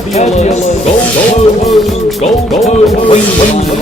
fabulous Gold Coast Wing.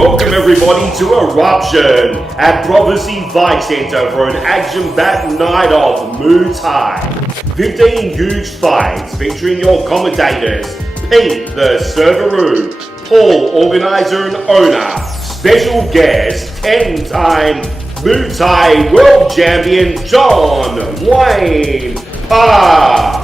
Welcome everybody to Eruption at Prophecy Bike Centre for an action-packed night of Muay Thai. 15 huge fights featuring your commentators, Pete the Surfaroo, Paul, organizer and owner, special guest, 10-time Muay Thai world champion John Wayne Parr.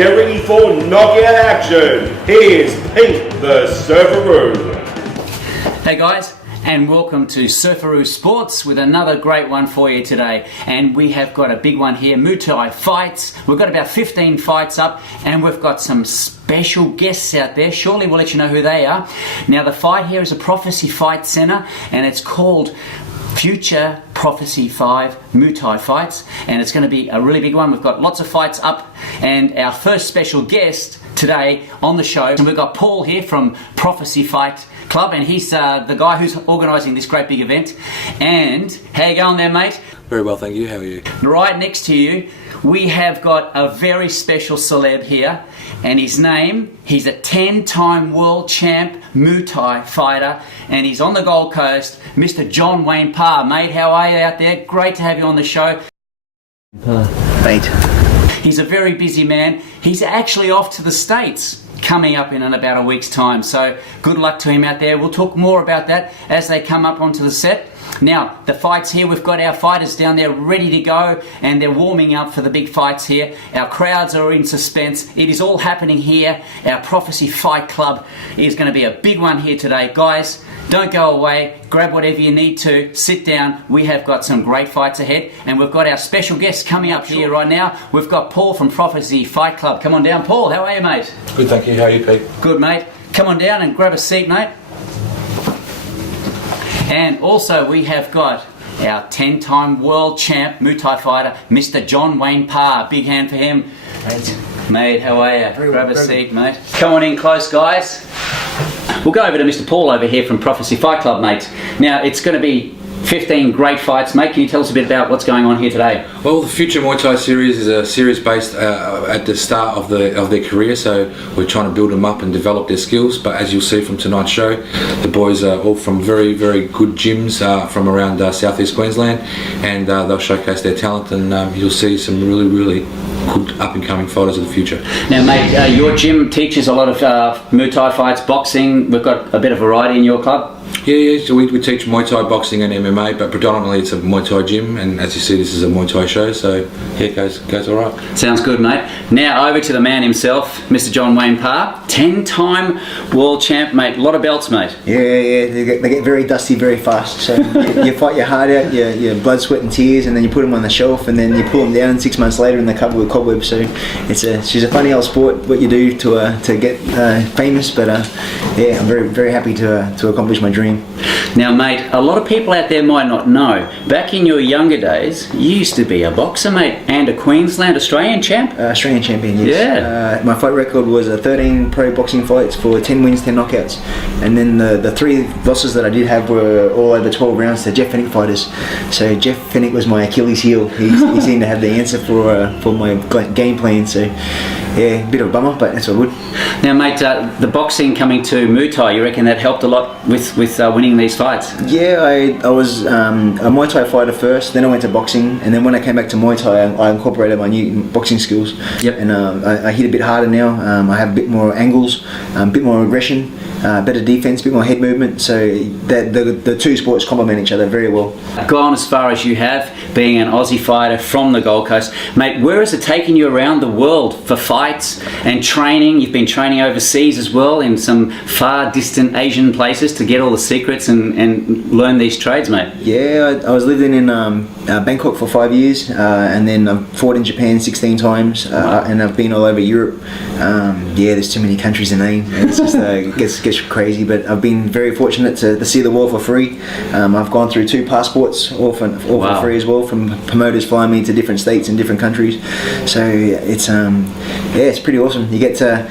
get ready for knockout action. Here's Pete the Surfaroo. Hey guys, and welcome to Surfaroo Sports with another great one for you today. And we have got a big one here, Muay Thai fights. We've got about 15 fights up, and we've got some special guests out there. Shortly we'll let you know who they are. Now the fight here is a Prophecy Fight Centre, and it's called Future Prophecy 5 Muay Thai fights, and it's going to be a really big one. We've got lots of fights up, and our first special guest today on the show, and we've got Paul here from Prophecy Fight Club, and he's the guy who's organising this great big event. And how you going there, mate? Very well, thank you. How are you? Right next to you, we have got a very special celeb here, and his name, he's a 10-time world champ Muay Thai fighter, and he's on the Gold Coast, Mr. John Wayne Parr. Mate, how are you out there? Great to have you on the show. Mate. He's a very busy man. He's actually off to the States coming up in about a week's time, so good luck to him out there. We'll talk more about that as they come up onto the set. Now, the fights here, we've got our fighters down there ready to go, and they're warming up for the big fights here. Our crowds are in suspense. It is all happening here. Our Prophecy Fight Club is going to be a big one here today. Guys, don't go away. Grab whatever you need to. Sit down. We have got some great fights ahead, and we've got our special guests coming up here right now. We've got Paul from Prophecy Fight Club. Come on down, Paul. How are you, mate? Good, thank you. How are you, Pete? Good, mate. Come on down and grab a seat, mate. And also we have got our 10-time world champ Muay Thai fighter, Mr. John Wayne Parr. Big hand for him. Mate, how are you? Grab a seat, mate. Come on in close, guys. We'll go over to Mr. Paul over here from Prophecy Fight Club, mate. Now, it's going to be 15 great fights, mate. Can you tell us a bit about what's going on here today? Well, the Future Muay Thai series is a series based at the start of their career, so we're trying to build them up and develop their skills. But as you'll see from tonight's show, the boys are all from very, very good gyms from around southeast Queensland, and they'll showcase their talent, and you'll see some really, really good up-and-coming fighters of the future. Now, mate, your gym teaches a lot of Muay Thai fights, boxing. We've got a bit of variety in your club. Yeah, so we teach Muay Thai, boxing and MMA, but predominantly it's a Muay Thai gym, and as you see, this is a Muay Thai show, so yeah, it goes all right. Sounds good, mate. Now over to the man himself, Mr. John Wayne Parr, 10-time world champ, mate. A lot of belts, mate. Yeah, they get very dusty very fast. So you fight your heart out, your blood, sweat and tears, and then you put them on the shelf, and then you pull them down 6 months later and they're covered with cobwebs. So she's a funny old sport, what you do to get famous, but yeah, I'm very, very happy to accomplish my dream. Now, mate, a lot of people out there might not know, back in your younger days, you used to be a boxer, mate, and a Queensland Australian champ? Australian champion, yes. Yeah. My fight record was 13 pro boxing fights for 10 wins, 10 knockouts. And then the 3 losses that I did have were all over 12 rounds to Jeff Fennick fighters. So Jeff Fennick was my Achilles heel. He seemed to have the answer for my game plan. So yeah, a bit of a bummer, but that's all good. Now, mate, the boxing coming to Muay Thai, you reckon that helped a lot with winning these fights? Yeah, I was a Muay Thai fighter first, then I went to boxing, and then when I came back to Muay Thai, I incorporated my new boxing skills. Yep. And I hit a bit harder now. I have a bit more angles, a bit more aggression, better defense, a bit more head movement. So the two sports complement each other very well. Gone as far as you have, being an Aussie fighter from the Gold Coast, mate. Where has it taken you around the world for fights and training? You've been training overseas as well in some far distant Asian places to get all the secrets and learn these trades, mate. Yeah, I was living in Bangkok for 5 years, and then I've fought in Japan 16 times, and I've been all over Europe. Yeah, there's too many countries to name. It's just it gets crazy, but I've been very fortunate to see the world for free. I've gone through 2 passports, all for free as well, from promoters flying me to different states and different countries. So it's pretty awesome. You get to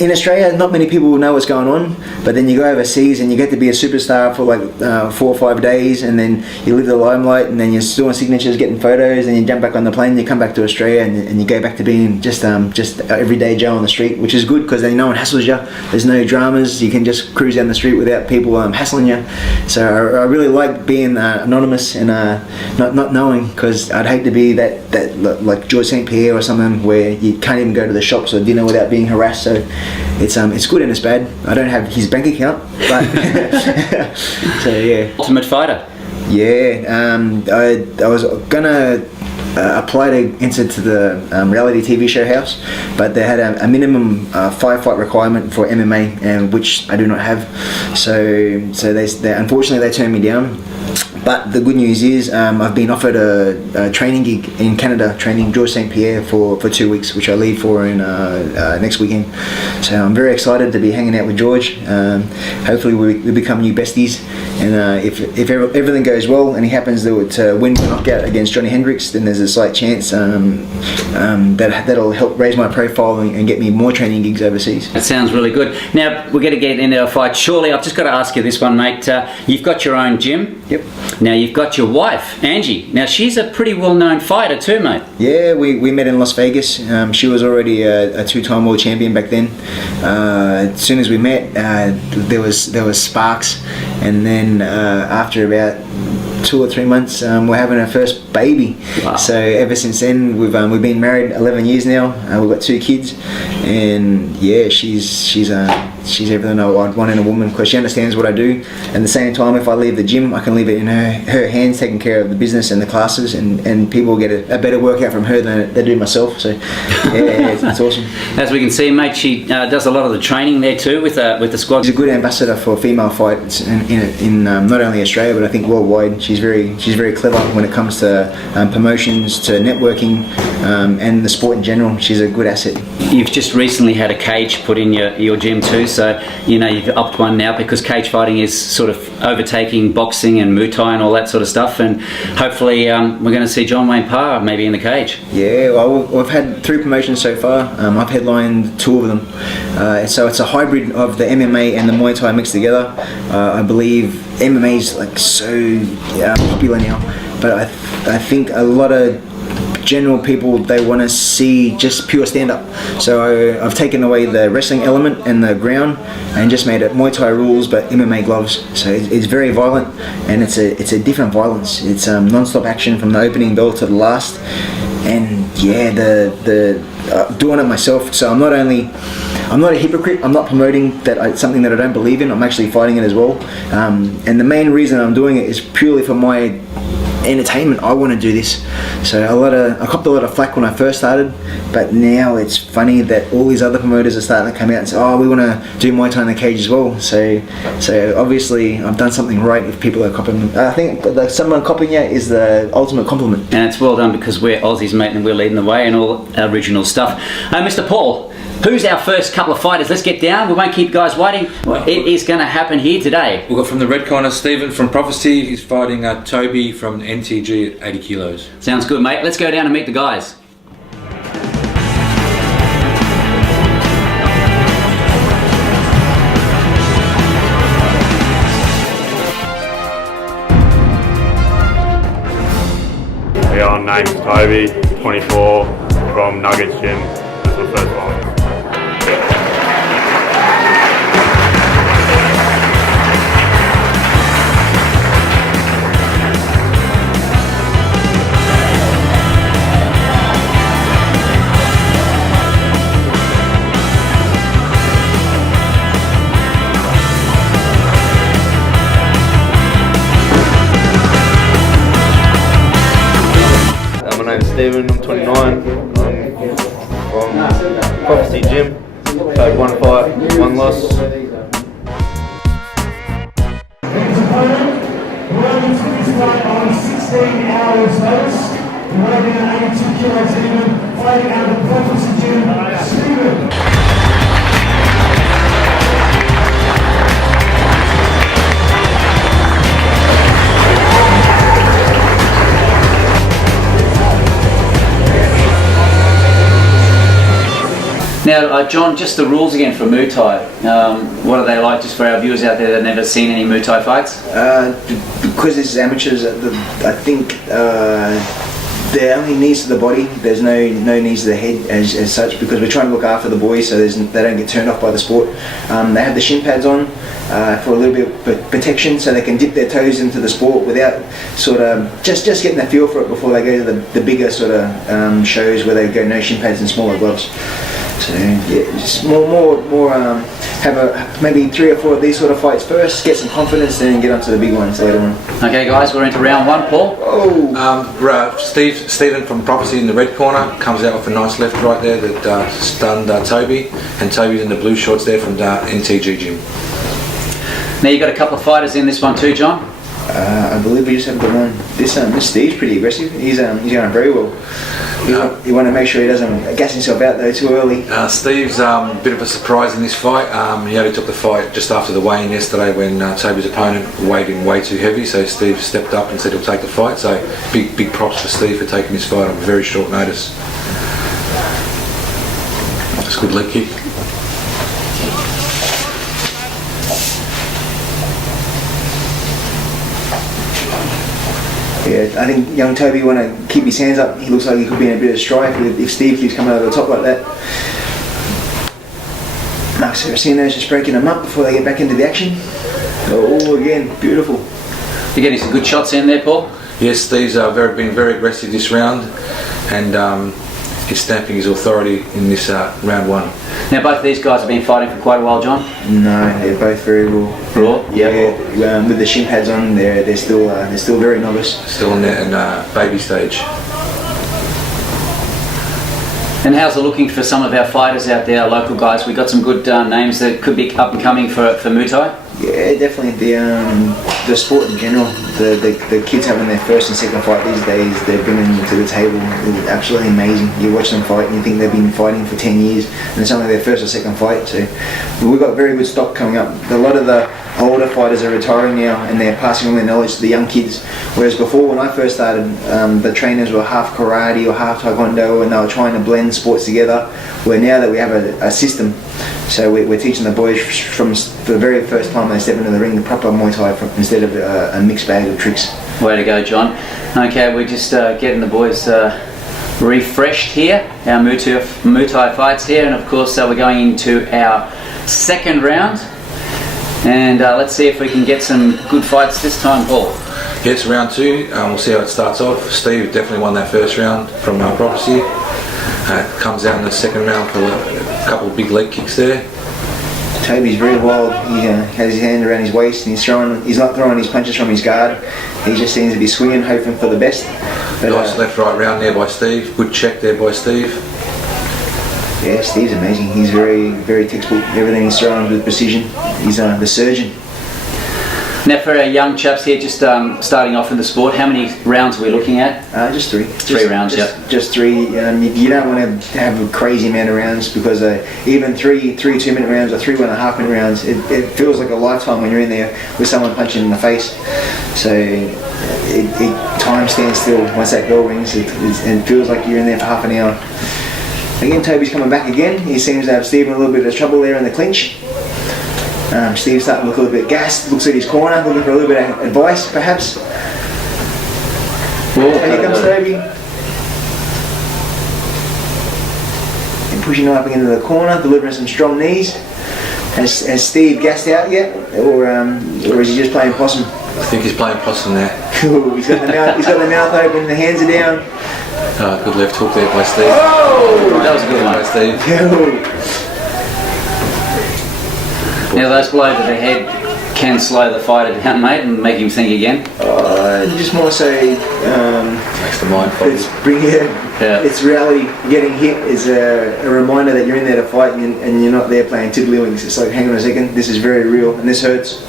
in Australia, not many people will know what's going on, but then you go overseas and you get to be a superstar for like 4 or 5 days, and then you live the limelight, and then you're doing signatures, getting photos, and you jump back on the plane, you come back to Australia, and you go back to being just everyday Joe on the street, which is good because then no one hassles you. There's no dramas. You can just cruise down the street without people hassling you. So I really like being anonymous and not knowing, because I'd hate to be that like George St. Pierre or something where you can't even go to the shops or dinner without being harassed. So it's good and it's bad. I don't have his bank account, but so yeah. Ultimate fighter. Yeah, I was gonna apply to enter to the reality TV show house, but they had a minimum 5-fight requirement for MMA, and which I do not have. So they unfortunately they turned me down. But the good news is I've been offered a training gig in Canada, training George St. Pierre for 2 weeks, which I leave for in next weekend. So I'm very excited to be hanging out with George. Hopefully we become new besties, and if everything goes well and he happens to win the knockout against Johnny Hendricks, then there's a slight chance that'll help raise my profile and get me more training gigs overseas. That sounds really good. Now we're going to get into a fight shortly. I've just got to ask you this one, mate. You've got your own gym. Yep. Now you've got your wife, Angie. Now she's a pretty well-known fighter too, mate. Yeah, we met in Las Vegas. She was already a 2-time world champion back then. As soon as we met, there was sparks, and then after about 2 or 3 months, we're having our first baby. Wow. So ever since then, we've been married 11 years now. We've got 2 kids, and yeah, she's everything I'd want in a woman, because she understands what I do. At the same time, if I leave the gym, I can leave it in her hands, taking care of the business and the classes, and people will get a better workout from her than they do myself. So yeah, it's awesome. As we can see, mate, she does a lot of the training there too with the squad. She's a good ambassador for female fights in not only Australia, but I think worldwide. She's very clever when it comes to promotions, to networking, and the sport in general. She's a good asset. You've just recently had a cage put in your gym too, so you know you've upped one now, because cage fighting is sort of overtaking boxing and Muay Thai and all that sort of stuff, and hopefully we're going to see John Wayne Parr maybe in the cage. Yeah, well, we've had 3 promotions so far. I've headlined 2 of them. So it's a hybrid of the MMA and the Muay Thai mixed together. I believe MMA is like so popular now, but I think a lot of general people, they want to see just pure stand-up. So I've taken away the wrestling element and the ground and just made it Muay Thai rules but MMA gloves. So it's very violent, and it's a different violence. It's non-stop action from the opening bell to the last. And yeah, the doing it myself. So I'm not a hypocrite. I'm not promoting that something that I don't believe in. I'm actually fighting it as well. And the main reason I'm doing it is purely for my entertainment. I want to do this. So I copped a lot of flack when I first started, but now it's funny that all these other promoters are starting to come out and say, oh, we want to do Muay Thai in the cage as well. So obviously I've done something right if people are copying. I think that someone copying it is the ultimate compliment. And it's well done, because we're Aussies, mate, and we're leading the way and all original stuff. Mr. Paul, who's our first couple of fighters? Let's get down. We won't keep guys waiting. It is going to happen here today. We've got from the red corner, Stephen from Prophecy. He's fighting Toby from NTG at 80 kilos. Sounds good, mate. Let's go down and meet the guys. Yeah, name's Toby, 24, from Nuggets Gym. This is the first one. My name's Stephen, I'm 29, I'm from Prophecy Gym, had 1 fight, 1 loss. His opponent, running to this fight on 16 hours notice, weighing in 82 kilos even, fighting out of the Prophecy Gym, Stephen. Now, John, just the rules again for Muay Thai. What are they like, just for our viewers out there that have never seen any Muay Thai fights? Because this is amateurs, I think there are only knees to the body. There's no knees to the head as such, because we're trying to look after the boys so they don't get turned off by the sport. They have the shin pads on for a little bit of protection, so they can dip their toes into the sport without sort of just getting a feel for it before they go to the bigger sort of shows where they go no shin pads and smaller gloves. So yeah, just more have maybe 3 or 4 of these sort of fights first, get some confidence, then get onto the big ones later on. Okay, guys, we're into round 1, Paul. Stephen from Prophecy in the red corner comes out with a nice left right there that stunned Toby, and Toby's in the blue shorts there from the NTG gym. Now you've got a couple of fighters in this one too, John. I believe we just have the one. This Steve's pretty aggressive. He's going very well. You want to make sure he doesn't gas himself out though too early. Steve's a bit of a surprise in this fight. He only took the fight just after the weigh-in yesterday when Toby's opponent weighed in way too heavy, so Steve stepped up and said he'll take the fight. So big props for Steve for taking this fight on very short notice. It's a good leg kick. Yeah, I think young Toby want to keep his hands up. He looks like he could be in a bit of strife if Steve keeps coming over the top like that. Mark Saraceno's just breaking them up before they get back into the action. Oh, again, beautiful. You're getting some good shots in there, Paul? Yes, Steve's been very aggressive this round, and he's stamping his authority in this round 1. Now both of these guys have been fighting for quite a while, John? No, they're both very raw. Raw? Yeah, with the shin pads on, they're still very novice. Still in baby stage. And how's it looking for some of our fighters out there, our local guys? We've got some good names that could be up and coming for Muay Thai. Yeah, definitely. The sport in general, the kids having their first and second fight these days, they're bringing to the table is absolutely amazing. You watch them fight and you think they've been fighting for 10 years and it's only their first or second fight. So we've got very good stock coming up. A lot of the older fighters are retiring now and they're passing on their knowledge to the young kids. Whereas before, when I first started, the trainers were half karate or half taekwondo and they were trying to blend sports together. Where now that we have a system, so we're teaching the boys from the very first time they step into the ring the proper Muay Thai instead of a mixed bag of tricks. Way to go, John. Okay, we're just getting the boys refreshed here, our Muay Thai fights here, and of course we're going into our second round. And let's see if we can get some good fights this time, Paul. Yes, round 2. We'll see how it starts off. Steve definitely won that first round from Prophecy. Comes out in the second round for a couple of big leg kicks there. Toby's very wild. He has his hand around his waist and he's not throwing his punches from his guard. He just seems to be swinging, hoping for the best. But, nice left-right round there by Steve. Good check there by Steve. Yeah, Steve's amazing. He's very, very textbook. Everything he's throwing with precision. He's the surgeon. Now for our young chaps here, just starting off in the sport, how many rounds are we looking at? Just 3. Three rounds, yeah. Just 3. You don't want to have a crazy amount of rounds because even 3 2-minute rounds or 3 1.5-minute rounds, it feels like a lifetime when you're in there with someone punching in the face. So time stands still once that bell rings. It feels like you're in there for half an hour. Again, Toby's coming back again. He seems to have Steve in a little bit of trouble there in the clinch. Steve's starting to look a little bit gassed, looks at his corner, looking for a little bit of advice, perhaps. And here comes Toby. And pushing up into the corner, delivering some strong knees. Has Steve gassed out yet? Or is he just playing possum? I think he's playing possum there. He's got the mouth open, the hands are down. Good left hook there by Steve. Oh, that was a good one. By Steve. Now those blows to the head can slow the fighter down, mate, and make him think again. Just more so. Makes the mind foggy. It's reality. Getting hit is a reminder that you're in there to fight and you're not there playing tiddlywinks. It's like, hang on a second, this is very real and this hurts.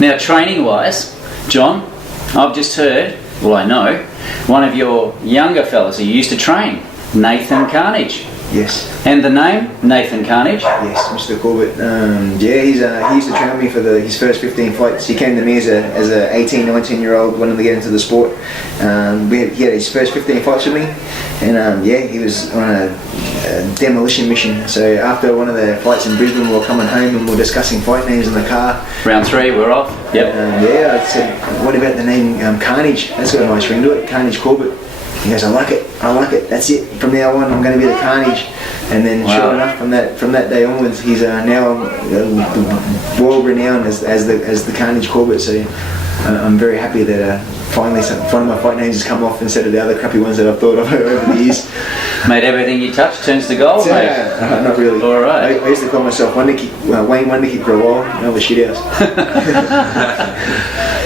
Now training-wise, John, I've just heard, well I know, one of your younger fellas who used to train, Nathan Carnage. Yes. And the name? Nathan Carnage? Yes, Mr. Corbett. He used to train me for his first 15 fights. He came to me as a 18, 19-year-old, wanting to get into the sport. He had his first 15 fights with me, and he was on a demolition mission. So after one of the fights in Brisbane, we were coming home and we were discussing fight names in the car. Round 3, we're off. Yep. I said, what about the name Carnage? That's got a nice ring to it, Carnage Corbett. He goes, I like it, that's it. From now on, I'm going to be the Carnage. And then, sure enough, from that day onwards, he's now world renowned as the Carnage Corbett. So I'm very happy that finally one of my fight names has come off instead of the other crappy ones that I've thought of over the years. Mate, everything you touch turns to gold, mate. Not really. All right. I used to call myself Wayne Wonder Kid for a while. Now the shit house.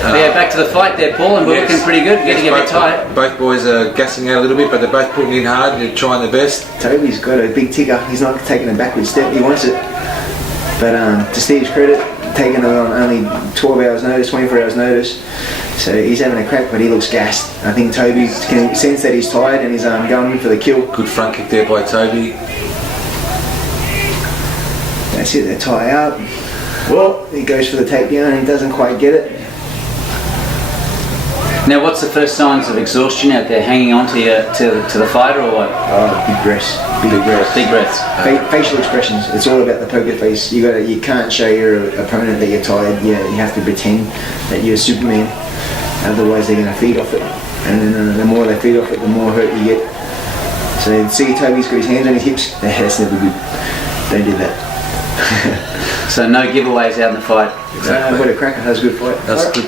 Yeah, back to the fight there, Paul, and we're looking pretty good, getting a bit tight. Both boys are gassing out a little bit, but they're both putting in hard and they're trying their best. Toby's got a big ticker. He's not taking a backward step. He wants it. But to Steve's credit, taking it on only 12 hours notice, 24 hours notice. So he's having a crack, but he looks gassed. I think Toby can sense that he's tired and he's going in for the kill. Good front kick there by Toby. That's it, they tie out. Well, he goes for the takedown and doesn't quite get it. Now, what's the first signs of exhaustion out there? Hanging on to the fighter or what? Oh, big breaths. Big breaths. Big breaths. Facial expressions. It's all about the poker face. You can't show your opponent that you're tired. You have to pretend that you're Superman. Otherwise, they're going to feed off it. And then the more they feed off it, the more hurt you get. So see, Toby's got his hands on his hips. That's never good. Don't do that. So no giveaways out in the fight. Exactly. What a cracker. That was a good fight.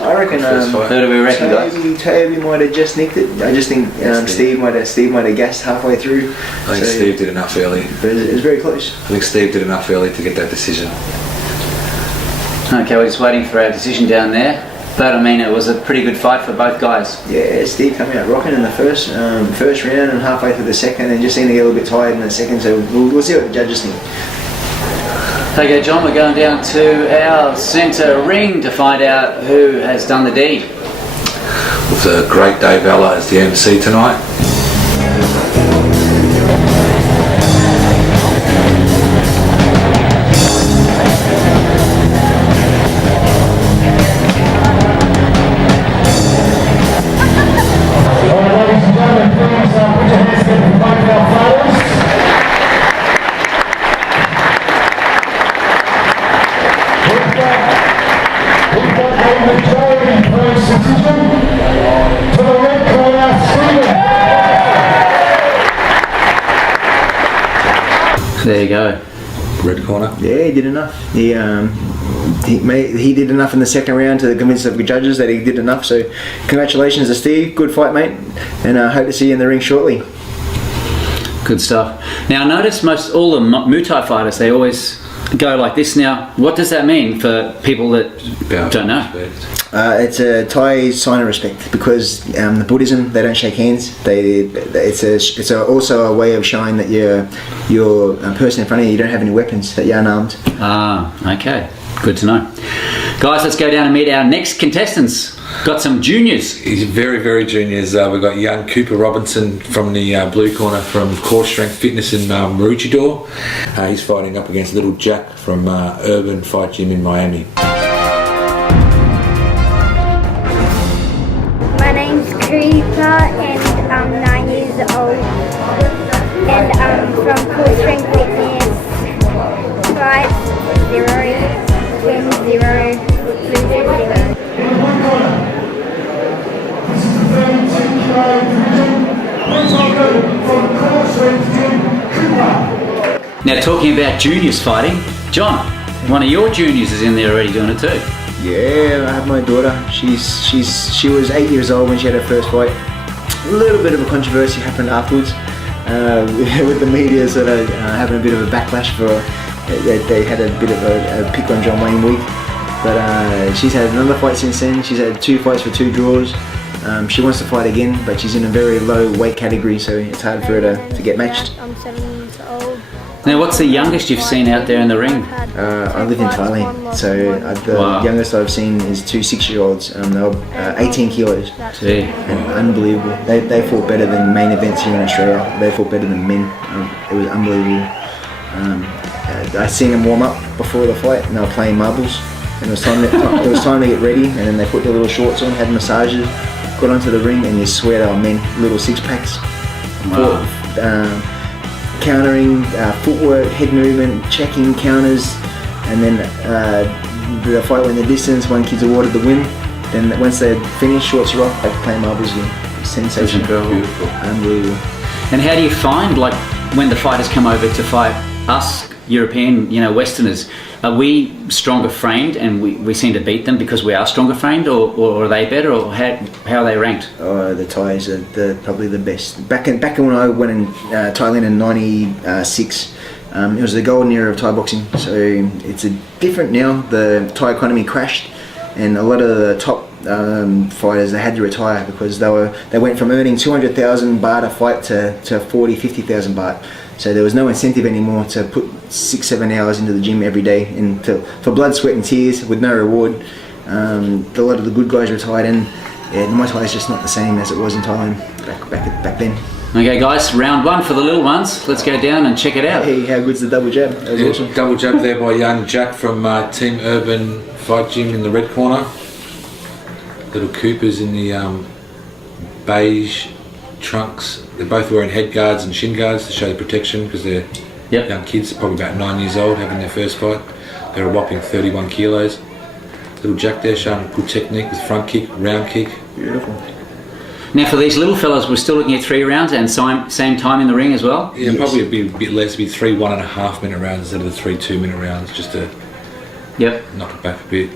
I reckon. Who do we reckon, guys? Toby might have just nicked it. I just think Steve might have gassed halfway through. I think Steve did enough early. But it was very close. I think Steve did enough early to get that decision. Okay, we're just waiting for our decision down there. But I mean, it was a pretty good fight for both guys. Yeah, Steve coming out rocking in the first round and halfway through the second, and just seemed to get a little bit tired in the second. So we'll see what the judges think. Okay, John, we're going down to our centre ring to find out who has done the deed. With a great Dave Vella as the MC tonight. There you go. Red corner. Yeah, he did enough. He did enough in the second round to convince the judges that he did enough. So congratulations to Steve. Good fight, mate. And I hope to see you in the ring shortly. Good stuff. Now, I notice all the Muay Thai fighters, they always go like this. Now, what does that mean for people that don't know? It's a Thai sign of respect because the Buddhism, they don't shake hands. It's also a way of showing that you're a person in front of you. You don't have any weapons. That you're unarmed. Ah, okay. Good to know. Guys, let's go down and meet our next contestants. Got some juniors. He's very, very juniors. We've got young Cooper Robinson from the blue corner from Core Strength Fitness in Maroochydore. He's fighting up against Little Jack from Urban Fight Gym in Miami. My name's Cooper and I'm 9 years old and I'm from Core Strength Fitness. 5, 0, 10, 0, 3, 0. Now, talking about juniors fighting, John, one of your juniors is in there already doing it too. Yeah, I have my daughter. She was 8 years old when she had her first fight. A little bit of a controversy happened afterwards with the media sort of having a bit of a backlash for they had a bit of a pick on John Wayne week. But she's had another fight since then. She's had 2 fights for 2 draws. She wants to fight again, but she's in a very low weight category, so it's hard for her to get matched. I'm 7 years old. Now, what's the youngest you've seen out there in the ring? I live in Thailand, so the youngest I've seen is 2 6-year-olds. They're 18 kilos. Gee. And unbelievable. They fought better than main events here in Australia. They fought better than men. It was unbelievable. I seen them warm up before the fight, and they were playing marbles. And it was time to get ready, and then they put their little shorts on, had massages, got onto the ring, and you swear they were men, little 6-packs. Wow. Countering, footwork, head movement, checking counters, and then the fight went the distance. One kid's awarded the win. Then once they finished, shorts are off, back to playing marbles again. Sensational. Beautiful. Unbelievable. And how do you find, like, when the fighters come over to fight us European, Westerners, are we stronger framed and we seem to beat them because we are stronger framed, or are they better, or how are they ranked? The Thais are probably the best. Back when I went in Thailand in '96, it was the golden era of Thai boxing. So it's different now. The Thai economy crashed, and a lot of the top fighters, they had to retire because they went from earning 200,000 baht a fight to 40,000-50,000 baht. So there was no incentive anymore to put 6-7 hours into the gym every day and for blood, sweat and tears with no reward. A lot of the good guys retired, and Muay Thai is just not the same as it was in Thailand back then. Okay guys, round one for the little ones. Let's go down and check it out. Hey, how good's the double jab? That was awesome. Double jab there by young Jack from Team Urban Fight Gym in the red corner. Little Coopers in the beige trunks. They're both wearing head guards and shin guards to show the protection because they're young kids, probably about 9 years old, having their first fight. They're a whopping 31 kilos. Little Jack there showing good technique with front kick, round kick. Beautiful. Now for these little fellas, we're still looking at 3 rounds and same time in the ring as well? Yeah, yes. Probably a bit less, it'd be 3 1.5 minute rounds instead of the 3 2-minute rounds, just to knock it back a bit.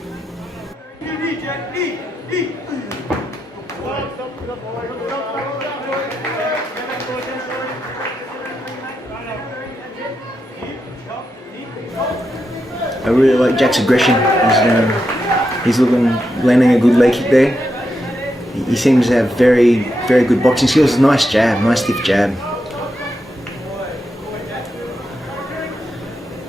I really like Jack's aggression. He's landing a good leg kick there. He seems to have very, very good boxing skills. Nice jab, nice stiff jab.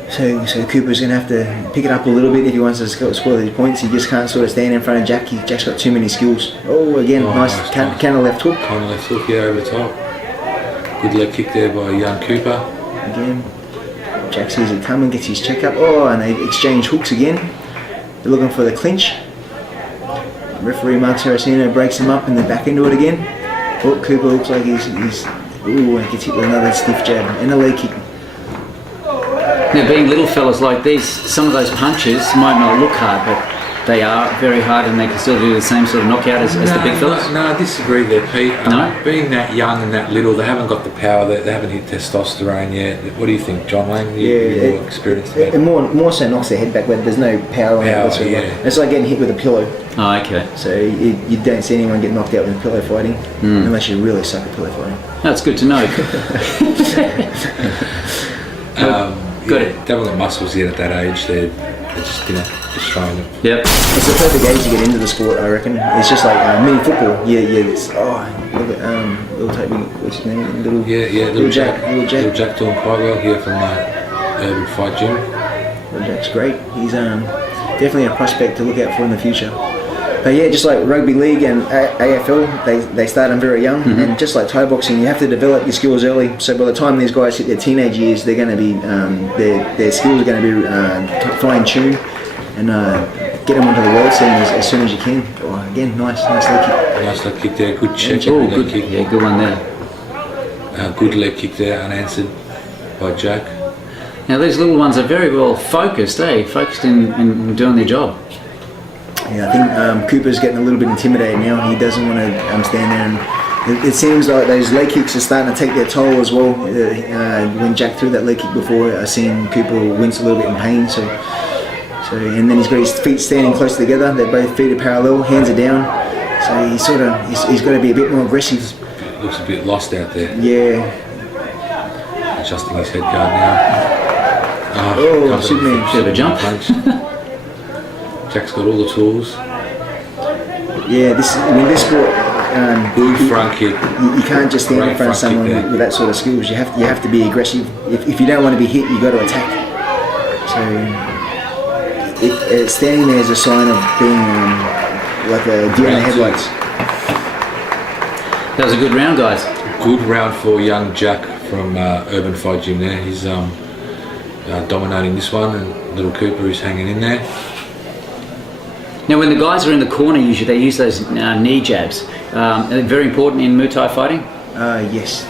So Cooper's going to have to pick it up a little bit if he wants to score these points. He just can't sort of stand in front of Jack. Jack's got too many skills. Oh, again, nice counter left hook. Counter left hook, over the top. Good leg kick there by young Cooper. Again. Jack sees it coming, gets his check up. Oh, and they exchange hooks again. They're looking for the clinch. Referee Mark Saraceno breaks him up and they're back into it again. Oh, Cooper looks like he's he gets hit with another stiff jab and a leg kick. Now being little fellas like these, some of those punches might not look hard, but they are very hard and they can still do the same sort of knockout as the big fellas? No, I disagree there, Pete. No? Being that young and that little, they haven't got the power, they haven't hit testosterone yet. What do you think, John Wayne? You're experienced in that. It more so knocks their head back when there's no power on it whatsoever. Yeah. It's like getting hit with a pillow. Oh, okay. So you don't see anyone get knocked out with pillow fighting unless you really suck at pillow fighting. That's good to know. Got it. They haven't got muscles yet at that age. They're just trying to. Yep. It's the perfect age to get into the sport, I reckon. It's just like mini football. Look at little Toby, what's his name? Little Jack doing quite well here from Urban Fight Gym. Little Jack's great. He's definitely a prospect to look out for in the future. But yeah, just like rugby league and AFL, they start them very young, and just like Thai boxing, you have to develop your skills early. So by the time these guys hit their teenage years, they're going to be their skills are going to be fine-tuned, and get them onto the world scene as soon as you can. Oh, again, nice leg kick. Nice leg kick there, good check. Good kick. Yeah, good one there. Good leg kick there, unanswered by Jack. Now these little ones are very well focused, Focused in doing their job. Yeah, I think Cooper's getting a little bit intimidated now. He doesn't want to stand there, and it seems like those leg kicks are starting to take their toll as well. When Jack threw that leg kick before, I seen Cooper wince a little bit in pain. So and then he's got his feet standing close together. Their both feet are parallel, hands are down. So he's got to be a bit more aggressive. Looks a bit lost out there. Yeah. Adjusting his head guard now. Oh, Superman! Bit of a jump. Jack's got all the tools. Yeah, this sport. Good front kick. You can't just stand in front of someone with that sort of skills. You have to be aggressive. If you don't want to be hit, you got to attack. So standing there is a sign of being like a deer in the headlights. That was a good round, guys. Good round for young Jack from Urban Fight Gym there. He's dominating this one, and little Cooper is hanging in there. Now, when the guys are in the corner, usually they use those knee jabs. They're very important in Muay Thai fighting. Yes,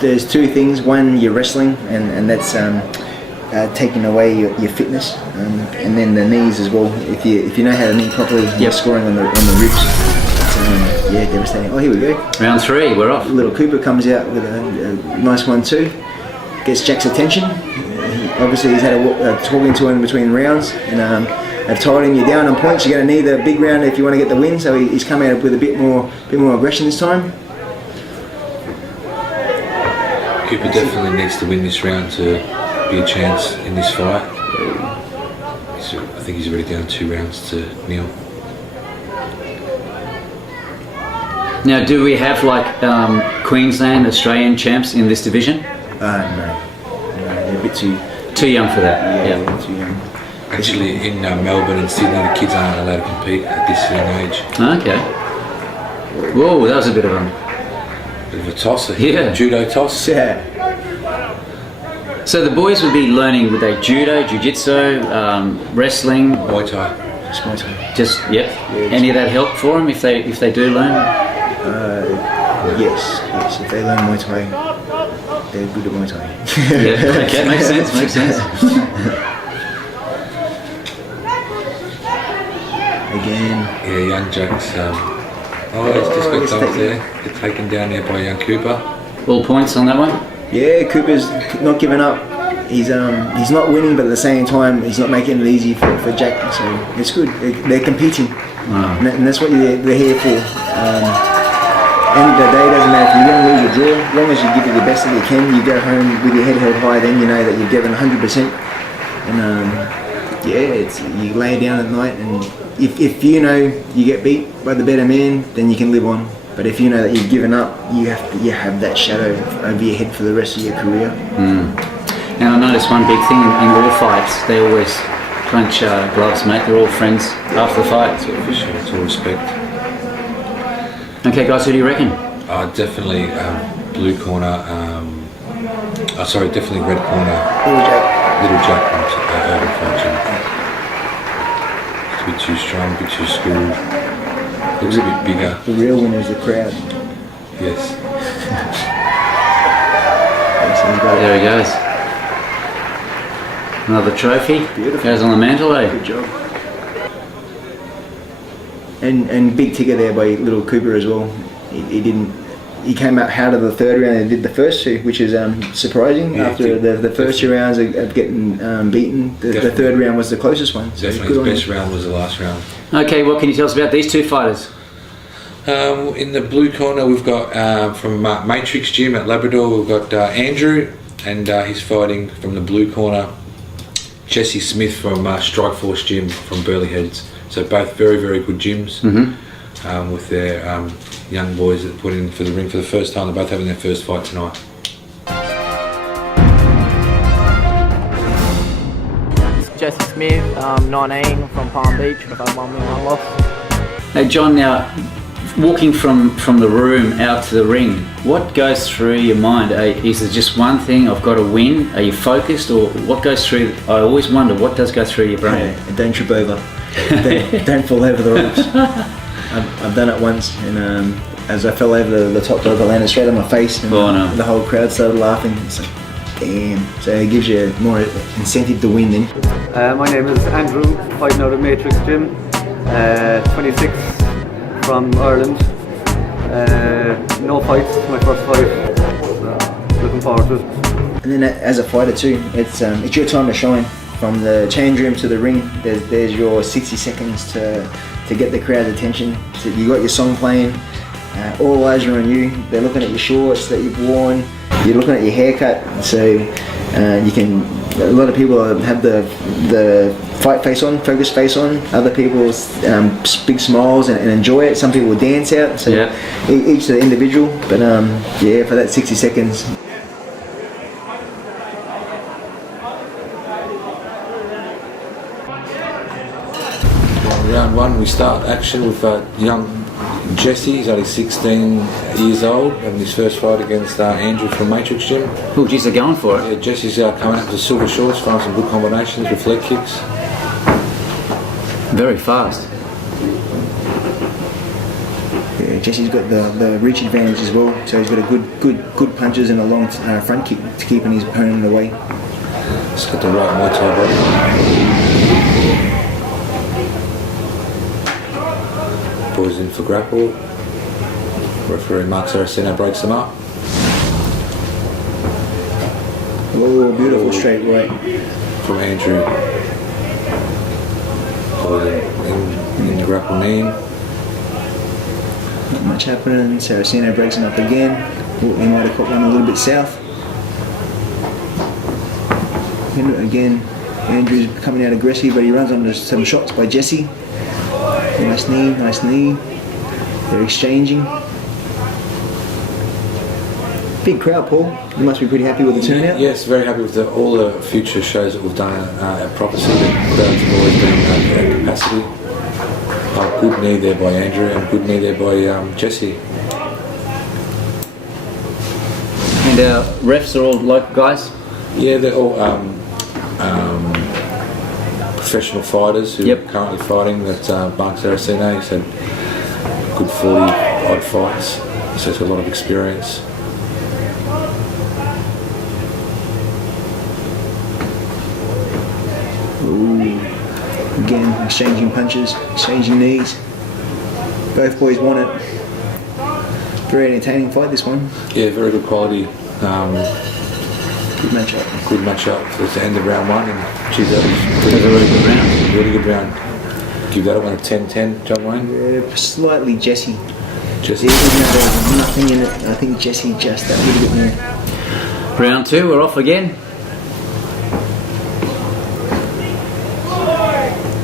there's two things. One, you're wrestling, and that's taking away your fitness, and then the knees as well. If you know how to knee properly, you're scoring on the ribs. Yeah, devastating. Oh, here we go. Round 3, we're off. Little Cooper comes out with a nice 1-2. gets Jack's attention. Obviously, he's had a talking to him between rounds, and they've told him you're down on points. You're going to need a big round if you want to get the win. So he's come out with a bit more aggression this time. Cooper definitely needs to win this round to be a chance in this fight. I think he's already down 2 rounds to nil. Now, do we have like Queensland, Australian champs in this division? No, they're a bit too young for that. Yeah, they're too young. Actually, in Melbourne and Sydney, the kids aren't allowed to compete at this young age. Okay. Whoa, that was a bit of a toss, judo toss. Yeah. So the boys would be learning, would they judo, jiu-jitsu, wrestling? Muay Thai. Just Muay Thai. Just, yep. Any of that help for them if they do learn? Yes. If they learn Muay Thai, they're good at Muay Thai. Yeah, okay, makes sense. Again. Yeah, young Jack's. He's just got dumped there. Get taken down there by young Cooper. All points on that one? Yeah, Cooper's not giving up. He's not winning, but at the same time, he's not making it easy for Jack. So it's good. They're competing, and that's what they're here for. End of the day, doesn't matter if you win, lose, or draw. As long as you give it the best that you can, you go home with your head held high. Then you know that you've given 100%. And you lay down at night, and if you know you get beat by the better man, then you can live on. But if you know that you've given up, you have that shadow over your head for the rest of your career. Now I noticed one big thing in all fights, they always clench gloves, mate. They're all friends after the fight. Yeah, for sure. It's all respect. Okay, guys, who do you reckon? Definitely blue corner. Definitely red corner. Little Jack from Urban Function. It's a bit too strong, a bit too schooled. Looks a bit bigger. The real winner is the crowd. Yes. There he goes. Another trophy. Beautiful. Goes on the mantle, eh? Good job. And big ticker there by little Cooper as well. He came out of the third round and did the first 2, which is surprising. After the first 2 rounds of getting beaten, the third round was the closest one. So Definitely the best round was the last round. Okay, what can you tell us about these 2 fighters? In the blue corner, we've got from Matrix Gym at Labrador, we've got Andrew, and he's fighting from the blue corner, Jesse Smith from Strikeforce Gym from Burleigh Heads. So both very, very good gyms with their young boys that put in for the ring for the first time. They're both having their first fight tonight. Jesse Smith, 19, from Palm Beach. I've had 1 win, 1 loss. Hey John, now walking from the room out to the ring, what goes through your mind? Is it just one thing, I've got to win? Are you focused, or what goes through? I always wonder what does go through your brain. And don't trip over. don't fall over the ropes. I've done it once, and as I fell over the top rope, I landed straight on my face, and the whole crowd started laughing. It's like, damn. So it gives you more incentive to win then. My name is Andrew, fighting out of Matrix Gym, 26, from Ireland. No fights, my first fight, so looking forward to it. And then as a fighter too, it's your time to shine. From the change room to the ring, there's your 60 seconds to get the crowd's attention. So you got your song playing, all eyes are on you. They're looking at your shorts that you've worn. You're looking at your haircut. So you can. A lot of people have the fight face on, focus face on. Other people's big smiles and enjoy it. Some people will dance out. So each the individual. But for that 60 seconds. Round 1, we start action with young Jesse. He's only 16 years old, having his first fight against Andrew from Matrix Gym. Oh, geez, they're going for it. Yeah, Jesse's coming up with the silver shorts, throwing some good combinations with leg kicks. Very fast. Yeah, Jesse's got the reach advantage as well, so he's got a good punches and a long front kick to keeping his opponent away. He's got the right Muay Thai body. Boys in for grapple. Referee Mark Saraceno breaks them up. Oh, beautiful straight right. From Andrew. In the grapple knee. Not much happening. Saraceno breaks him up again. Oh, he might have caught one a little bit south. And again, Andrew's coming out aggressive, but he runs onto some shots by Jesse. Nice knee, nice knee. They're exchanging. Big crowd, Paul. You must be pretty happy with the turnout. Yes, very happy with all the future shows that we've done at Prophecy. The crowds have always been at capacity. Good knee there by Andrew and good knee there by Jesse. And our refs are all local guys? Yeah, they're all professional fighters who are currently fighting at Barnes Saraceno. He's had good 40 odd fights, so he's got a lot of experience. Again, exchanging punches, exchanging knees. Both boys want it. Very entertaining fight, this one. Yeah, very good quality. Good matchup. Good matchup. It's the end of round one, and geez, that was a really good round. Really good round. Give that one a 10-10, John Wayne? Yeah, slightly Jesse. Jesse. Even though there's nothing in it, I think Jesse just that little bit more. Round two, we're off again.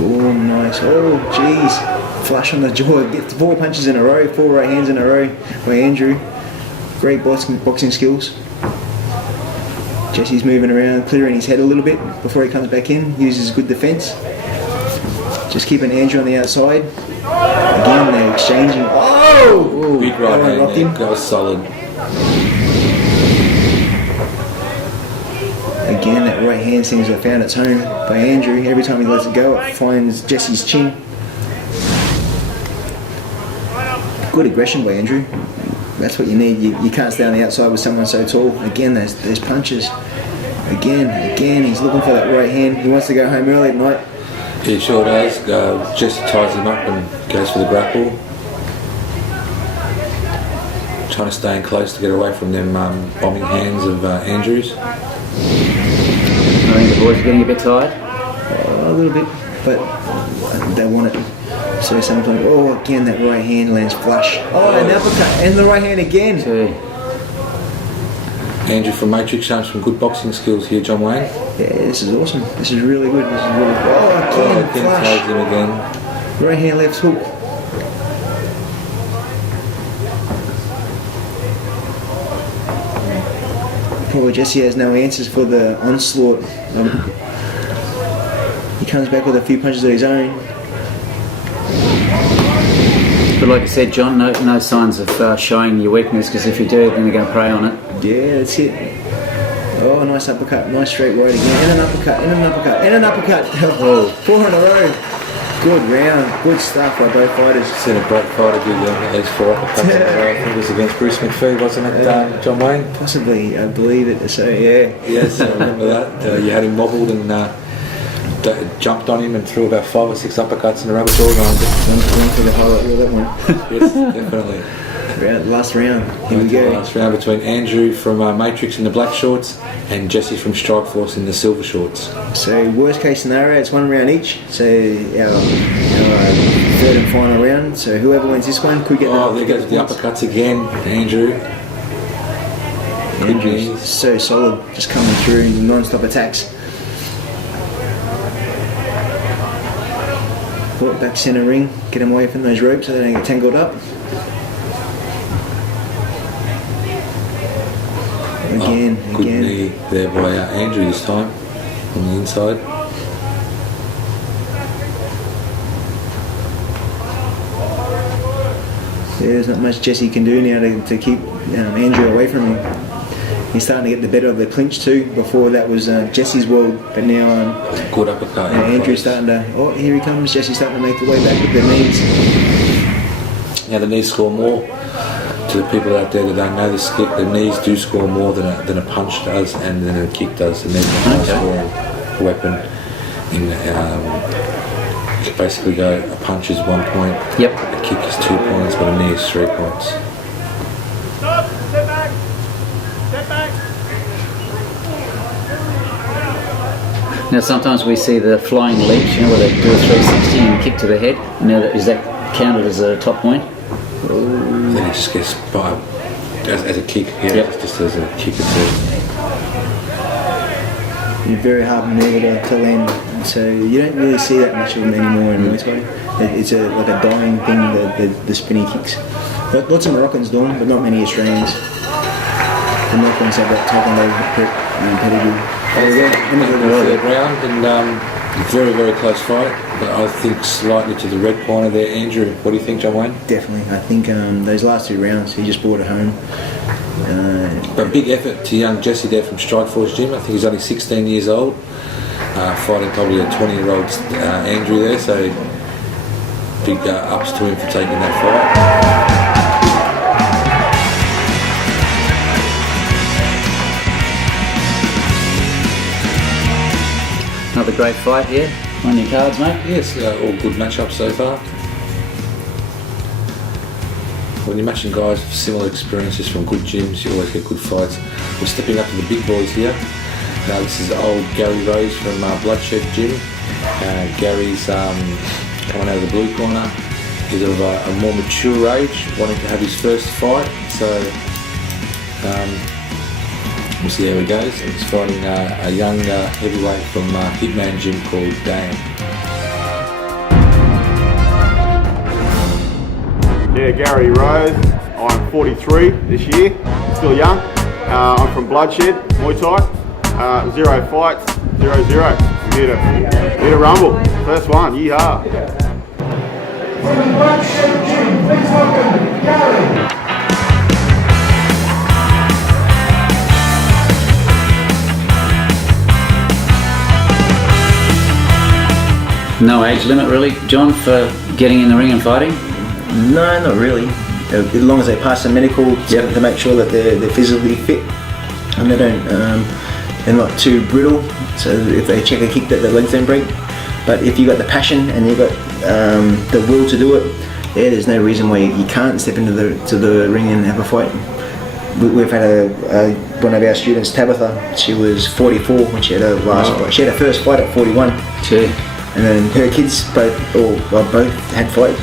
Oh, nice. Oh, jeez. Flush on the jaw. Gets 4 punches in a row, 4 right hands in a row by Andrew. Great boxing skills. Jesse's moving around, clearing his head a little bit before he comes back in. Uses good defence. Just keeping Andrew on the outside. Again, they're exchanging. Oh! Big right hand rocked there. him. That was solid. Again, that right hand seems to have found its home by Andrew. Every time he lets it go, it finds Jesse's chin. Good aggression by Andrew. That's what you need. You can't stay on the outside with someone so tall. Again, there's punches. Again, he's looking for that right hand. He wants to go home early tonight. He sure does. Jesse ties him up and goes for the grapple. Trying to stay in close to get away from them bombing hands of Andrews. I think the boys are getting a bit tired. A little bit, but they want it. So sometimes, again that right hand lands flush. An uppercut, and the right hand again. Andrew from Matrix shows some good boxing skills here, John Wayne. Yeah, this is awesome. This is really good. This is really good. Again, flush. Ties him again. Right hand, left hook. Poor Jesse has no answers for the onslaught. He comes back with a few punches of his own. But like I said, John, no signs of showing your weakness, because if you do, then they're going to prey on it. Yeah, that's it. Oh, nice uppercut, nice straight right again, and an uppercut, and an uppercut, and an uppercut. Oh, 4 in a row. Good round, good stuff by both fighters. Seen a great fighter do at least 4 uppercuts in a row. I think it was against Bruce McPhee, wasn't it, John Wayne? Possibly, I believe it. So yeah. Yes, I remember that. You had him wobbled and jumped on him and threw about 5 or 6 uppercuts in a row. It's One for the highlight reel, that one. Yes, definitely. Last round. Here we go. Last round between Andrew from Matrix in the black shorts and Jesse from Strikeforce in the silver shorts. So worst case scenario, it's 1 round each. So our 3rd and final round. So whoever wins this one could get. There goes the uppercuts again, Andrew. Andrew's so solid, just coming through in non-stop attacks. Pull it back centre ring, get him away from those ropes so they don't get tangled up. Good knee there by Andrew this time on the inside. There's not much Jesse can do now to keep Andrew away from him. He's starting to get the better of the clinch too. Before that was Jesse's world, but now good uppercut. Andrew's starting to. Oh, here he comes. Jesse's starting to make the way back with the knees. Now the knees score more. To the people out there that don't know this, the knees do score more than a punch does and than a kick does. The knees are scoring weapon. You basically go, a punch is 1 point, a kick is 2 points, but a knee is 3 points. Stop! Step back! Step back! Now sometimes we see the flying leaps, where they do a 360 and kick to the head. Now, is that counted as a top point? Then it just gets by as a kick. Yeah, Yep. just as a kick itself. You're very hard manoeuvre to land, so you don't really see that much of them anymore in Muay Thai. It's like a dying thing, the spinny kicks. Lots of Moroccans do them, but not many Australians. The Moroccans have that taekwondo pedigree. The third round, and very, very close fight. But I think slightly to the red corner there, Andrew. What do you think, John Wayne? Definitely. I think those last 2 rounds, he just brought it home. But big effort to young Jesse there from Strikeforce Gym. I think he's only 16 years old, fighting probably a 20-year-old Andrew there. So big ups to him for taking that fight. Another great fight here on your cards, mate. Yes, all good matchups so far. When you're matching guys with similar experiences from good gyms, you always get good fights. We're stepping up to the big boys here. Now this is old Gary Rose from Bloodshed Gym. Gary's coming out of the blue corner. He's of a more mature age, wanting to have his first fight. So we'll see how he goes. And he's fighting a young heavyweight from Hitman Gym called Dan. Yeah, Gary Rose. I'm 43 this year, still young. I'm from Bloodshed, Muay Thai. 0 fights, 0-0. I'm here to rumble. First one, yeehaw. From the Bloodshed Gym, please welcome Gary. No age limit, really, John, for getting in the ring and fighting? No, not really. As long as they pass the medical to make sure that they're physically fit and they don't, they're not too brittle. So if they check a kick that their legs don't break. But if you got the passion and you got the will to do it, there's no reason why you can't step into the ring and have a fight. We've had one of our students, Tabitha. She was 44 when she had her last fight. She had her first fight at 41. Gee. And then her kids both had fights.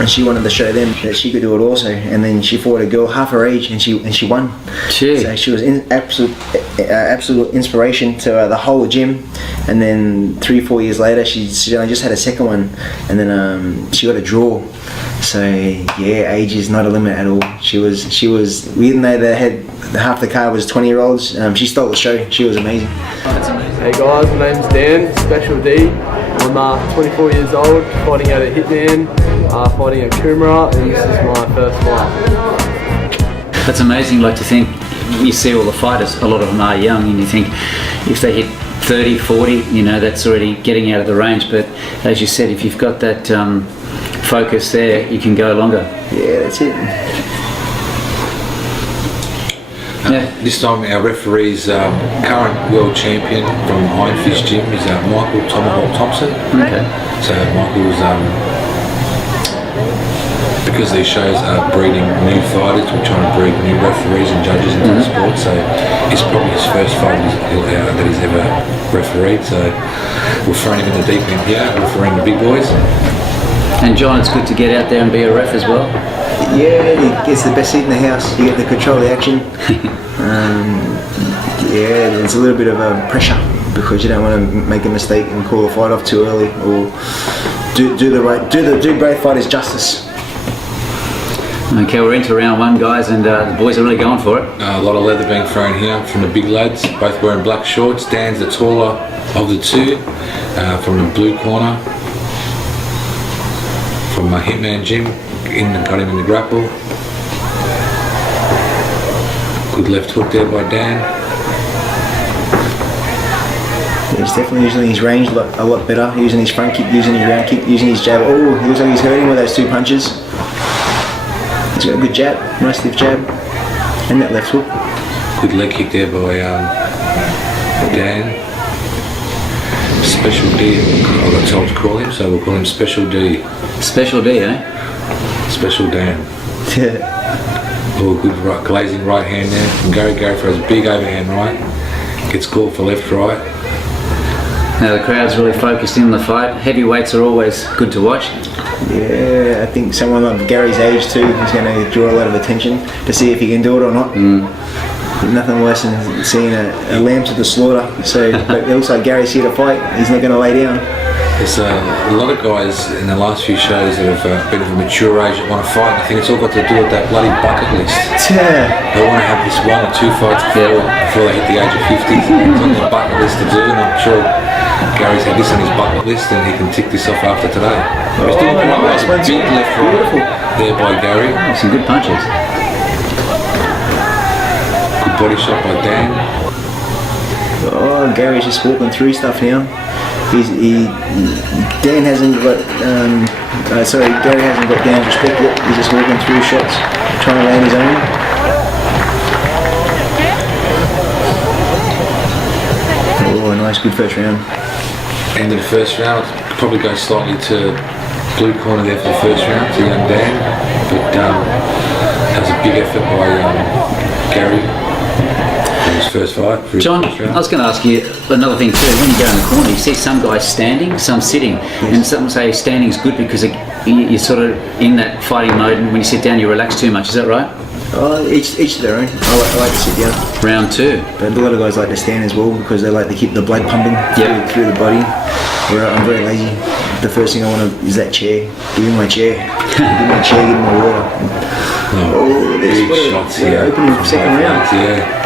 And she wanted to show them that she could do it also. And then she fought a girl half her age, and she won. Gee. So she was absolute inspiration to the whole gym. And then 3-4 years later, she only just had a second one, and then she got a draw. So yeah, age is not a limit at all. She was even though they had half the card was 20-year-olds, she stole the show. She was amazing. Hey guys, my name's Dan, Special D. I'm 24 years old, fighting out at Hitman, fighting at Coomera, and this is my first fight. That's amazing, like to think, you see all the fighters, a lot of them are young, and you think if they hit 30, 40, that's already getting out of the range. But as you said, if you've got that focus there, you can go longer. Yeah, that's it. This time our referee's current world champion from Iron Fist Gym is Michael Tomahawk Thompson. Okay. So Michael's, because these shows are breeding new fighters, we're trying to breed new referees and judges into the sport, so it's probably his first fight that he's ever refereed, so we're throwing him in the deep end here, refereeing the big boys. And John, it's good to get out there and be a ref as well. Yeah, it's the best seat in the house. You get to control the action. Yeah, there's a little bit of pressure because you don't want to make a mistake and call the fight off too early, or do both fighters justice. Okay, we're into round one, guys, and the boys are really going for it. A lot of leather being thrown here from the big lads, both wearing black shorts. Dan's the taller of the two, from the blue corner, from Hitman Gym. Got him in the grapple. Good left hook there by Dan. Yeah, he's definitely using his range a lot better. Using his front kick, using his round kick, using his jab. Oh, he looks like he's hurting with those 2 punches. He's got a good jab, nice stiff jab, and that left hook. Good leg kick there by Dan. Special D, I got told to call him, so we'll call him Special D. Special D, eh? Special Dan. Yeah. Oh, good glazing right hand there from Gary. Gary throws a big overhand right. Gets caught for left right. Now the crowd's really focused in on the fight. Heavyweights are always good to watch. Yeah, I think someone of Gary's age too is going to draw a lot of attention to see if he can do it or not. Nothing worse than seeing a lamb to the slaughter. So but it looks like Gary's here to fight. He's not going to lay down. There's a lot of guys in the last few shows that have been of a mature age that want to fight. I think it's all got to do with that bloody bucket list. Yeah. They want to have this 1 or 2 fights before they hit the age of 50. It's on their bucket list to do, and I'm sure Gary's had this on his bucket list and he can tick this off after today. He's doing quite well. Big left right there by Gary. Some good punches. Good body shot by Dan. Oh, Gary's just walking through stuff now. Dan hasn't got, Gary hasn't got Dan's respect yet. He's just walking through shots, trying to land his own. Oh, a nice good first round. End of the first round, probably go slightly to blue corner there for the first round, to young Dan. But that was a big effort by Gary. His first fight. John, I was going to ask you another thing too. When you go in the corner, you see some guys standing, some sitting, and some say standing is good because you're sort of in that fighting mode, and when you sit down, you relax too much. Is that right? Each their own. I like to sit down. Round 2. But a lot of guys like to stand as well because they like to keep the blood pumping through the body. Where I'm very lazy. The first thing I want is that chair. Give me my chair. Give me my chair. Give me my water. There's big shots here. Opening second round. Yeah.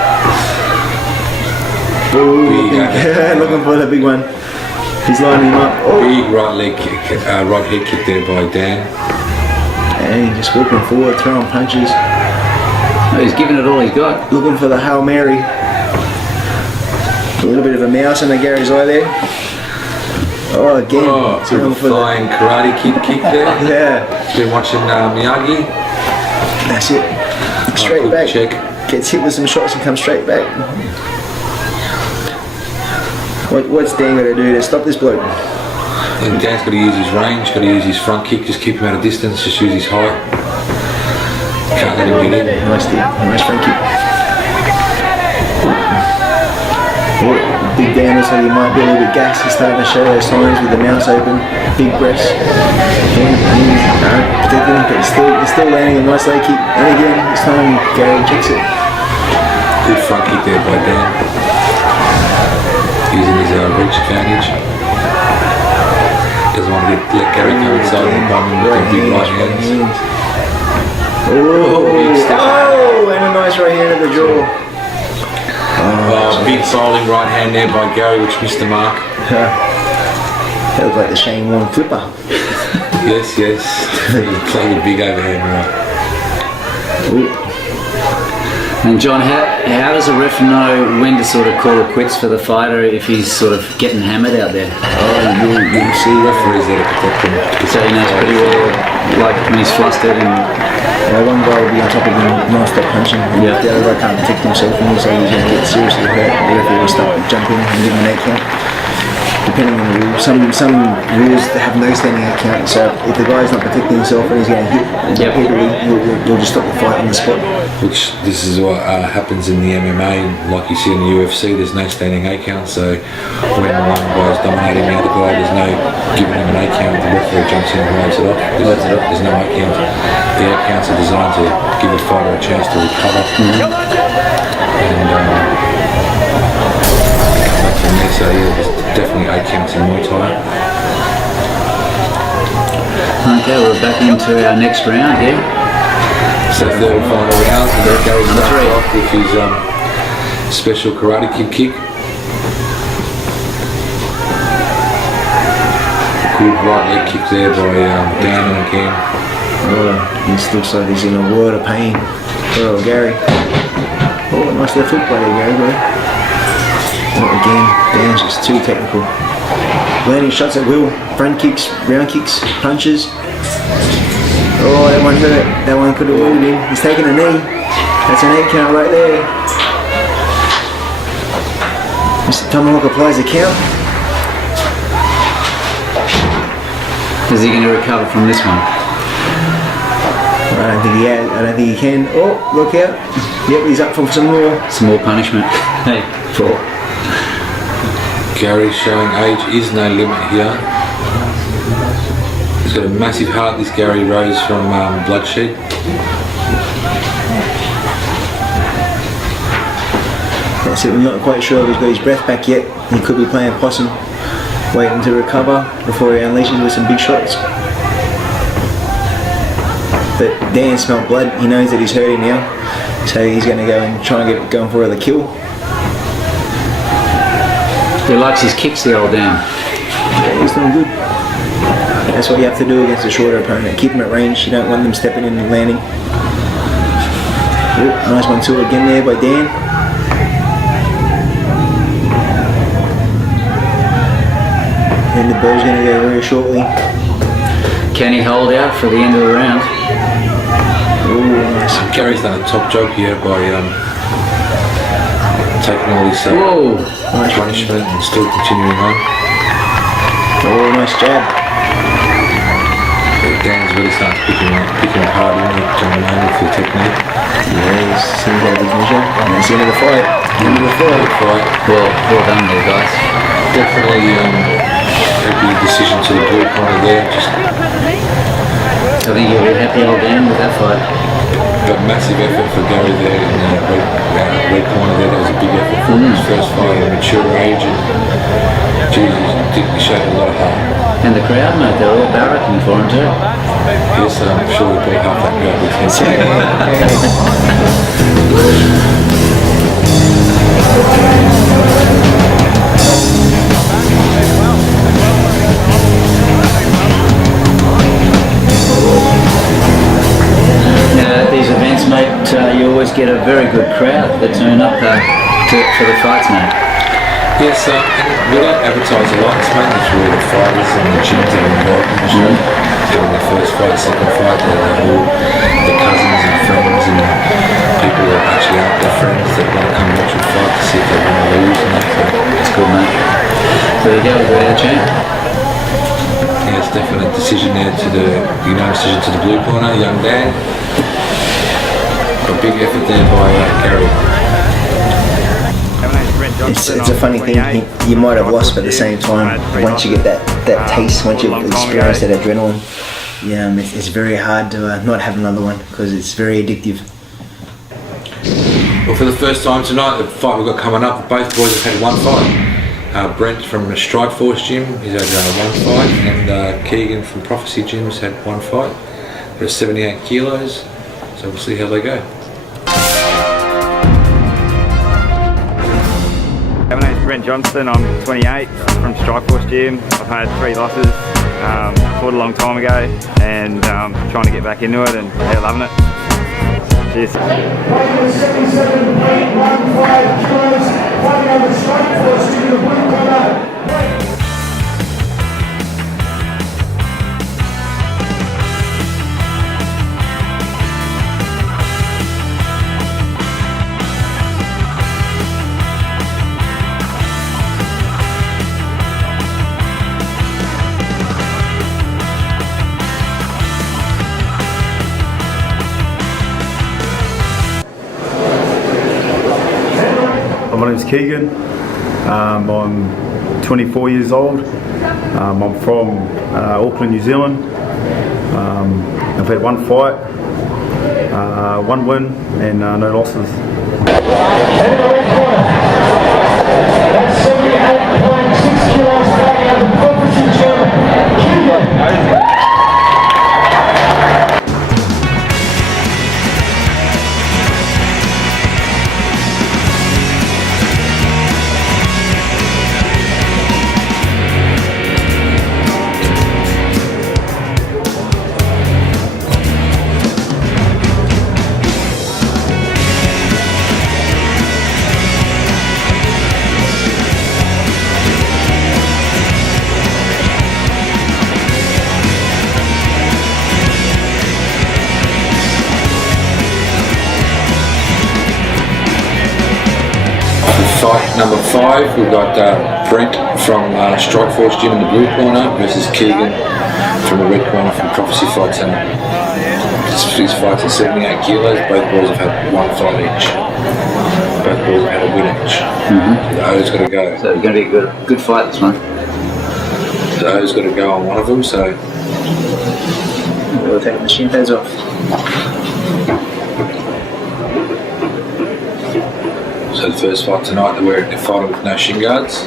Looking for the big one. He's lining him up. Big right leg kick, right head kick there by Dan. And just walking forward, throwing punches. He's giving it all he's got. Looking for the Hail Mary. A little bit of a mouse in the Gary's eye there. Oh, again. Sort of a flying karate kick there. Yeah. He's been watching Miyagi. That's it. Straight back. Check. Gets hit with some shots and comes straight back. What's Dan got to do to stop this bloke? And Dan's got to use his range, got to use his front kick, just keep him at a distance, just use his height. Can't let him get in. Nice front kick. Big Dan looks like he might be a little bit gassed. He's starting to show those signs with the mouth open, big breasts. Protecting him, but he's still landing a nice leg kick. And again, this time Gary checks it. Good front kick there by Dan. Using his reach advantage. Doesn't want to let Gary come inside and bomb him with the big right hands. And a nice right hand at the jaw. Big bowling right hand there by Gary, which missed the mark. That looks like the Shane Warne flipper. Yes. Playing a big overhand right. And John, how does a ref know when to sort of call it quits for the fighter if he's sort of getting hammered out there? You'll see referees there to protect him. So he knows pretty well, like when he's flustered and... one guy will be on top of him non-stop punching, and the other guy can't protect himself, and so he's going to get seriously hurt. The referee will start jumping and give him an 8 count. Depending on the rules. Some rules have no standing 8 count, so if the guy's not protecting himself and he's getting hit repeatedly, you'll just stop the fight on the spot. Which this is what happens in the MMA, like you see in the UFC, there's no standing 8 count, so when one guy's dominating the other guy, there's no giving him an 8 count, the referee jumps in and waves it off. There's no 8 count. The 8 counts are designed to give the fighter a chance to recover. And so there's definitely 8 counts in Muay Thai. Okay, we're back into our next round here. So third and final round, Gary starts off with his special karate kick. Good right leg kick there by Dan again. He looks like he's in a world of pain. Gary. Nice left hook by there, Gary, bro. Again, Dan's just too technical. Landing shots at will, front kicks, round kicks, punches. That one hurt. That one could have wounded him. He's taking a knee. That's an 8 count right there. Mr. Tomahawk applies a count. Is he going to recover from this one? I don't think he can. Oh, look out. Yep, he's up for some more. Some more punishment. Hey. Gary showing age is no limit here. He's got a massive heart, this Gary Rose from Bloodshed. That's it, we're not quite sure if he's got his breath back yet. He could be playing possum, waiting to recover before he unleashes with some big shots. But Dan smelt blood, he knows that he's hurting now, so he's going to go and try and get going for the kill. He likes his kicks, the old Dan. Yeah, he's doing good. That's what you have to do against a shorter opponent. Keep them at range, you don't want them stepping in and landing. Ooh, nice 1-2 again there by Dan. And the bell's going to go very shortly. Can he hold out for the end of the round? Ooh, nice. Gary's done a top job here by taking all his punishment and still continuing on. Oh, nice jab. Dan's really starting to pick him apart with John Wayne with the technique. Yeah, he seems to have his measure. And that's the end of the fight. Well done there, guys. Definitely a big decision to the blue corner there. I think you'll be happy, old Dan, with that fight. Got massive effort for Gary there in the red corner there. That was a big effort for his first fight at a mature age. And he showed a lot of heart. And the crowd, mate, they're all barracking for him too. Yes, I'm sure we brought half that crowd with him. These events, mate, you always get a very good crowd that turn up for the fights, mate. Yes, and we don't advertise a lot. It's mainly through the fighters and the gyms that are involved in the show. Doing their first fight, second fight, all the cousins and friends and people that actually aren't their friends that want to come watch a fight to see if they want to lose and that. So it's good, mate. There you go, we're our champ. Yeah, it's definitely a decision there to the decision to the blue corner, young Dan. A big effort there by Gary. It's a funny thing, you might have lost, but at the same time, once you get that taste, once you've experienced that adrenaline, yeah, it's very hard to not have another one because it's very addictive. Well, for the first time tonight, the fight we've got coming up, both boys have had one fight. Brent from the Strike Force Gym, he's had one fight, and Keegan from Prophecy Gym's had one fight. They're 78 kilos, so we'll see how they go. My name's Brent Johnston, I'm 28, from Strike Force Gym. I've had 3 losses, fought a long time ago, and trying to get back into it, and yeah, loving it. Cheers. 77.15 kilos, fighting over Strike Force Gym in the blue corner. My name's Keegan, I'm 24 years old, I'm from Auckland, New Zealand. I've had one fight, one win and no losses. That's 78.6 kilos fighting out of the Prophecy Gym, Keegan. Fight number 5, we've got Brent from Strike Force Gym in the blue corner versus Keegan from the red corner from Prophecy Fight Centre. His fights at 78 kilos, both boys have had one fight each. both boys had a win each. So the O's got to go. So it's going to be a good fight, this one. The O's got to go on one of them, so... We'll take the shin pads off. So the first fight tonight, they're fighting with no shin guards.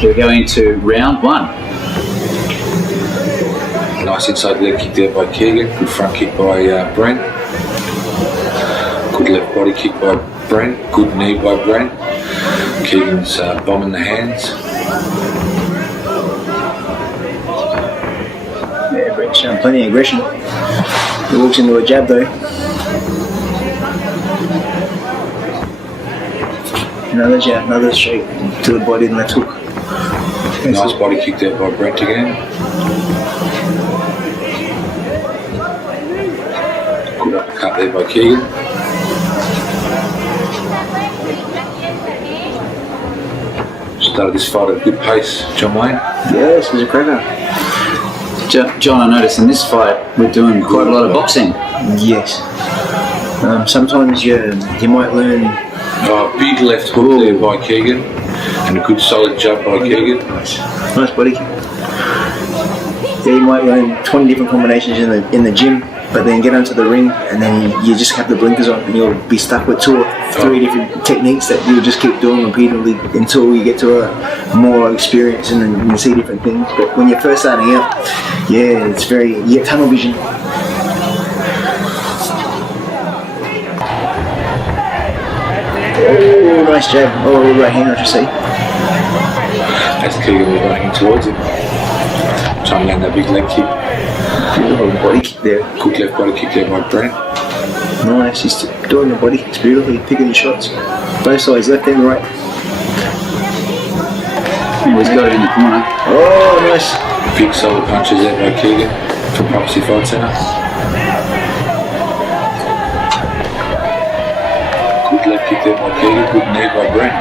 Here we go into round 1. Nice inside leg kick there by Keegan. Good front kick by Brent. Good left body kick by Brent. Good knee by Brent. Keegan's bombing the hands. Yeah, Brent's showing plenty of aggression. He walks into a jab though. Another jab, another straight to the body and left hook. Nice body kick there by Brent again. Good uppercut there by Keegan. Started this fight at a good pace, John Wayne. Yeah, this was a cracker. John, I noticed in this fight we're doing quite a lot of boxing. Yes. Sometimes you might learn. Big left hook there by Keegan, and a good solid jab by Keegan. Nice body kick. Yeah, you might learn 20 different combinations in the gym, but then get onto the ring and then you just have the blinkers on and you'll be stuck with 2 or 3 different techniques that you'll just keep doing repeatedly until you get to a more experience and then you see different things. But when you're first starting out, yeah, it's you get tunnel vision. Oh, nice jab. Oh, right hand, I should say. As Keegan was running towards him. Trying to land that big leg kick. Beautiful body kick there. Good left body kick there by Brent. Nice, he's doing the body kicks beautifully, picking his shots. Both sides, left and right. Oh, he's got it in the corner. Oh, nice. Big solid punches there by Keegan from Prophecy Fight Centre. Good left kick there by Keegan, good knee by Brent.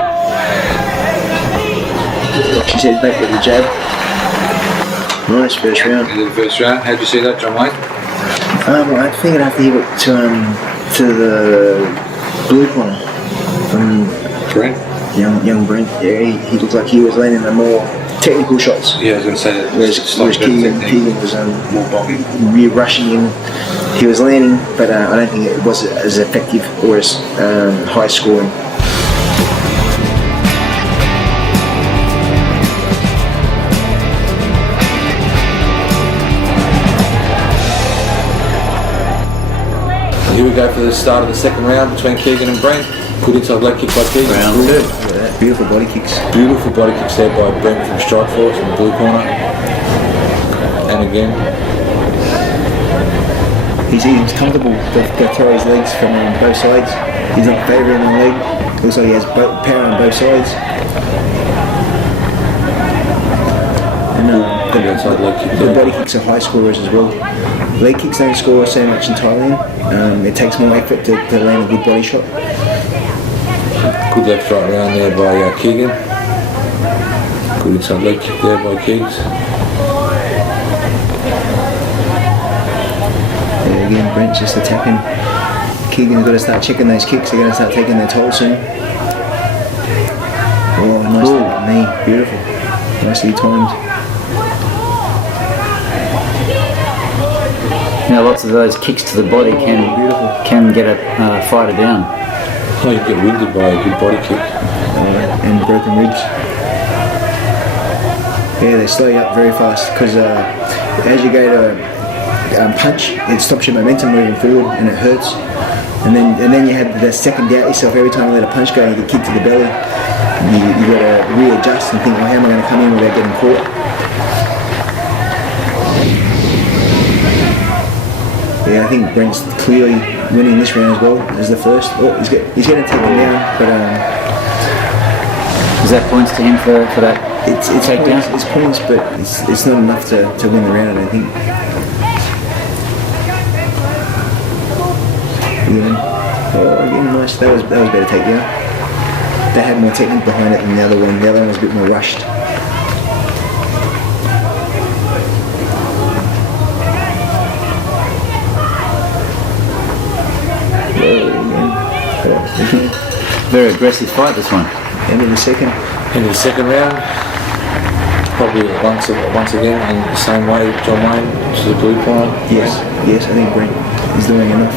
She said back with the jab. Nice first round. Into the first round. How'd you see that, John Wayne? I think I'd have to give it to the blue corner from Brent. Young Brent. Yeah, he looked like he was landing the more technical shots. Yeah, I was going to say that. Whereas Keegan was more bombing. Rushing in. He was landing, but I don't think it was as effective or as high scoring. Here we go for the start of the second round between Keegan and Brent. Good inside leg kick by Keegan. Round 2. Yeah, beautiful body kicks. Beautiful body kicks there by Brent from Strikeforce in the blue corner. And again. He's comfortable to throw his legs from both sides. He's not favouring the leg. Looks like he has power on both sides. And the body kicks are high scorers as well. Leg kicks don't score so much in Thailand. It takes more effort to land a good body shot. Good left right round there by Keegan. Good inside leg kick there by Keegs. Yeah, again, Brent's just attacking. Keegan's got to start checking those kicks. They're going to start taking their toll soon. Oh, nice knee. Beautiful. Nicely timed. Now, lots of those kicks to the body can get a fighter down. Oh, you get winded by a good body kick. And broken ribs. Yeah, they slow you up very fast because as you go to punch, it stops your momentum moving forward and it hurts. And then you have the second doubt yourself every time you let a punch go and you get kicked to the belly. You got to readjust and think, well, how am I going to come in without getting caught? Yeah, I think Brent's clearly winning this round as well as the first. Oh, he's going to take him down, but is that points to him for that? It's takedown. It's points, but it's not enough to win the round, I don't think. Yeah. Oh, again, nice. That was better takedown. They had more technique behind it than the other one. The other one was a bit more rushed. Very aggressive fight, this one. End of the second. In the second round, probably once again in the same way, John Wayne to the blue corner. Yes, I think Brent is doing enough.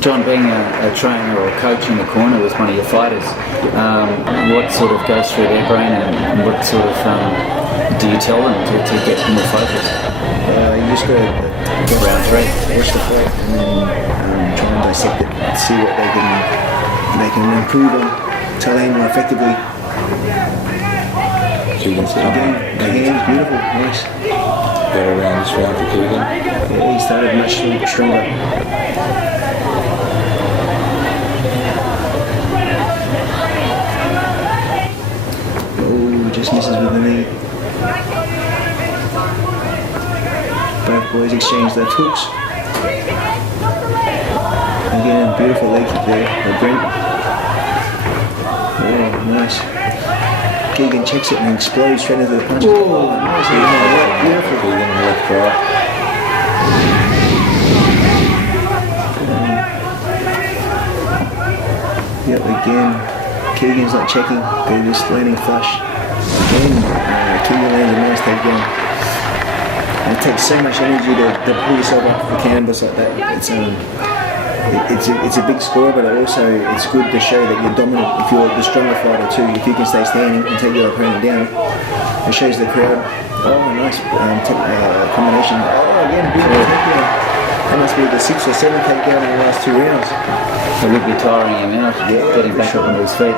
John, being a trainer or a coach in the corner with one of your fighters, what sort of goes through their brain, and what sort of do you tell them to get more focused? You just got to round 3, watch the fight, and then try and dissect it, see what they can improve on to land more effectively. Keegan's Again, the hand's beautiful, nice. better round this round for Keegan. Yeah, he started much stronger. Just misses with the knee. Both boys exchange their hooks. Again, beautiful leg kick there by Brent. Oh, nice. Keegan checks it and explodes straight into the punch. Oh, nice. Beautiful. Keegan left right. Yep, again. Keegan's not checking, they're just landing flush. Again, Keegan lands a nice takedown. It takes so much energy to pull yourself off the canvas like that. It's a big score, but also it's good to show that you're dominant. If you're the stronger fighter too, if you can stay standing and take your opponent down, it shows the crowd. Oh, nice combination. Oh, again, beautiful takedown. That must be the 6th or 7th takedown in the last 2 rounds. It would be tiring him out, getting back up onto his feet.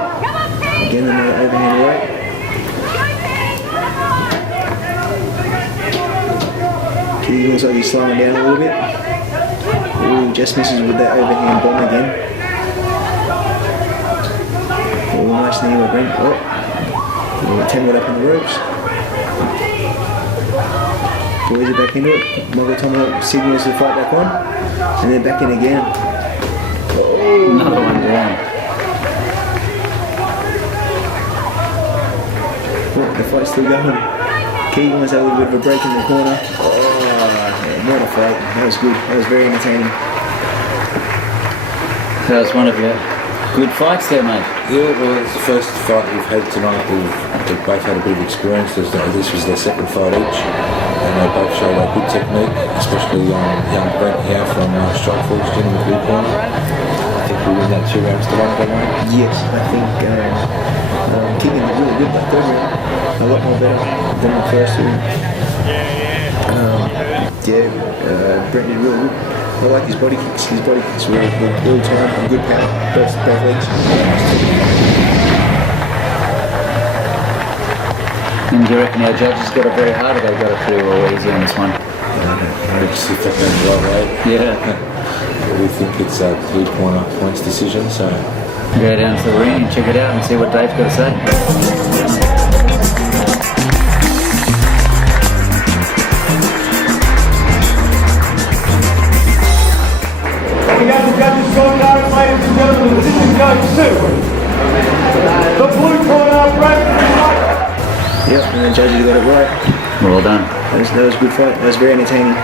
Again, another overhand right. He looks like he's slowing down a little bit. Ooh, just misses with that overhand bomb again. Oh, nice knee by Brent. Oh, tangled up in the ropes. Boys are back into it. Michael Tomahawk signals the fight back on. And then back in again. Oh, another one down. Oh, the fight's still going. Keegan was a little bit of a break in the corner. Oh, what a fight. That was good. That was very entertaining. That was one of your good fights there, mate. Yeah, well, it's the first fight we've had tonight. They've both had a bit of experience. This was their second fight each, and they both showed a good technique, especially young Brent here from Surfaroo Sports in the blue corner. I think we win that 2 rounds to 1, don't we? Yes, I think Keegan was really good that third round. A lot more better than the first 2. Brent did really good. I like his body kicks. His body kicks were all time and good power. Both legs. And do you reckon our judges got it very hard, or they got it pretty well easy on this one? I don't see if that goes the right way. Yeah. We think it's a blue corner points decision, so go down to the ring and check it out and see what Dave's got to say. We got the judges' scorecards, ladies and gentlemen. This is Judge Sue. The blue corner, Brent. Yep, and the judges got it right. Well done. That was a good fight. That was very entertaining.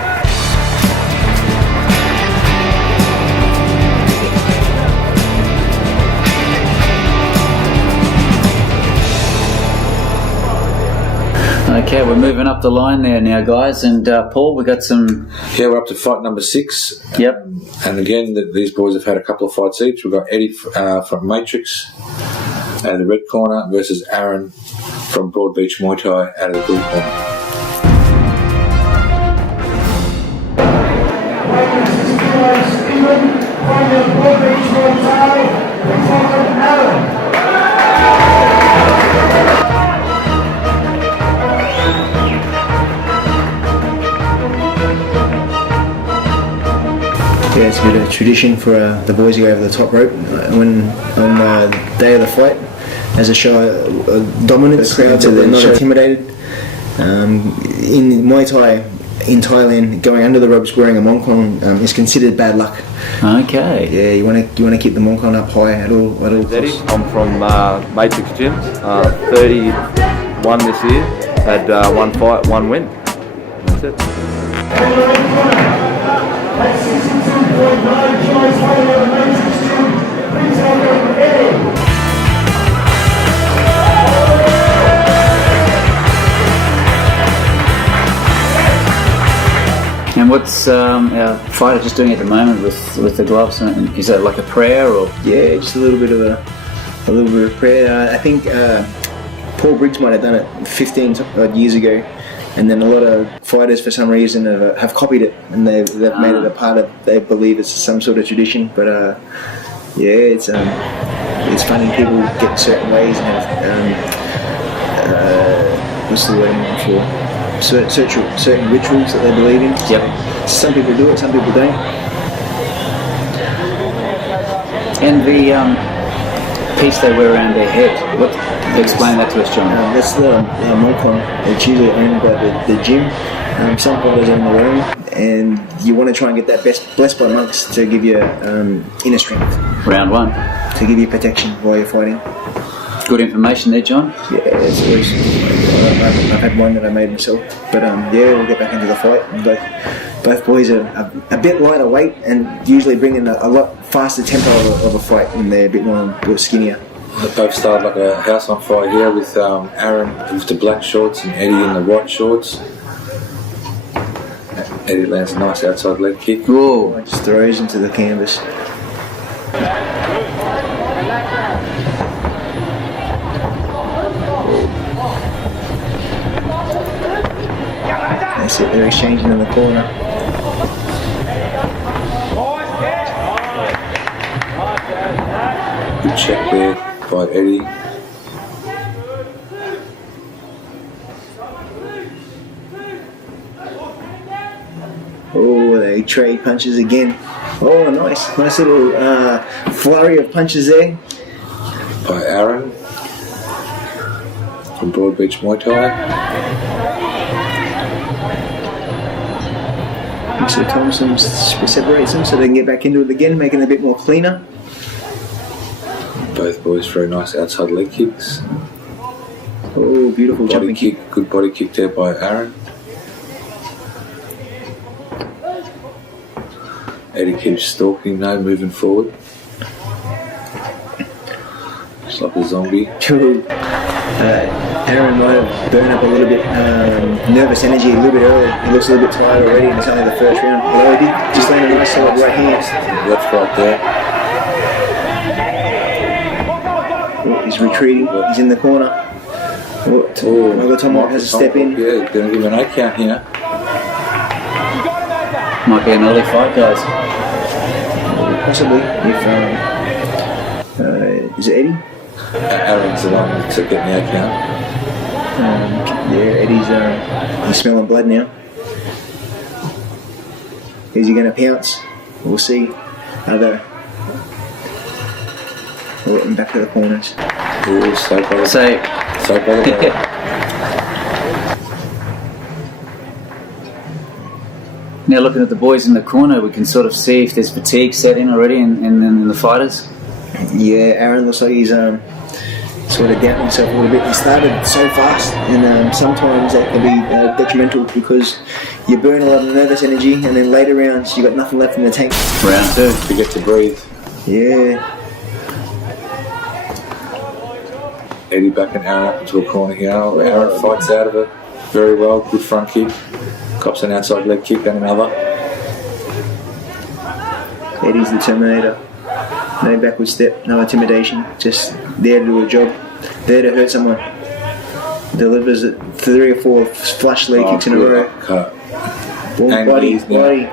Okay, we're moving up the line there now, guys. And Paul, we got some. yeah, we're up to fight number 6. Yep. And again, these boys have had a couple of fights each. We've got Eddie from Matrix out of the red corner versus Aaron from Broad Beach Muay Thai out of the blue corner. Yeah, it's a bit of a tradition for the boys to go over the top rope when on the day of the fight, as a show dominance, the crowds are not intimidated. In Muay Thai in Thailand, going under the ropes wearing a mongkon is considered bad luck. Okay. Yeah, you want to keep the mongkon up high at all Eddie, costs. I'm from Matrix Gym, 31 this year, had 1 fight, 1 win. That's it. At 62.9 kilos weight out of Matrix Gym, please welcome Eddie. And what's our fighter just doing at the moment with the gloves? Is that like a prayer or? Yeah, just a little bit of prayer. I think Paul Briggs might have done it 15 odd years ago, and then a lot of fighters for some reason have copied it, and they've made it a part of. They believe it's some sort of tradition, but yeah, it's funny. People get certain ways and have what's the word I'm looking for? Certain rituals that they believe in. Yep. Some people do it, some people don't. And the piece they wear around their head, explain that to us, John. That's the Molcon. It's usually owned by the gym. Some fighters own their own, and you want to try and get that blessed by monks to give you inner strength. Round one. To give you protection while you're fighting. Good information there, John. Yeah, it's always. I've had one that I made myself, but yeah, we'll get back into the fight. And both boys are a bit lighter weight and usually bring in a lot faster tempo of a fight, and they're a bit more skinnier. They both started like a house on fire here with Aaron with the black shorts and Eddie in the white shorts. Eddie lands a nice outside leg kick. Whoa! Just throws into the canvas. That's it, they're exchanging in the corner. Good check there by Eddie. Oh, they trade punches again. Oh, nice little flurry of punches there. By Aaron from Broad Beach Muay Thai. So Thompson separates them so they can get back into it again, making it a bit more cleaner. Both boys very nice outside leg kicks. Oh, beautiful body jumping kick. Good body kick there by Aaron. Eddie keeps stalking now, moving forward. Just like a zombie. Aaron might have burned up a little bit nervous energy a little bit early. He looks a little bit tired already, and it's only the first round. Although he did just land a nice solid right hand. Left right there. Oh, he's retreating. He's in the corner. Michael Tomahawk has a step in. Yeah, going to give an 8 count here. Might be an early fight, guys. Possibly. If is it Eddie? Aaron's the one that's getting the 8 count. Yeah, Eddie's he's smelling blood now. Is he going to pounce? We'll see. Back to the corners. Ooh, so by the Now looking at the boys in the corner, we can sort of see if there's fatigue set in already in the fighters. Yeah, Aaron looks like he's sort of doubting himself a little bit. He started so fast, and sometimes that can be detrimental because you burn a lot of nervous energy, and then later rounds you got nothing left in the tank. Round 2, forget to breathe. Yeah. Eddie backing Aaron up into a corner here. Aaron fights out of it very well. Good front kick. Cops an outside leg kick and another. Eddie's the Terminator. No backward step, no intimidation. Just there to do a job. There to hurt someone. Delivers 3 or 4 flush leg kicks in a row. Cut. Body. 3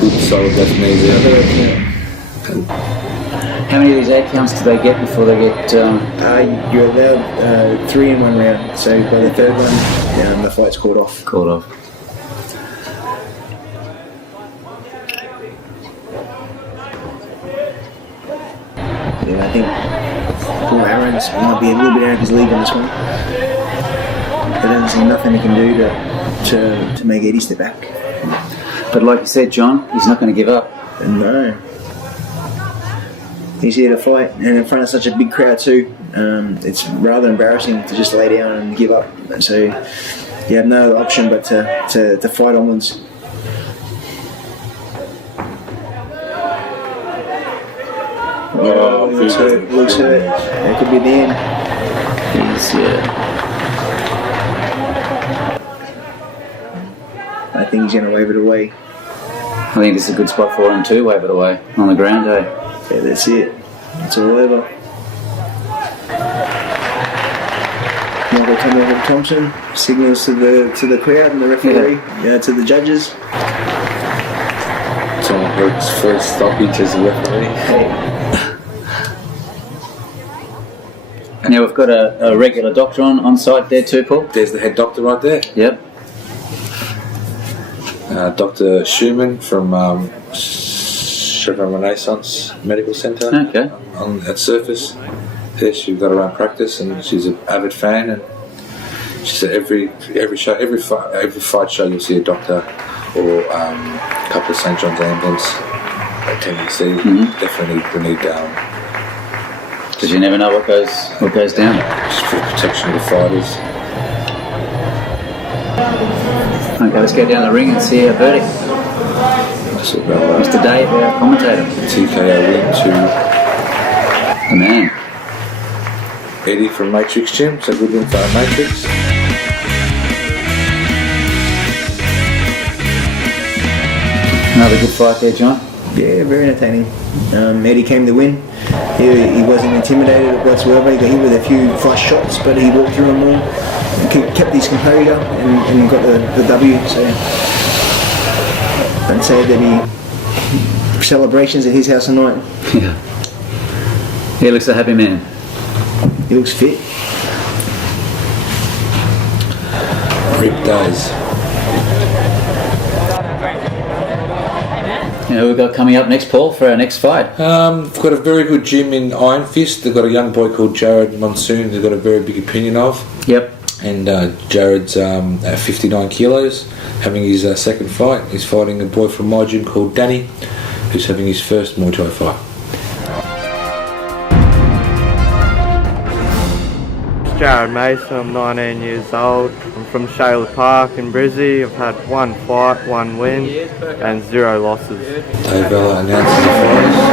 good solid left knees there. How many of these 8 counts do they get before they get... You're allowed 3 in 1 round. So by the 3rd one, the fight's called off. Yeah, I think Paul Aaron's might be a little bit out of his league on this one. There doesn't seem nothing he can do to make Eddie step back. But like you said, John, he's not going to give up. No. He's here to fight, and in front of such a big crowd too. It's rather embarrassing to just lay down and give up. So you have no option but to fight onwards. Oh, looks hurt. That could be the end. think he's going to wave it away. I think this is a good spot for him to wave it away on the ground, eh? Yeah, that's it. It's all over. Michael Thompson signals to the crowd and the referee, to the judges. Tom Hurt's first stoppage as a referee. Now we've got a regular doctor on site there too, Paul. There's the head doctor right there. Yep. Dr. Schumann from Chevron Renaissance Medical Centre. Okay. At Surface. There she's got her own practice and she's an avid fan. And she said every fight show you'll see a doctor or a couple of St John's ambulance attending. Definitely we need because you never know what goes down. Just for protection of the fighters. Okay, let's go down the ring and see our verdict. Mr. Dave, our commentator. TKO win to the man. Eddie from Matrix Gym, so good win for Matrix. Another good fight there, John. Yeah, very entertaining. Eddie came to win. He wasn't intimidated whatsoever. He got hit with a few flush shots, but he walked through them all. Kept his composure and got the W. So I'd say that he celebrations at his house tonight. Yeah. He looks a happy man. He looks fit. Rip days. Now we've got coming up next, Paul, for our next fight. We've got a very good gym in Iron Fist. They've got a young boy called Jared Monsoon they've got a very big opinion of. Yep. And Jared's at 59 kilos, having his second fight. He's fighting a boy from my gym called Danny, who's having his first Muay Thai fight. Jared Mason, I'm 19 years old. I'm from Shayla Park in Brizzy. I've had 1 fight, 1 win, and 0 losses. Dave Bella announces the fight.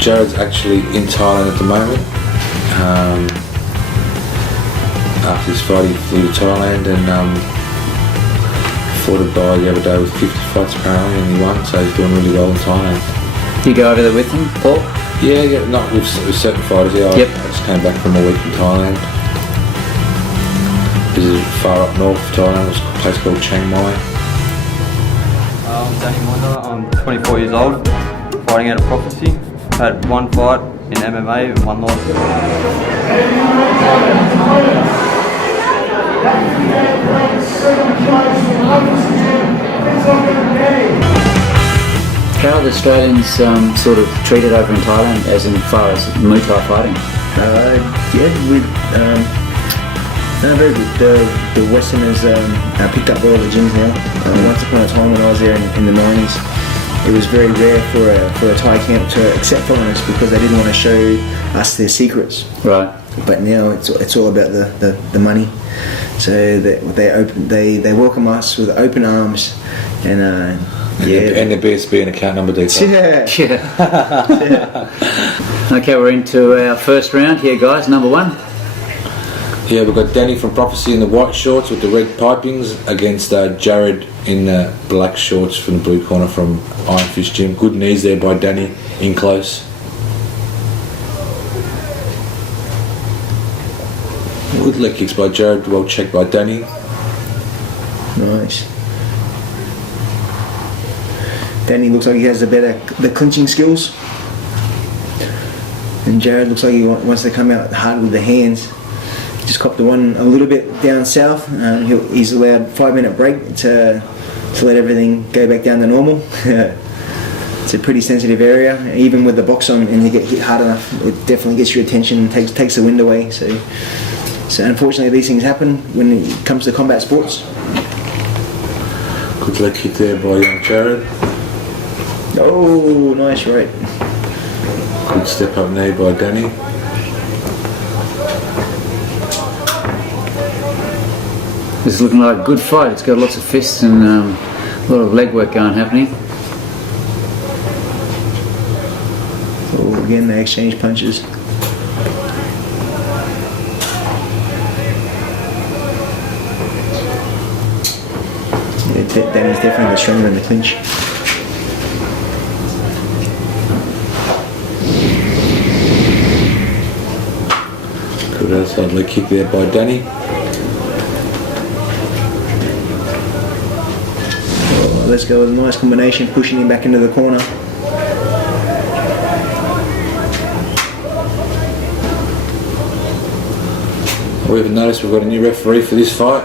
Jared's actually in Thailand at the moment. After his fight, he flew to Thailand and fought a guy the other day with 50 fights apparently, and he won, so he's doing really well in Thailand. You go over there with him, Paul? Yeah, not with certain fighters. Yeah, yep. I just came back from a week in Thailand. Visited far up north of Thailand. It was a place called Chiang Mai. I'm Danny Monda. I'm 24 years old, fighting out of Prophecy. Had 1 fight in MMA and 1 loss. How are the Australians sort of treated over in Thailand, as in far as Muay Thai fighting? Very good. The Westerners picked up all the gyms now. Once upon a time when I was there in the 90s, it was very rare for a Thai camp to accept foreigners because they didn't want to show us their secrets. Right. But now it's all about the money. So they welcome us with open arms and the BSB and account number details. Yeah. Okay, we're into our first round here, guys. Number 1. Yeah, we've got Danny from Prophecy in the white shorts with the red pipings against Jared in the black shorts from the blue corner from Iron Fist Gym. Good knees there by Danny in close. Good leg kicks by Jared, well checked by Danny. Nice. Danny looks like he has the clinching skills. And Jared looks like he wants to come out hard with the hands. Just copped the one a little bit down south. He's allowed 5-minute break to let everything go back down to normal. It's a pretty sensitive area. Even with the box on and you get hit hard enough, it definitely gets your attention and takes the wind away. So unfortunately these things happen when it comes to combat sports. Good leg kick there by young Jared. Oh, nice right. Good step up knee by Danny. This is looking like a good fight. It's got lots of fists and a lot of leg work happening. Oh, again, they exchange punches. Yeah, Danny's definitely the stronger in the clinch. Good outside leg kick there by Danny. Oh, let's go with a nice combination, pushing him back into the corner. We've noticed we've got a new referee for this fight.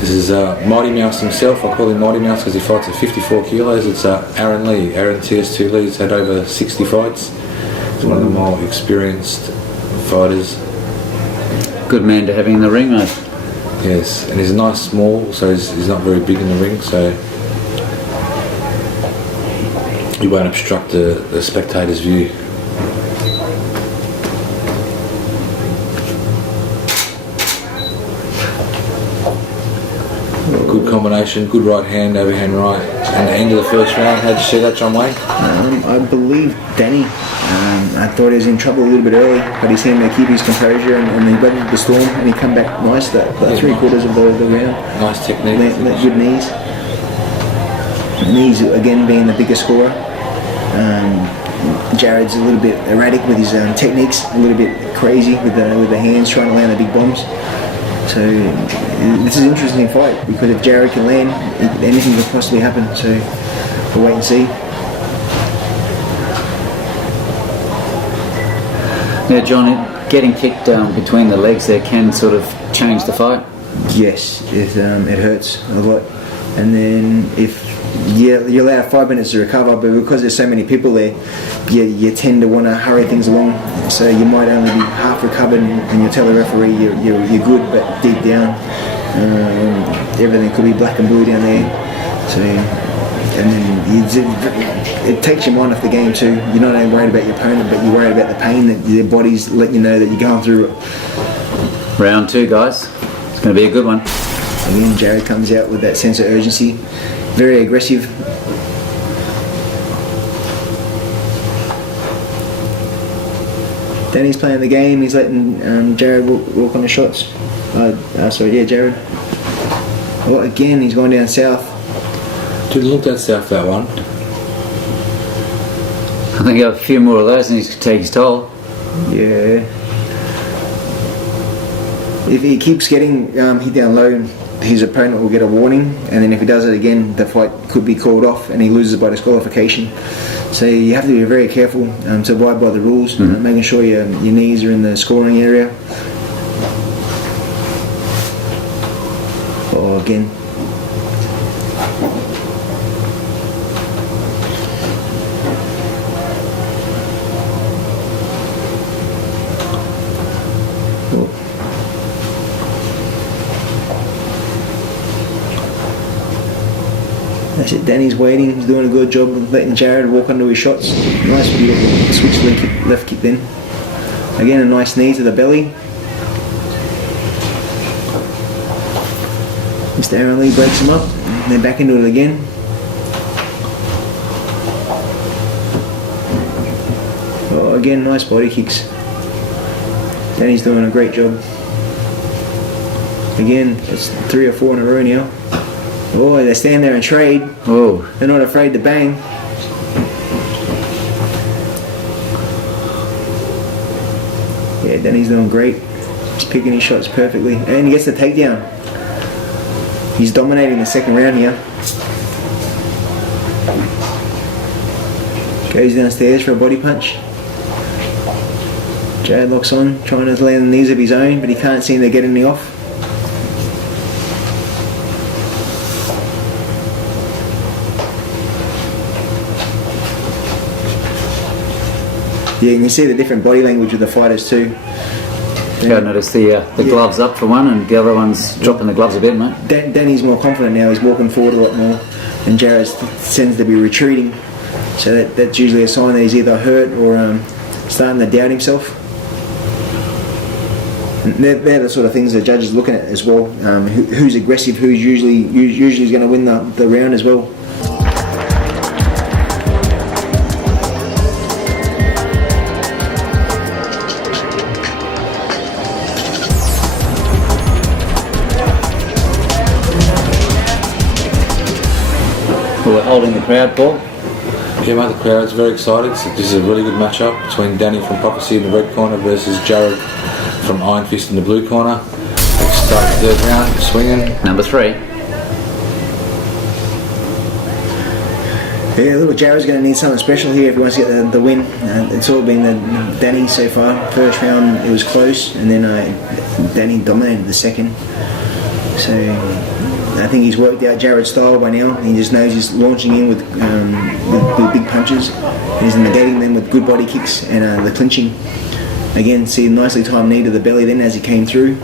This is Mighty Mouse himself. I call him Mighty Mouse because he fights at 54 kilos. It's Aaron Lee. Aaron TS2 Lee. He's had over 60 fights. He's one of the more experienced fighters. Good man to have in the ring, mate. Yes, and he's nice small, so he's not very big in the ring, so he won't obstruct the spectator's view. Good combination, good right hand, overhand right. And the end of the first round, how'd you see that, John Wayne? I believe Danny. I thought he was in trouble a little bit early, but he seemed to keep his composure and he weathered the storm and he come back nice that three quarters of the round. Nice technique. Good knees. Knees again being the bigger scorer. Jared's a little bit erratic with his techniques, a little bit crazy with the hands trying to land the big bombs. So this is an interesting fight because if Jared can land, anything could possibly happen. So we'll wait and see. Now, John, getting kicked between the legs there can sort of change the fight. Yes, it hurts a lot. And then if you're allowed 5 minutes to recover, but because there's so many people there, you tend to want to hurry things along. So you might only be half recovered, and you'll tell the referee you're good, but deep down, everything could be black and blue down there. So, and then it takes your mind off the game too. You're not only worried about your opponent, but you're worried about the pain that your body's letting you know that you're going through it. Round 2, guys. It's going to be a good one. Again, Jared comes out with that sense of urgency, very aggressive. Danny's playing the game. He's letting Jared walk on the shots. Jared. Well, again, he's going down south. Didn't look that south, that one. I think a few more of those and he's going to take his toll. Yeah. If he keeps getting hit down low, his opponent will get a warning, and then if he does it again, the fight could be called off and he loses by disqualification. So you have to be very careful to abide by the rules, making sure your knees are in the scoring area. Oh, again. That's it, Danny's waiting, he's doing a good job of letting Jared walk onto his shots. Nice, beautiful switch left kick then. Again, a nice knee to the belly. Mr. Aaron Lee breaks him up, and then back into it again. Oh, again, nice body kicks. Danny's doing a great job. Again, it's 3 or 4 in a row now. Oh, they stand there and trade. Oh. They're not afraid to bang. Yeah, Danny's doing great. He's picking his shots perfectly. And he gets the takedown. He's dominating the second round here. Goes downstairs for a body punch. Jared locks on, trying to land the knees of his own, but he can't seem to get any off. Yeah, and you see the different body language of the fighters too. Yeah, I noticed the gloves up for one and the other one's dropping the gloves a bit, mate. Danny's more confident now, he's walking forward a lot more, and Jared tends to be retreating. So that's usually a sign that he's either hurt or starting to doubt himself. And they're the sort of things the judges looking at as well. Who's aggressive, who's usually going to win the round as well. crowd, Paul? Yeah, mate, the crowd's very excited. So this is a really good matchup between Danny from Prophecy in the red corner versus Jared from Iron Fist in the blue corner. Let's start the third round, swinging. Number 3. Yeah, little Jared's going to need something special here if he wants to get the win. It's all been Danny so far. First round it was close, and then Danny dominated the second. So I think he's worked out Jared's style by now. He just knows he's launching in with big punches. He's negating them with good body kicks and the clinching. Again, see nicely timed knee to the belly then as he came through.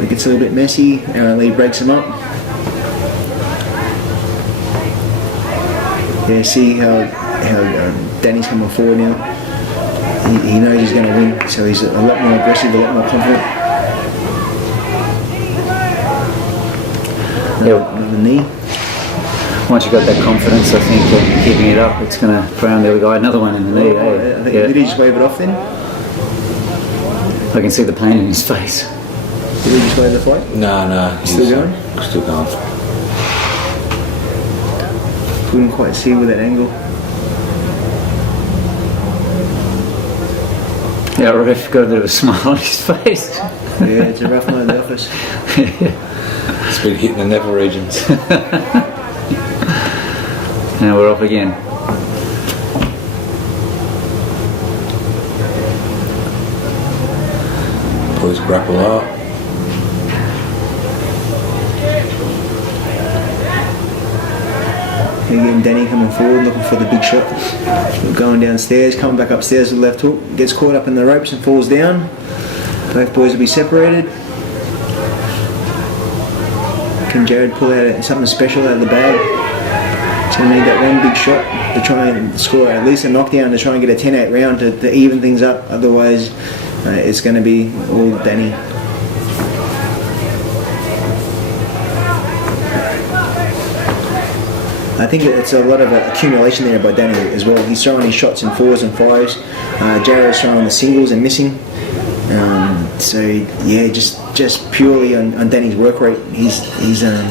It gets a little bit messy. Lee breaks him up. Yeah, see how Danny's coming forward now. He knows he's going to win, so he's a lot more aggressive, a lot more confident. Another knee. Once you've got that confidence, I think keeping it up, it's going to throw the other guy another one in the knee. I think, did he just wave it off then? I can see the pain in his face. Did he just wave the fight? No. Still going? Still going. Couldn't quite see with that angle. Yeah, Ref got a bit of a smile on his face. Yeah, it's a rough night at the office. It's been hitting the nether regions. Now we're off again. Boys grapple up. Again, Danny coming forward, looking for the big shot. Going downstairs, coming back upstairs with the left hook. Gets caught up in the ropes and falls down. Both boys will be separated. Can Jared pull out something special out of the bag? He's going to need that one big shot to try and score at least a knockdown to try and get a 10-8 round to even things up. Otherwise, it's going to be all Danny. I think it's a lot of accumulation there by Danny as well. He's throwing his shots in 4s and 5s. Jared's throwing the singles and missing. So yeah, just purely on Danny's work rate, he's a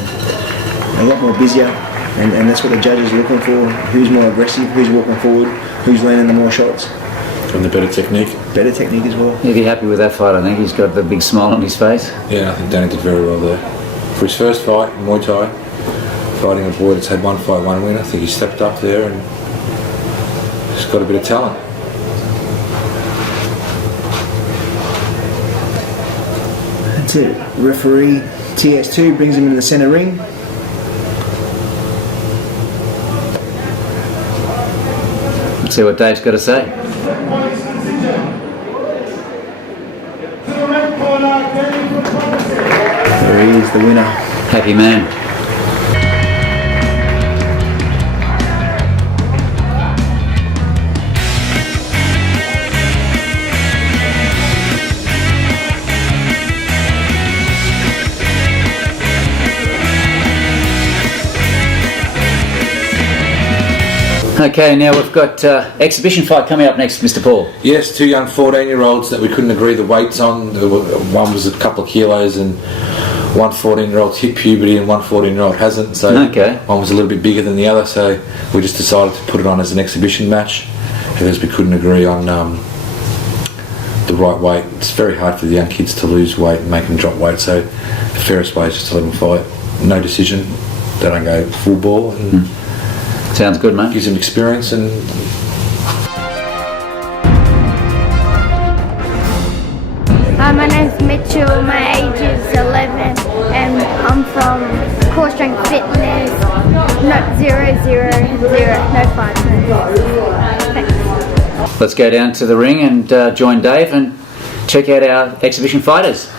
lot more busier, and that's what the judges are looking for. Who's more aggressive? Who's walking forward? Who's landing the more shots? And the better technique. Better technique as well. He'll be happy with that fight. I think he's got the big smile on his face. Yeah, I think Danny did very well there. For his first fight in Muay Thai, fighting a boy that's had one fight, one win, I think he stepped up there and he's got a bit of talent. That's it. Referee TS2 brings him into the centre ring. Let's see what Dave's got to say. There he is, the winner. Happy man. Okay, now we've got exhibition fight coming up next, Mr. Paul. Yes, two young 14-year-olds that we couldn't agree the weights on. One was a couple of kilos, and one 14-year-old's hit puberty and one 14-year-old hasn't. So okay. One was a little bit bigger than the other, so we just decided to put it on as an exhibition match because we couldn't agree on the right weight. It's very hard for the young kids to lose weight and make them drop weight, so the fairest way is just to let them fight. No decision. They don't go full ball. And sounds good, mate. Gives them experience and. My name's Mitchell, my age is 11 and I'm from Core Strength Fitness, not 000, no 5. Thanks. Let's go down to the ring and join Dave and check out our exhibition fighters.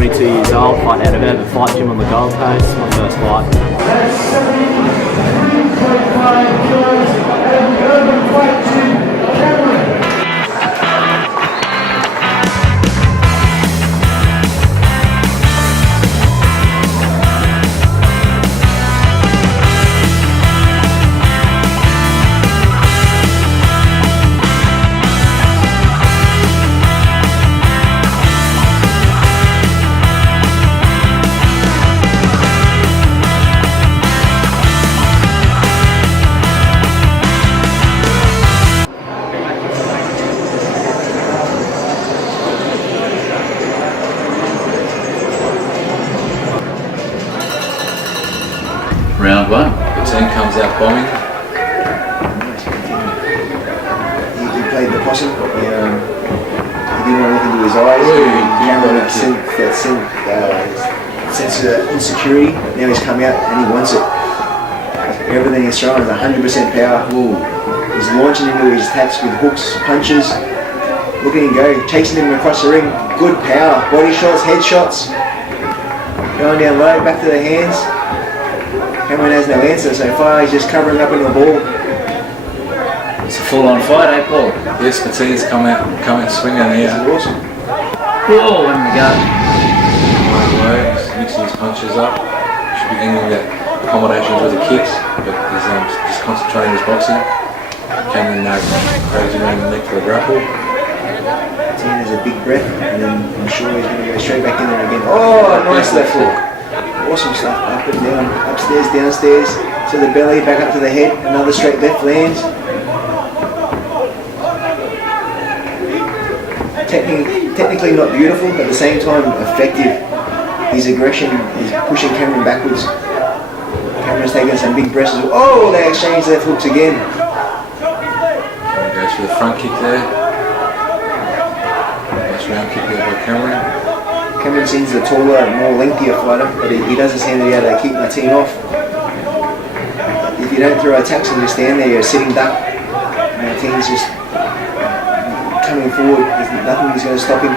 22 years old, fighting out of Urban Fight Gym on the Gold Coast. It's my first fight. That's 73.5 kilos at the Urban Fight Gym, Cameron. Round one. The team comes out bombing. He played the possum. He didn't want to look into his eyes. Cameron sense of insecurity. Now he's come out and he wants it. Everything he's throwing is 100% power. He's launching into his attacks with hooks, punches. Look at him go, chasing him across the ring. Good power, body shots, head shots. Going down low, back to the hands. Cameron has no answer so far, he's just covering up in the ball. It's a full-on fight, eh, Paul? Yes, Martinez come out swinging here. This is awesome. Oh, in we go. Mixing his punches up. Should be ending that combinations with the kicks, but he's just concentrating his boxing. Cameron now goes around the neck for a grapple. Martinez has a big breath, and then I'm sure he's going to go straight back in there again. Oh, nice left hook. Awesome stuff, up and down, upstairs, downstairs, to the belly, back up to the head, another straight left lands. Technically not beautiful, but at the same time effective. His aggression is pushing Cameron backwards. Cameron's taking some big breaths. Oh, they exchange left hooks again. Goes for the front kick there. Nice round kick there by Cameron. Cameron seems the taller, more lengthier fighter, but he doesn't seem to be able to keep Martin off. If you don't throw attacks and just stand there, you're a sitting duck. Martin's just coming forward. There's nothing that's going to stop him.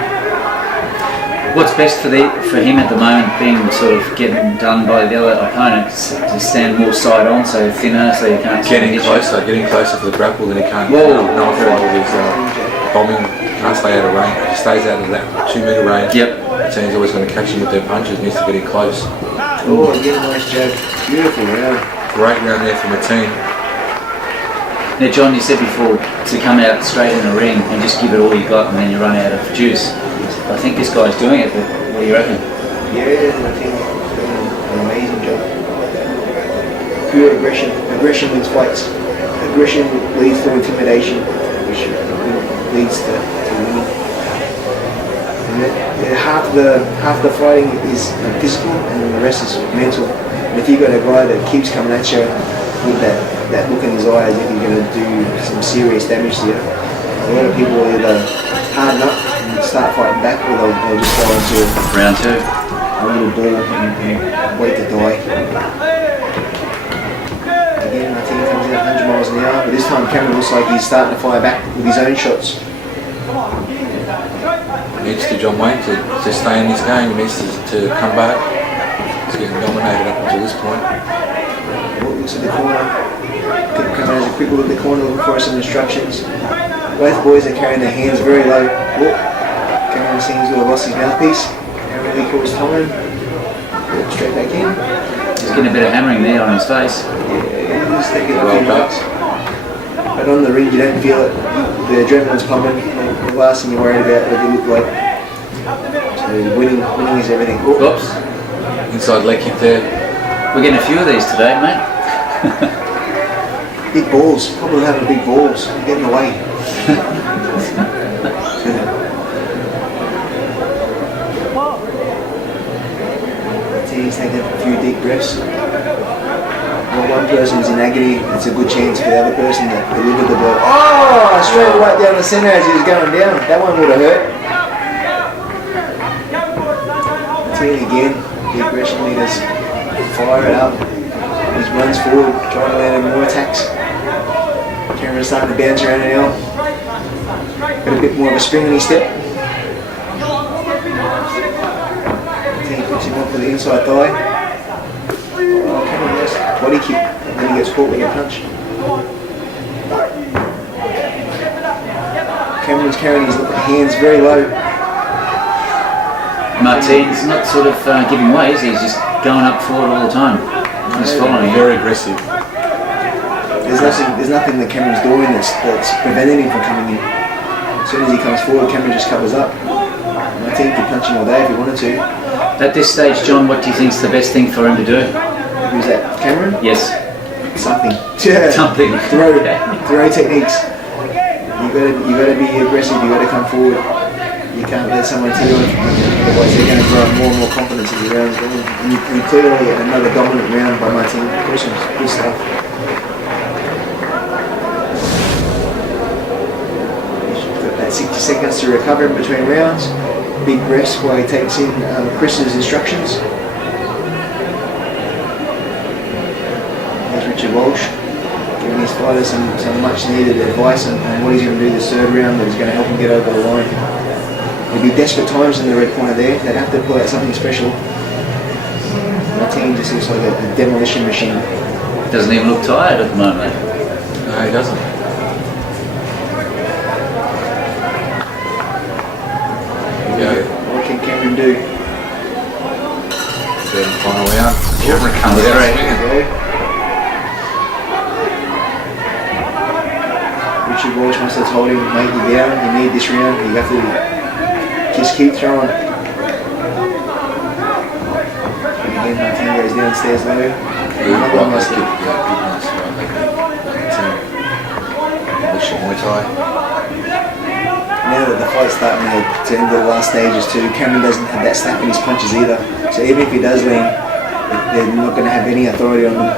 What's best for him at the moment, being sort of getting done by the other opponent, to stand more side on, so thinner, so you can't getting closer for the grapple, then he can't. No one fight with his bombing. Can't stay out of range. If he stays out of that 2 metre range, the team's always going to catch him with their punches. Needs to get in close. Oh, again, nice jab. Beautiful round. Great round there from the team. Now, John, you said before to come out straight in the ring and just give it all you got, and then you run out of juice. I think this guy's doing it, but what do you reckon? Yeah, I think he's doing an amazing job. Pure aggression. Aggression wins fights. Aggression leads to intimidation, which leads to winning. And half the fighting is physical, and the rest is mental. And if you've got a guy that keeps coming at you with that look in his eye as if he's going to do some serious damage to you, a lot of people will either harden up and start fighting back, or they'll just go into round two, a little ball and wait to die. Again, I think he comes out 100 miles an hour, but this time Cameron looks like he's starting to fire back with his own shots. Needs to John Wayne to stay in this game. He needs to come back. He's getting dominated up until this point. Looks at the corner. Cameron has a quick look at the corner, looking for some instructions. Both boys are carrying their hands very low. Cameron seems to have lost his mouthpiece. Cameron recalls time. Straight back in. He's getting a bit of hammering there on his face. Yeah, he's taking a few knocks. But on the ring you don't feel it. The adrenaline's pumping. The last thing you're worried about what they look like. So winning is everything. Oops. Inside leg kick there. We're getting a few of these today, mate. Big balls. Probably having big balls. You're getting away. He's taking a few deep breaths. While one person's in agony, it's a good chance for the other person to deliver the blow. Oh, straight right down the centre as he was going down. That one would have hurt. Team again, the aggression leaders fire it up. He runs forward, trying to land more attacks. Cameron's starting to bounce around now. Got a bit more of a spring in his step. for the inside thigh. Oh, Cameron, yes. Body kick. And then he gets caught with a punch. Cameron's carrying his hands very low. Martin's not sort of giving way, is he? He's just going up forward all the time. He's following. Very aggressive. There's nothing that Cameron's doing that's preventing him from coming in. As soon as he comes forward, Cameron just covers up. Martin could punch him all day if he wanted to. At this stage, John, what do you think's the best thing for him to do? Who's that? Cameron? Yes. Something. Something. Throw techniques. You gotta be aggressive. You gotta come forward. You can't let someone tell you it. Otherwise, they're going to grow more and more confidence as the rounds go. And you clearly get another dominant round by Martin. Awesome. Good stuff. Got that 60 seconds to recover in between rounds. Big breaths while he takes in Chris's instructions. There's Richard Walsh giving his fighter some much needed advice on what he's going to do this third round that is going to help him get over the line. There'll be desperate times in the red corner there. They'd have to pull out something special. Martin just looks like a demolition machine. Doesn't even look tired at the moment. No, he doesn't. What can Cameron do? Third and final round. Cameron comes straight. Richard Walsh must have told him, mate, you're down, you need this round, you have to just keep throwing. Again, Martin goes downstairs low. Now that the fight's starting to end the last stages too, Cameron doesn't have that snap in his punches either. So even if he does land, they're not going to have any authority on them.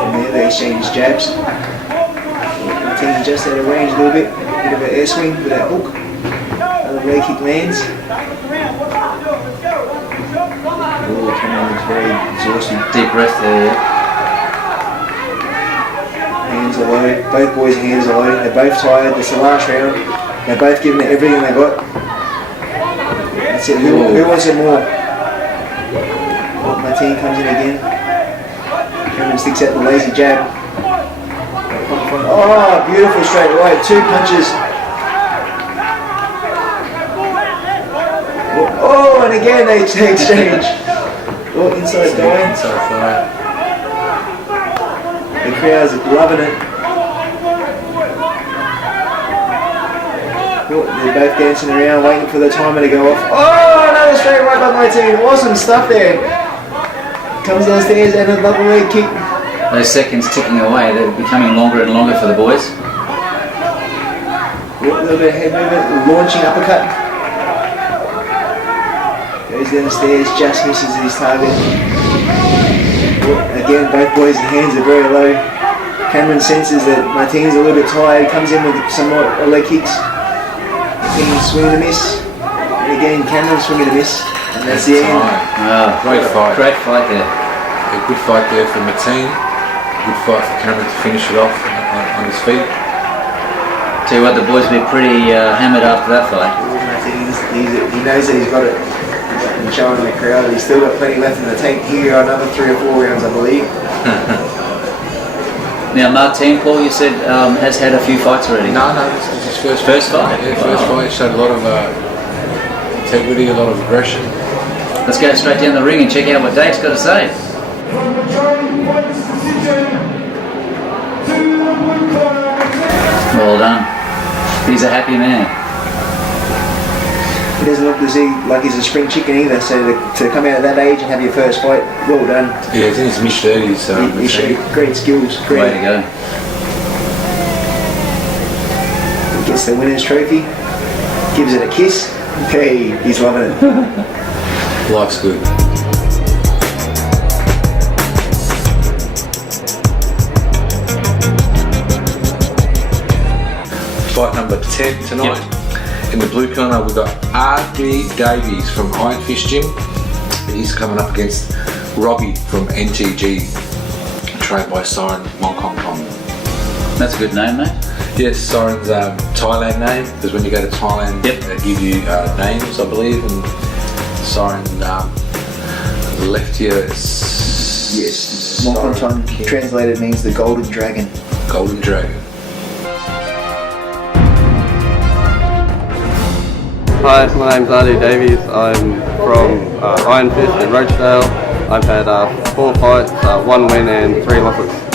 And there they exchange jabs. Martin just out of range a little bit. Bit of an air swing with that hook. Another leg kick lands. Oh, Cameron looks very exhausted. Deep breath there, yeah. Hands are low. Both boys' hands are low. They're both tired. It's the last round. They're both giving it everything they got. That's it. Who wants it more? Oh, Martin comes in again. Cameron sticks out the lazy jab. Oh, beautiful straight right. 2 punches. Oh, and again they exchange. Oh, inside thigh. Inside thigh. The crowd's loving it. Oh, they're both dancing around, waiting for the timer to go off. Oh, another straight right by Martin. Awesome stuff there. Comes downstairs and another leg kick. Those seconds ticking away, they're becoming longer and longer for the boys. A little bit of head movement, launching uppercut. Goes down the stairs, just misses his target. Again, both boys' hands are very low. Cameron senses that Martin's a little bit tired, comes in with some more leg kicks. Again, swing and a miss. And again, Cameron swinging and a miss. And that's the end. Great fight. Great fight there. A good fight there for Martin. Good fight for Cameron to finish it off on his feet. Tell you what, the boys will be pretty hammered after that fight. He knows that he's got it. And showing the crowd, he's still got plenty left in the tank. Here are another 3 or 4 rounds, I believe. Now, Martin, Paul, you said has had a few fights already. No, it's his first fight. Yeah, first fight. He showed a lot of integrity, a lot of aggression. Let's go straight down the ring and check out what Dave's got to say. Well done. He's a happy man. He doesn't look like he's a spring chicken either, so to come out at that age and have your first fight, well done. Yeah, he's in his mid-30s. He showed great skills. Way to go. He gets the winner's trophy, gives it a kiss. Hey, he's loving it. Life's good. Fight number 10 tonight. Yep. In the blue corner we've got R.D. Davies from Ironfish Gym. He's coming up against Robbie from NTG, trained by Siren Mong Kong Kong. That's a good name, mate. Yes, Siren's Thailand name, because when you go to Thailand, they give you names, I believe, and Siren left here is... Yes, Mokonton translated means the Golden Dragon. Golden Dragon. Hi, my name's Ardy Davies. I'm from Iron Fist in Rochedale. I've had 4 fights, 1 win and 3 losses.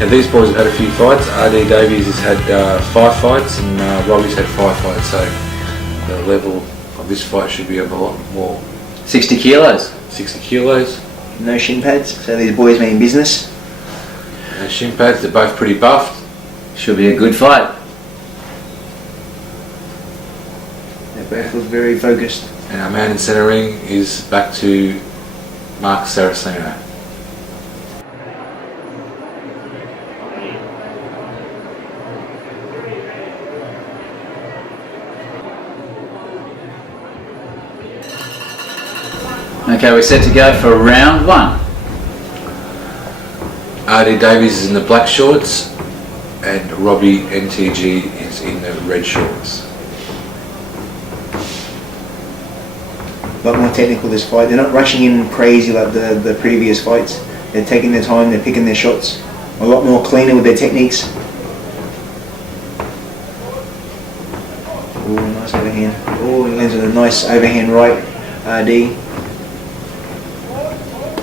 Yeah, these boys have had a few fights. R.D. Davies has had 5 fights and Robbie's had 5 fights, so the level of this fight should be a lot more. 60 kilos. 60 kilos. No shin pads, so these boys mean business. No shin pads, they're both pretty buffed. Should be a good fight. They both look very focused. And our man in centre ring is back to Mark Saraceno. Okay, we're set to go for round 1. R.D. Davies is in the black shorts and Robbie NTG is in the red shorts. A lot more technical this fight. They're not rushing in crazy like the previous fights. They're taking their time, they're picking their shots. A lot more cleaner with their techniques. Oh, nice overhand. Oh, he lands with a nice overhand right, RD.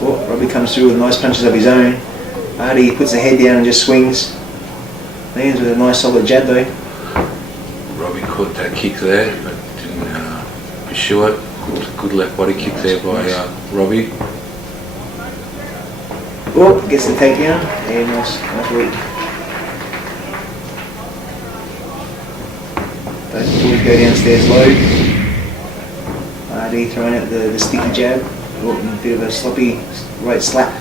Oh, Robbie comes through with nice punches of his own. RD puts the head down and just swings. Lands with a nice solid jab though. Robbie caught that kick there, but didn't pursue it. Good left body kick there by Robbie. Oh, gets the takedown. Yeah, nice work. Both boys go downstairs low. RD throwing out the sticky jab. Oh, and a bit of a sloppy right slap.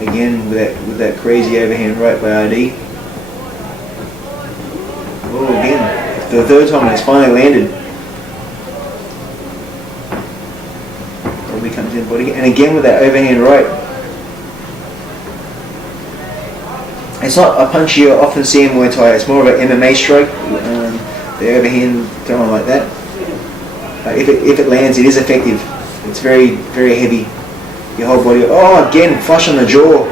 Again with that crazy overhand right by RD. Oh, again, for the 3rd time and it's finally landed. Robbie comes in body and again with that overhand right. It's not a punch you often see in Muay Thai. It's more of an MMA stroke. The overhand thrown like that. If it lands, it is effective. It's very, very heavy. Your whole body. Oh, again, flush on the jaw.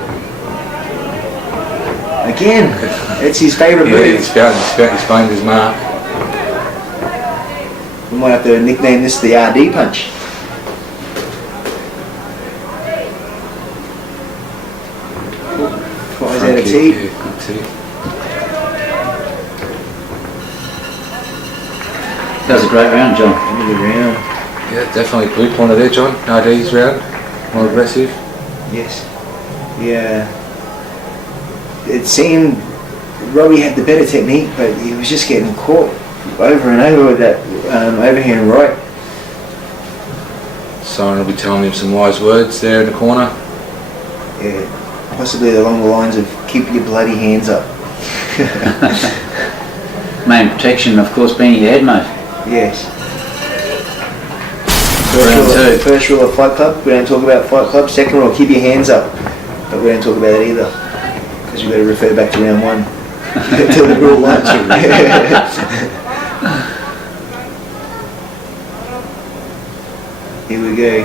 Again, it's his favourite move. He's found his mark. We might have to nickname this the RD punch. Flies out of tee. Yeah, good tee. That was a great round, John. Good round. Yeah, definitely blue pointer there, John. RD's round. More aggressive. Yes. Yeah. It seemed Robbie had the better technique, but he was just getting caught over and over with that overhand right. Siren will be telling him some wise words there in the corner. Yeah. Possibly along the lines of keep your bloody hands up. Main protection, of course, being your head, mate. Yes. First rule of Fight Club, we don't talk about Fight Club. Second rule, keep your hands up. But we don't talk about that either. Because you've got to refer back to round 1. to the rule 1. we go.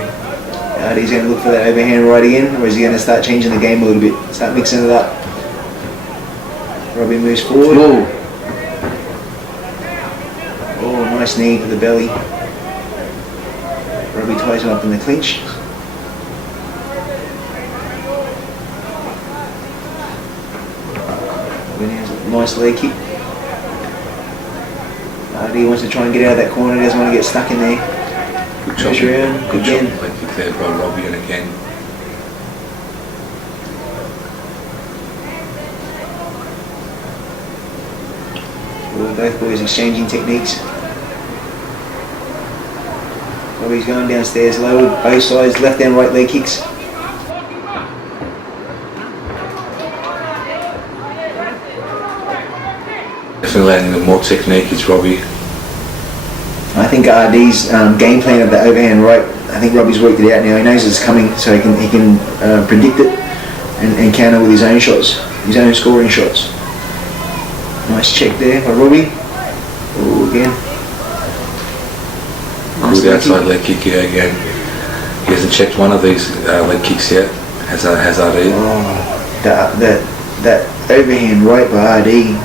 He's going to look for that overhand right again, or is he going to start changing the game a little bit? Start mixing it up. Robbie moves forward. Ooh. Oh, nice knee to the belly. Robbie ties him up in the clinch. Nice leg kick. He wants to try and get out of that corner, doesn't want to get stuck in there. Good chop. Good chop. Leg kick there by Robbie, and again. Well, both boys exchanging techniques. Robbie's going downstairs, lowered both sides, left and right leg kicks. Definitely landing more technique is Robbie. I think RD's game plan of the overhand right, I think Robbie's worked it out now. He knows it's coming, so he can predict it and counter with his own shots, his own scoring shots. Nice check there by Robbie. Oh, again. Nice good outside leg kick here again. He hasn't checked one of these leg kicks yet. Has RD. Oh, that overhand right by RD.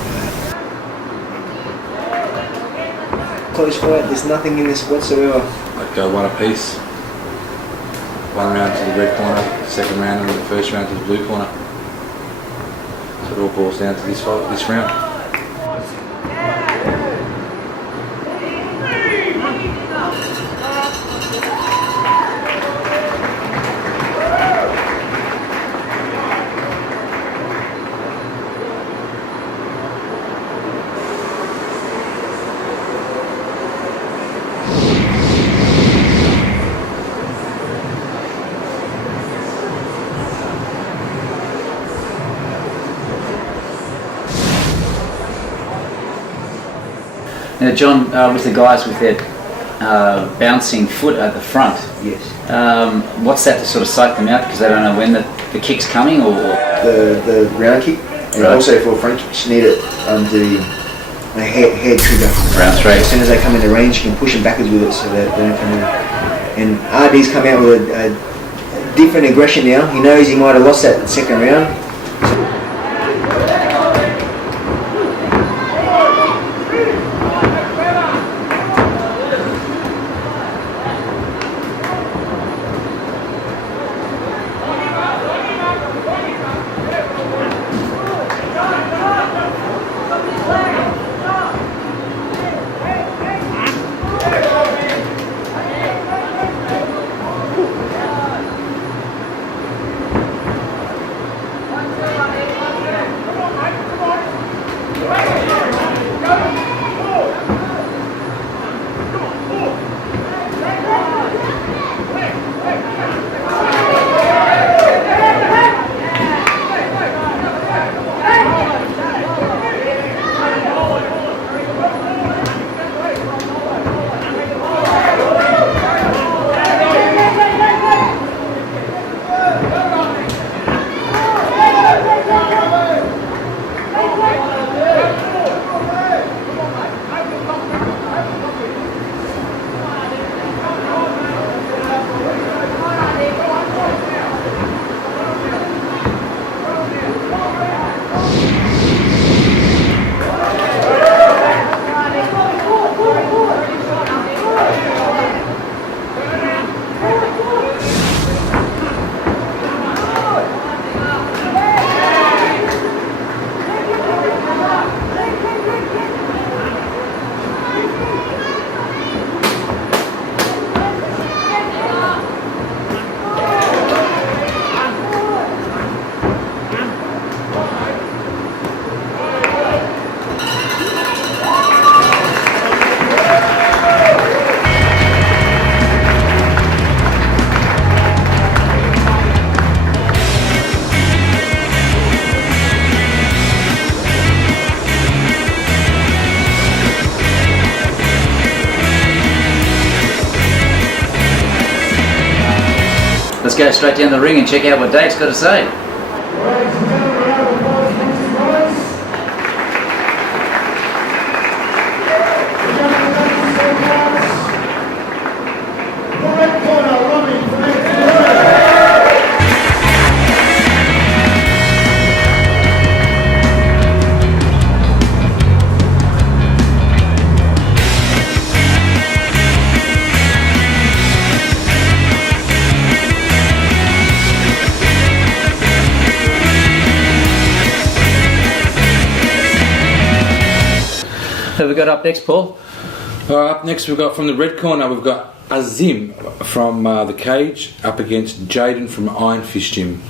Close fight, there's nothing in this whatsoever. I'd go one apiece. One round to the red corner, second round, and the first round to the blue corner. So it all boils down to this fight, this round. Now, John, with the guys with their bouncing foot at the front, yes. What's that to sort of psych them out because they don't know when the kick's coming, or the round kick, and right. Also for French, you need it to a head trigger. Round 3. As soon as they come into range, you can push them backwards with it, so that they don't come in. And RD's come out with a different aggression now. He knows he might have lost that second round. let's go straight down the ring and check out what Dave's got to say. Red corner, Who have we got up next, Paul? Up next we've got from the red corner, we've got Azim from the cage up against Jaden from Iron Fist Gym.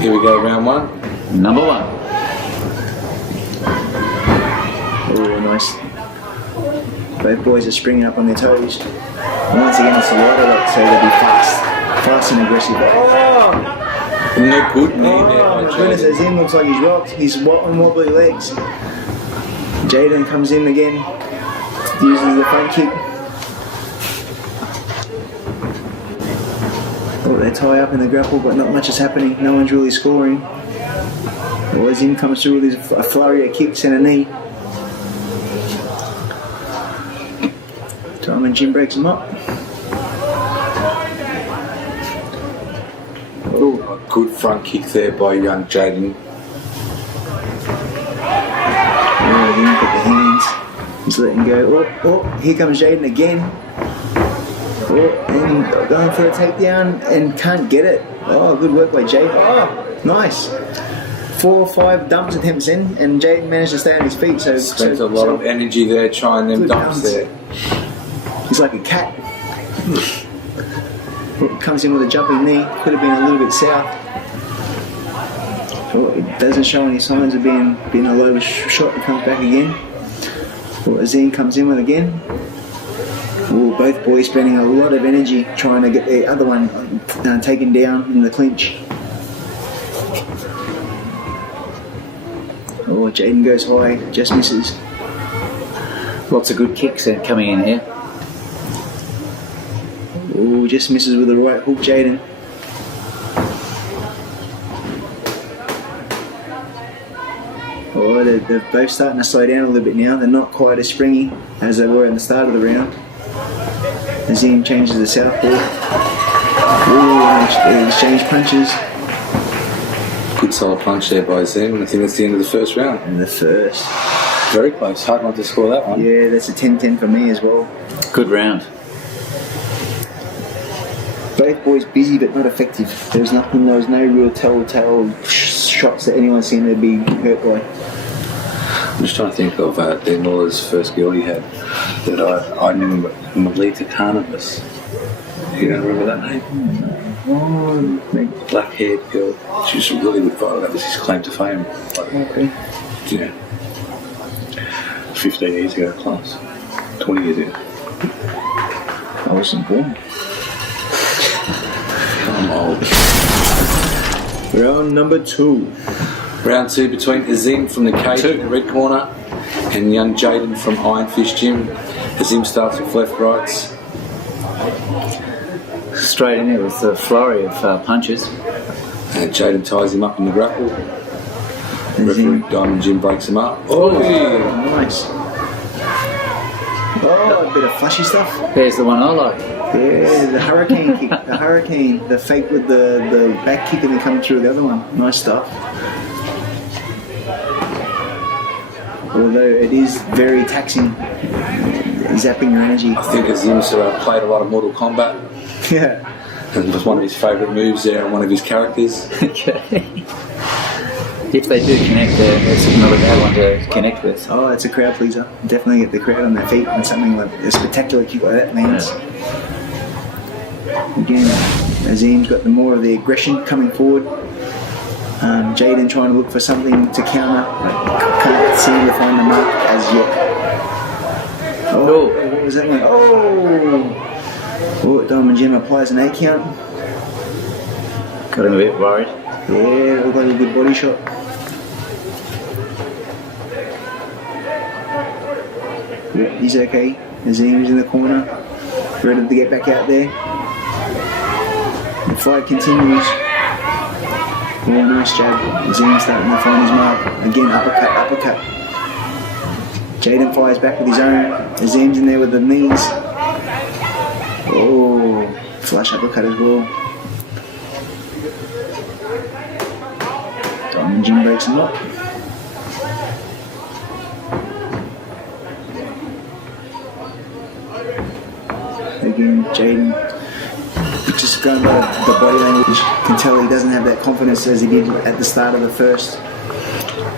Here we go, round one. Number one. Oh, nice. Both boys are springing up on their toes. Once again, it's a lot of it, so they'll be fast and aggressive. Oh! No good, man. Oh, my goodness, Azim looks like he's rocked. He's on wobbly legs. Jaden comes in again, uses the front kick. Oh, they tie up in the grapple, but not much is happening. No one's really scoring. Well, Azim comes through with a flurry of kicks and a knee. Time and Jim breaks him up. Oh, a good front kick there by young Jaden. Oh, he didn't put the hands. He's letting go. Oh, here comes Jaden again. Oh, and going for a takedown and can't get it. Oh, good work by Jaden. Oh, nice. 4 or 5 dumps attempts in, and Jaden managed to stay on his feet. So spent a lot of energy there trying them dumps there. He's like a cat. Comes in with a jumping knee. Could have been a little bit south. Oh, it doesn't show any signs of being a low shot. It comes back again. Oh, Azim comes in with again. Oh, both boys spending a lot of energy trying to get the other one taken down in the clinch. Oh, Jaden goes high, just misses. Lots of good kicks coming in here. Oh, just misses with the right hook, Jaden. Oh, they're both starting to slow down a little bit now. They're not quite as springy as they were at the start of the round. Azim changes the southpaw. Oh, they exchange punches. Good solid punch there by Azim. I think that's the end of the first round. And the first. Very close. Hard not to score that one. Yeah, that's a 10-10 for me as well. Good round. Both boys busy but not effective. There was no real telltale shots that anyone seemed to be hurt by. I'm just trying to think of Dan Miller's first girl he had that I knew, Melita Carnivus. You don't remember that name? Oh, black haired girl. She was a really good fighter. That was his claim to fame. Okay. Yeah. 15 years ago, class. 20 years ago. I wasn't born. I'm old. Round number 2. Round 2 between Azim from the cage in the red corner and young Jaden from Iron Fish Gym. Azim starts with left rights. Straight in there with a flurry of punches. And Jaden ties him up in the grapple. Referee Diamond Jim breaks him up. Oh, nice. Oh, a bit of flashy stuff. There's the one I like. Yeah, the hurricane kick. The hurricane. The fake with the back kick and then coming through the other one. Nice stuff. Although it is very taxing. Zapping your energy. I think Azim's played a lot of Mortal Kombat. Yeah. And it was one of his favourite moves there and one of his characters. Okay. If they do connect there, it's not a bad one to connect with. Oh, it's a crowd pleaser. Definitely get the crowd on their feet when something like a spectacular kick like that lands. Again, Azim's got more of the aggression coming forward. Jaden trying to look for something to counter. Can't seem to find the mark as yet. Oh, what was that one? Oh, Diamond Jim applies an 8 count. Got him a bit worried. Yeah, looked like a good body shot. Yeah, he's okay. Azim's in the corner, ready to get back out there. The fight continues. Oh, nice jab. Azim starting to find his mark. Again, uppercut. Jaden fires back with his own. Azim's in there with the knees. Oh, flush uppercut as well. Diamond Jim breaks him up. Again, Jaden just going by the body language, can tell he doesn't have that confidence as he did at the start of the first.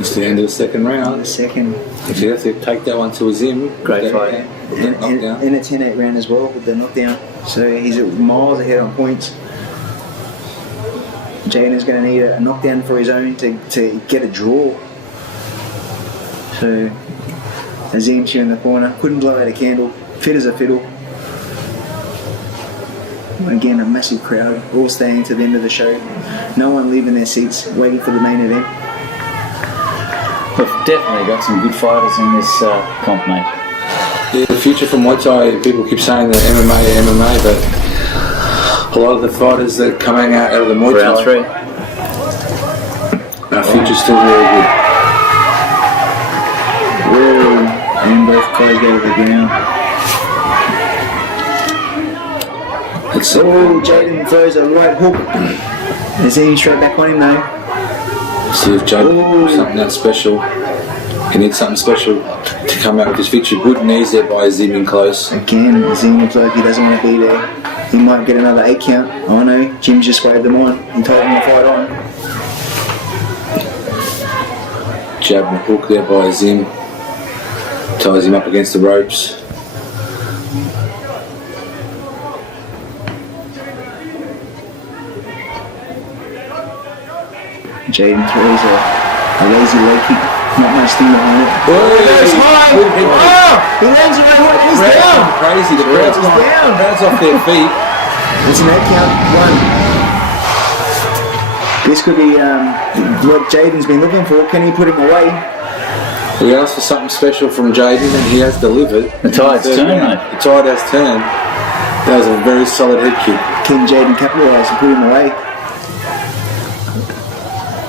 It's the end of the second round. The second. If you have to take that one to Azim, great fight. And a 10-8 round as well with the knockdown. So he's miles ahead on points. Jaden's going to need a knockdown for his own to get a draw. So Azim's here in the corner. Couldn't blow out a candle. Fit as a fiddle. Again, a massive crowd, all staying to the end of the show. No one leaving their seats, waiting for the main event. We've definitely got some good fighters in this comp, mate. Yeah, the future for Muay Thai, people keep saying that MMA, but a lot of the fighters that are coming out of the Muay Thai, Round 3. Our future's still very good. Whoa, and both guys go to the ground. Jaden throws a right hook. Azim straight back on him though. See if Jaden something that special. He needs something special to come out with his victory. Good knees there by Azim in close. Again, Azim looks like he doesn't want to be there. He might get another 8 count. Oh no, Jim's just waved them on and told him to fight on. Jab and hook there by Azim. Ties him up against the ropes. Jaden throws a lazy leg kick, not much steam behind it. Oh, that's high! He lands a right hook, he's down! Crazy, the crowd's down. Crowd's off their feet. It's an 8 count, 1. This could be what Jaden's been looking for. Can he put him away? We asked for something special from Jaden and he has delivered. The tide's turned, mate. The tide has turned. That was a very solid head kick. Can Jaden capitalise and put him away?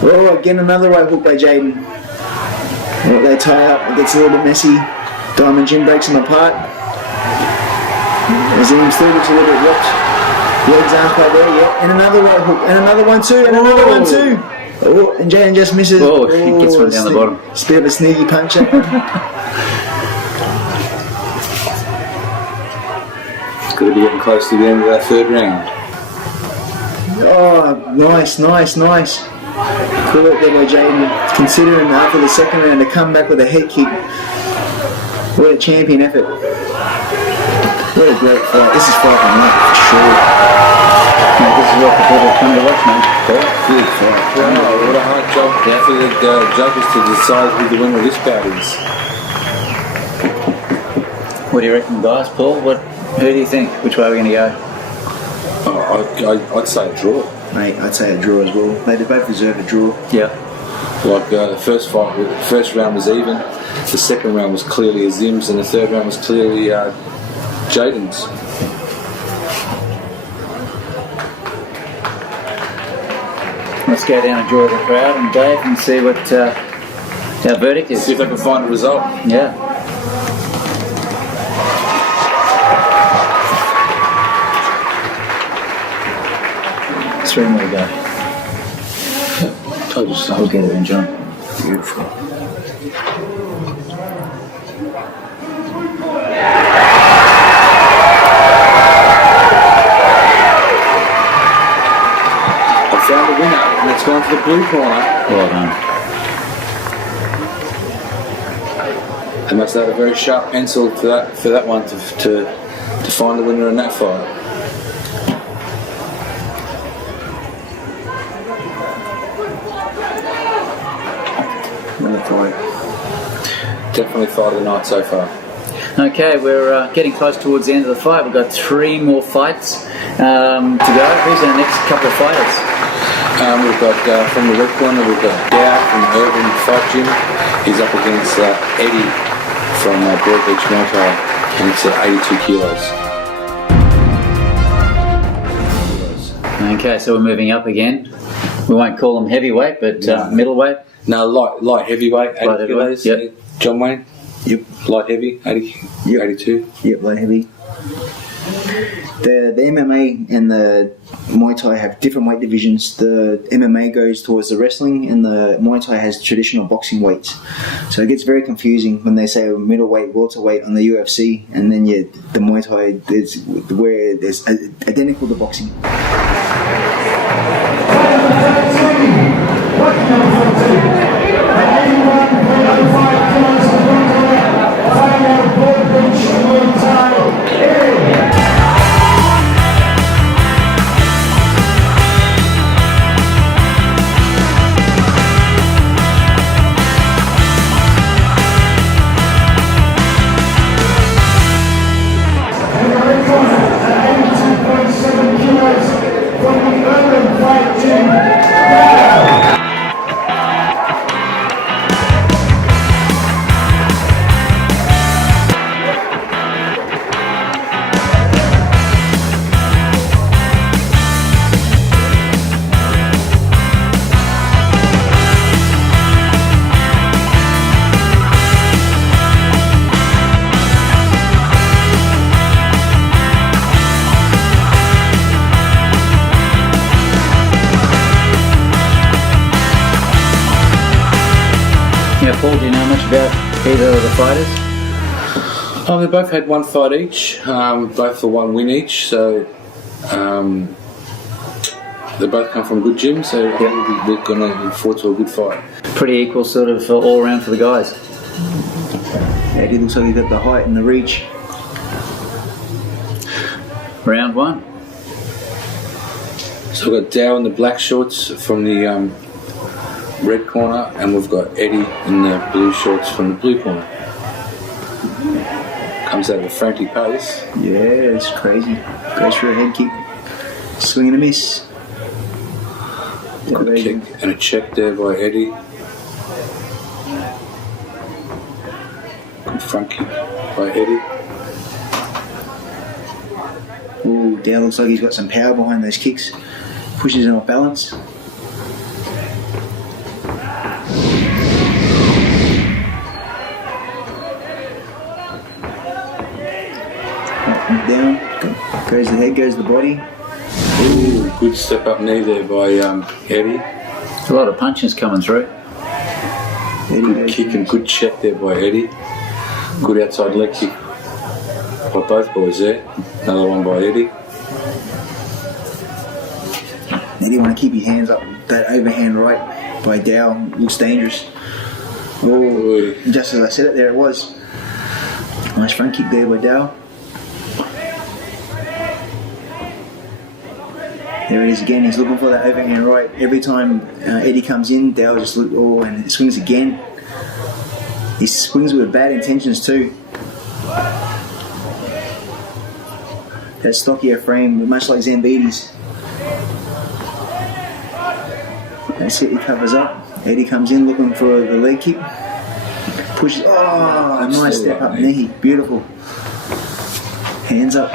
Oh, again another right hook by Jaden. Oh, they tie up, it gets a little bit messy. Diamond Jim breaks them apart. Azim still looks a little bit rocked. Legs aren't quite there yet. And another right hook, and another one too, and another one too. Oh, and Jaden just misses. Oh, he gets one down the bottom. It's a bit of a sneaky puncher. Could be getting close to the end of that third round. Oh, nice. Cool it there by Jaden. Considering after the second round to come back with a head kick. What a champion effort. What a great fight. This is fight of the night for sure. Mate, this is what the people come to watch, mate. Good fight. What a hard job for the judges to decide who the winner of this bout is. What do you reckon, guys? Paul, who do you think? Which way are we going to go? I'd say a draw. Mate, I'd say a draw as well. They both deserve a draw. Yeah. Like the first round was even, the second round was clearly Azim's, and the third round was clearly Jaden's. Let's go down and draw the crowd and Dave and see what our verdict is. See if they can find a result. Yeah. 3 more to go. We'll get it in, John. Beautiful. I found the winner, and it's gone to the blue corner. Well done. They must have had a very sharp pencil for that one to find the winner in that fight. Definitely fight of the night so far. Okay, we're getting close towards the end of the fight. We've got 3 more fights to go. Who's our next couple of fighters? We've got from the red corner, we've got Dow from Urban Fight Gym. He's up against Eddie from Broadbeach Muay Thai, and it's at 82 kilos. Okay, so we're moving up again. We won't call them heavyweight, but middleweight. No, light heavyweight, 80 kilos. Yep. John Wayne. Yep. Light heavy, 80. Yep. 82. Yep, light heavy. The MMA and the Muay Thai have different weight divisions. The MMA goes towards the wrestling, and the Muay Thai has traditional boxing weights. So it gets very confusing when they say middleweight, welterweight on the UFC, and then the Muay Thai is where it's identical to boxing. Paul, do you know much about either of the fighters? They both had 1 fight each, both for 1 win each, so they both come from good gyms, so I think we're going to look forward to a good fight. Pretty equal sort of all around for the guys. Yeah, it looks like he's got the height and the reach. Round 1. So we've got Dow in the black shorts from the red corner, and we've got Eddie in the blue shorts from the blue corner. Comes out of a frantic pace. Yeah, it's crazy. Goes for a head kick. Swing and a miss. Good kick and a check there by Eddie. Good front kick by Eddie. Ooh, Dow looks like he's got some power behind those kicks. Pushes him off balance. Down, goes the head, goes the body. Ooh, good step up knee there by Eddie. A lot of punches coming through. Good kick and good check there by Eddie. Good outside leg kick by both boys there. Another one by Eddie. Eddie want to keep your hands up. That overhand right by Dow looks dangerous. Oh, just as I said it, there it was. Nice front kick there by Dow. There it is again. He's looking for that overhand right. Every time Eddie comes in, Dow just look. Oh, and it swings again. He swings with bad intentions too. That stockier frame, much like Zambidi's. That's it, he covers up. Eddie comes in looking for the leg kick. Pushes, oh, nice step up knee, beautiful. Hands up,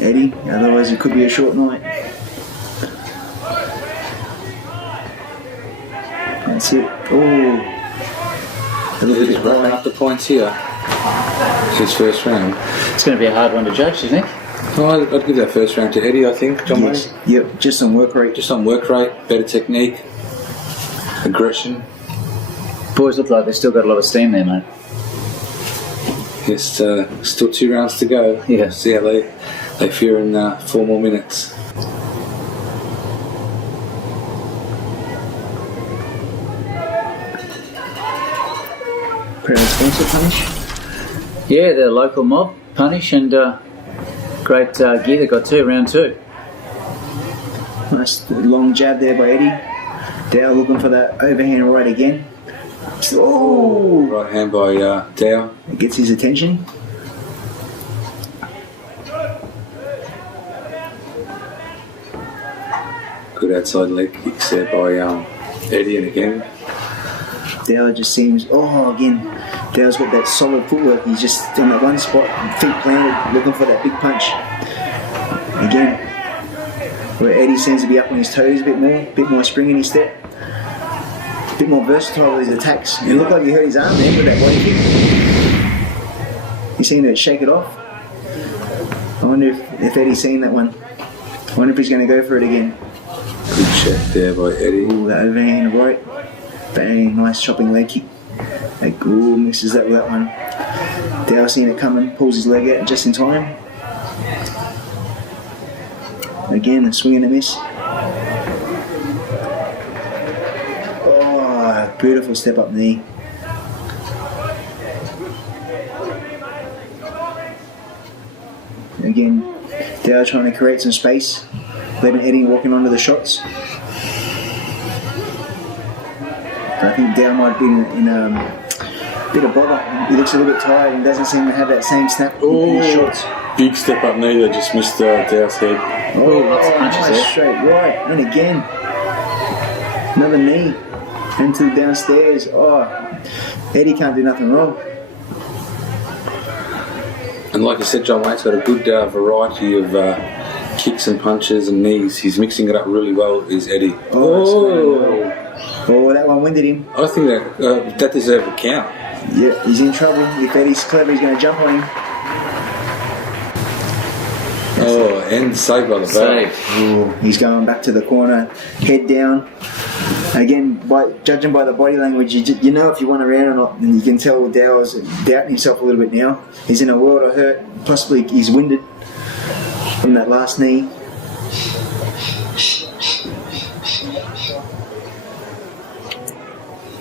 Eddie, otherwise it could be a short night. That's it, oh. He's running up the points here. His first round. It's going to be a hard one to judge, do you think? Oh, I'd give that first round to Eddie, I think, John Wayne. Yep, just on work rate. Just on work rate, better technique, aggression. Boys look like they've still got a lot of steam there, mate. Yes, still 2 rounds to go. Yeah. See how they fare in 4 more minutes. Pretty expensive punish? Yeah, the local mob punish and great gear they got too, round 2. Nice long jab there by Eddie. Dow looking for that overhand right again. Oh! Right hand by Dow. It gets his attention. Good outside leg kicks there by Eddie, and again. Dow just seems, again, Dow's got that solid footwork. He's just in that one spot, feet planted, looking for that big punch. Again, where Eddie seems to be up on his toes a bit more spring in his step. A bit more versatile with his attacks. It looked like he hurt his arm there with that body kick. He's seen it shake it off. I wonder if Eddie's seen that one. I wonder if he's going to go for it again. Good check there by Eddie. Ooh, that overhand right. Bang, nice chopping leg kick. Like, ooh, misses that with that one. Dow seeing it coming, pulls his leg out just in time. Again, a swing and a miss. Oh, beautiful step up knee. Again, Dow trying to create some space, letting Eddie walking onto the shots. I think Dow might be in a bit of bother. He looks a little bit tired and doesn't seem to have that same snap in his shots. Big step up knee that just missed Dow's head. Lots of punches there. Straight right, and again, another knee into downstairs. Oh, Eddie can't do nothing wrong. And like I said, John Wayne's got a good variety of kicks and punches and knees. He's mixing it up really well, is Eddie. Oh, that one winded him. I think that deserved a count. Yeah, he's in trouble. If Eddie's clever, he's going to jump on him. And saved by the back. He's going back to the corner, head down. Again, judging by the body language, you know if you want around or not, and you can tell Dow's doubting himself a little bit now. He's in a world of hurt. Possibly he's winded from that last knee.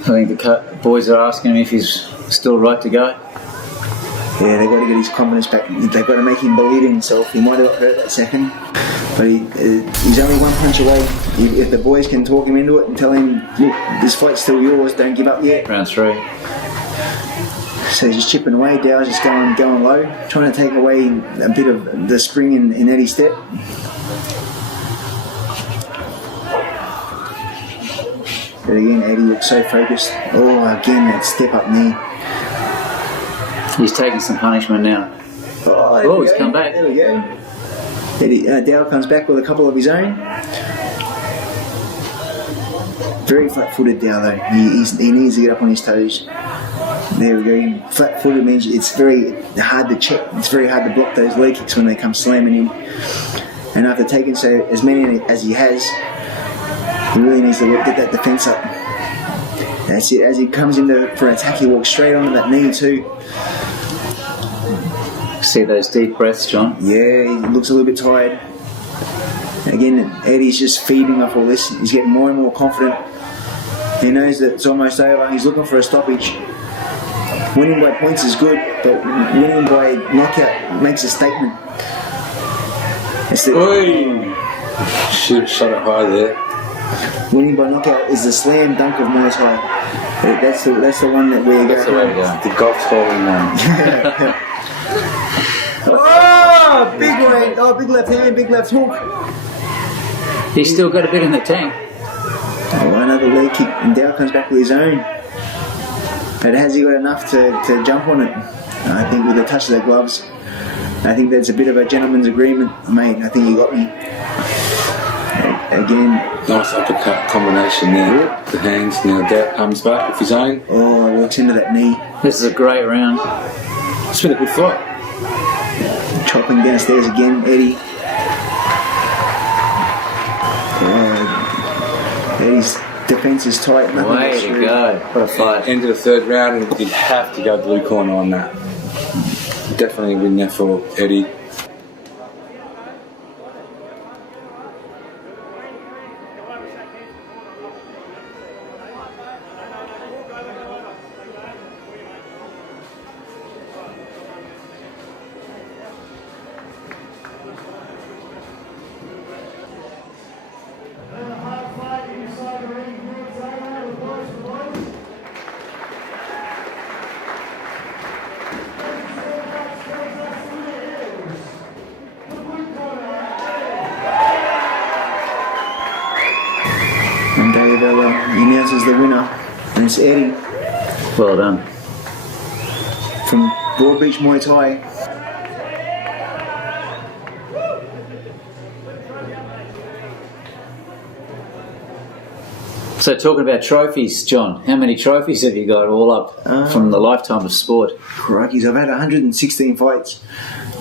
I think the boys are asking him if he's still right to go. Yeah, they've got to get his confidence back. They've got to make him believe in himself. He might have got hurt that second, but he's only one punch away. If the boys can talk him into it and tell him, look, this fight's still yours, don't give up yet. Round 3. So he's just chipping away. Dow's just going low, trying to take away a bit of the spring in Eddie's step. But again, Eddie looks so focused. Oh, again, that step up knee. He's taking some punishment now. Oh, he's come back. There we go. Eddie, Dow comes back with a couple of his own. Very flat-footed Dow though. He needs to get up on his toes. There we go. Flat-footed means it's very hard to check. It's very hard to block those leg kicks when they come slamming in. And after taking as many as he has, he really needs to get that defence up. That's it. As he comes for an attack, he walks straight onto that knee too. See those deep breaths, John? Yeah, he looks a little bit tired. Again, Eddie's just feeding off all this. He's getting more and more confident. He knows that it's almost over. He's looking for a stoppage. Winning by points is good, but winning by knockout makes a statement. Shot it high there. Winning by knockout is the slam dunk of Muay Thai. That's the one that we're going. The golf hole. Oh, big right. Oh, big left hand, big left hook. He's still got a bit in the tank. Oh, another leg kick, and Dow comes back with his own. But has he got enough to jump on it? I think with the touch of the gloves, I think that's a bit of a gentleman's agreement, mate. I think he got me. Again. Nice uppercut combination there. Yep. The hands. Now Dow comes back with his own. Oh, walks into that knee. This is a great round. It's been a good fight. Chopping downstairs again, Eddie. Eddie's defence is tight. Way to go. What a fight. End of the third round, and you have to go blue corner on that. Definitely win there for Eddie. And David he announces the winner, and it's Eddie. Well done. From Broadbeach Muay Thai. So talking about trophies, John, how many trophies have you got all up from the lifetime of sport? Crikey's, I've had 116 fights.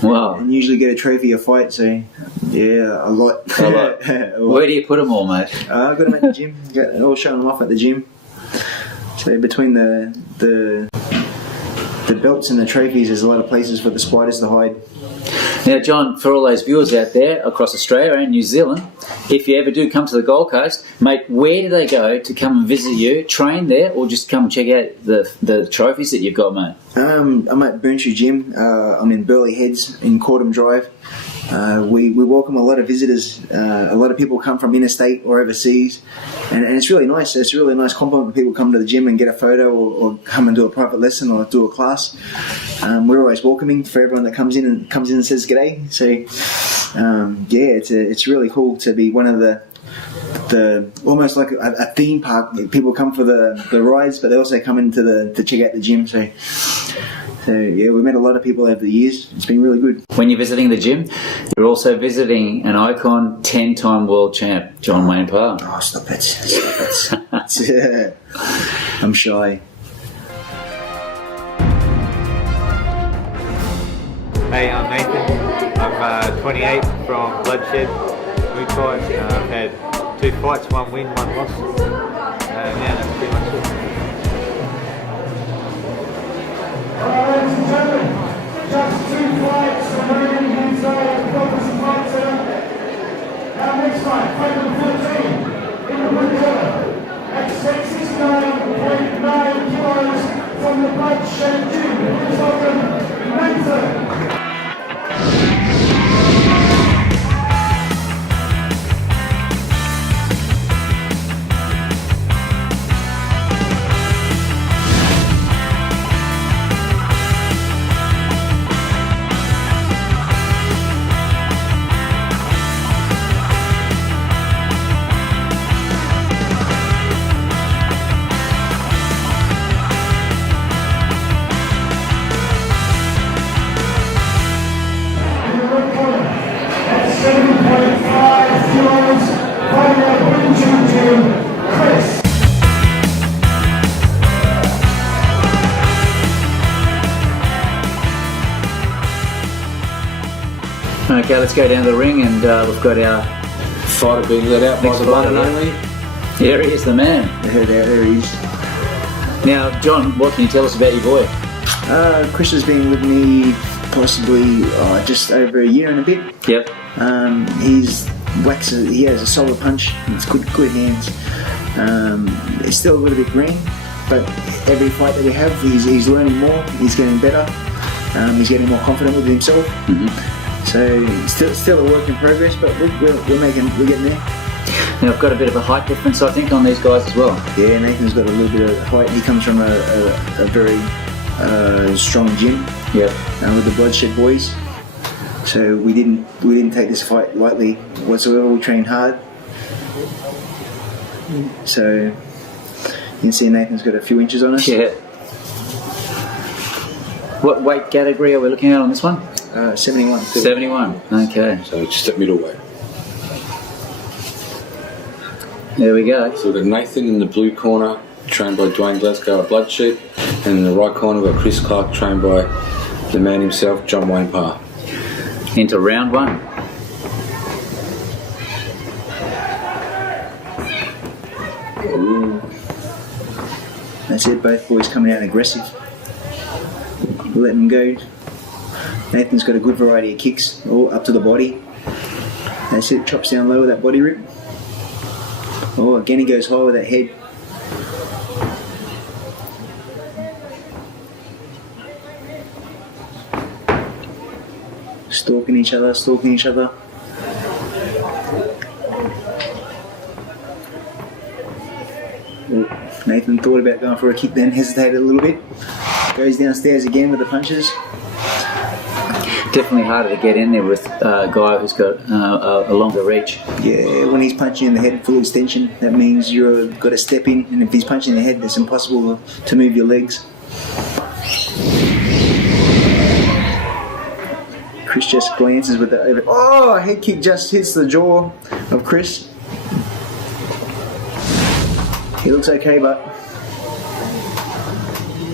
Wow. And usually get a trophy a fight, so yeah, a lot. A lot. Where do you put them all, mate? I've got them at the gym. Got all showing them off at the gym. So between the belts and the trophies, there's a lot of places for the spiders to hide. Now, John, for all those viewers out there across Australia and New Zealand, if you ever do come to the Gold Coast, mate, where do they go to come and visit you, train there, or just come and check out the trophies that you've got, mate? I'm at Burnshaw Gym. I'm in Burleigh Heads in Cordham Drive. We welcome a lot of visitors. A lot of people come from interstate or overseas, and it's really nice. It's a really nice compliment when people come to the gym and get a photo or come and do a private lesson or do a class. We're always welcoming for everyone that comes in and says g'day. So it's really cool to be one of the almost like a theme park. People come for the rides, but they also come in to check out the gym. So yeah, we've met a lot of people over the years. It's been really good. When you're visiting the gym, you're also visiting an icon, 10-time world champ, John Wayne Parr. Oh, stop it. Yeah. I'm shy. Hey, I'm Nathan. I'm 28 from Bloodshed, Muay Thai. I've had 2 fights, 1 win, 1 loss. Yeah, that's pretty much it. Ladies and gentlemen, just 2 fights remaining inside the Prophecy Fight Center. Our next fight, fight number 14, in the blue corner, at 69.9 kilos from the Bloodshed Gym. Please welcome Nathan. Okay, let's go down to the ring, and we've got our fighter being let out by the one and only. There he is, the man. There he is. Now, John, what can you tell us about your boy? Chris has been with me possibly just over a year and a bit. Yep. He has a solid punch. It's good hands. He's still a little bit green, but every fight that we have, he's learning more. He's getting better. He's getting more confident with himself. Mm-hmm. So still a work in progress, but we're getting there. Now, I've got a bit of a height difference, I think, on these guys as well. Yeah, Nathan's got a little bit of height. He comes from a very strong gym. Yep. With the Bloodshed boys. So we didn't take this fight lightly whatsoever. We trained hard. So You can see Nathan's got a few inches on us. Yeah. What weight category are we looking at on this one? 71. 71. Okay. So just at middleweight. There we go. So we've got Nathan in the blue corner, trained by Dwayne Glasgow at Bloodshed, and in the right corner we've got Chris Clark, trained by the man himself, John Wayne Parr. Into round one. That's it, both boys coming out aggressive. Let them go. Nathan's got a good variety of kicks, all up to the body. That's it, chops down low with that body rip. Oh, again he goes high with that head. Stalking each other, stalking each other. Nathan thought about going for a kick, then hesitated a little bit. Goes downstairs again with the punches. Definitely harder to get in there with a guy who's got a longer reach. Yeah, when he's punching in the head full extension, that means you've got to step in, and if he's punching in the head, it's impossible to move your legs. Chris just glances with the over. Oh, head kick just hits the jaw of Chris. He looks okay, but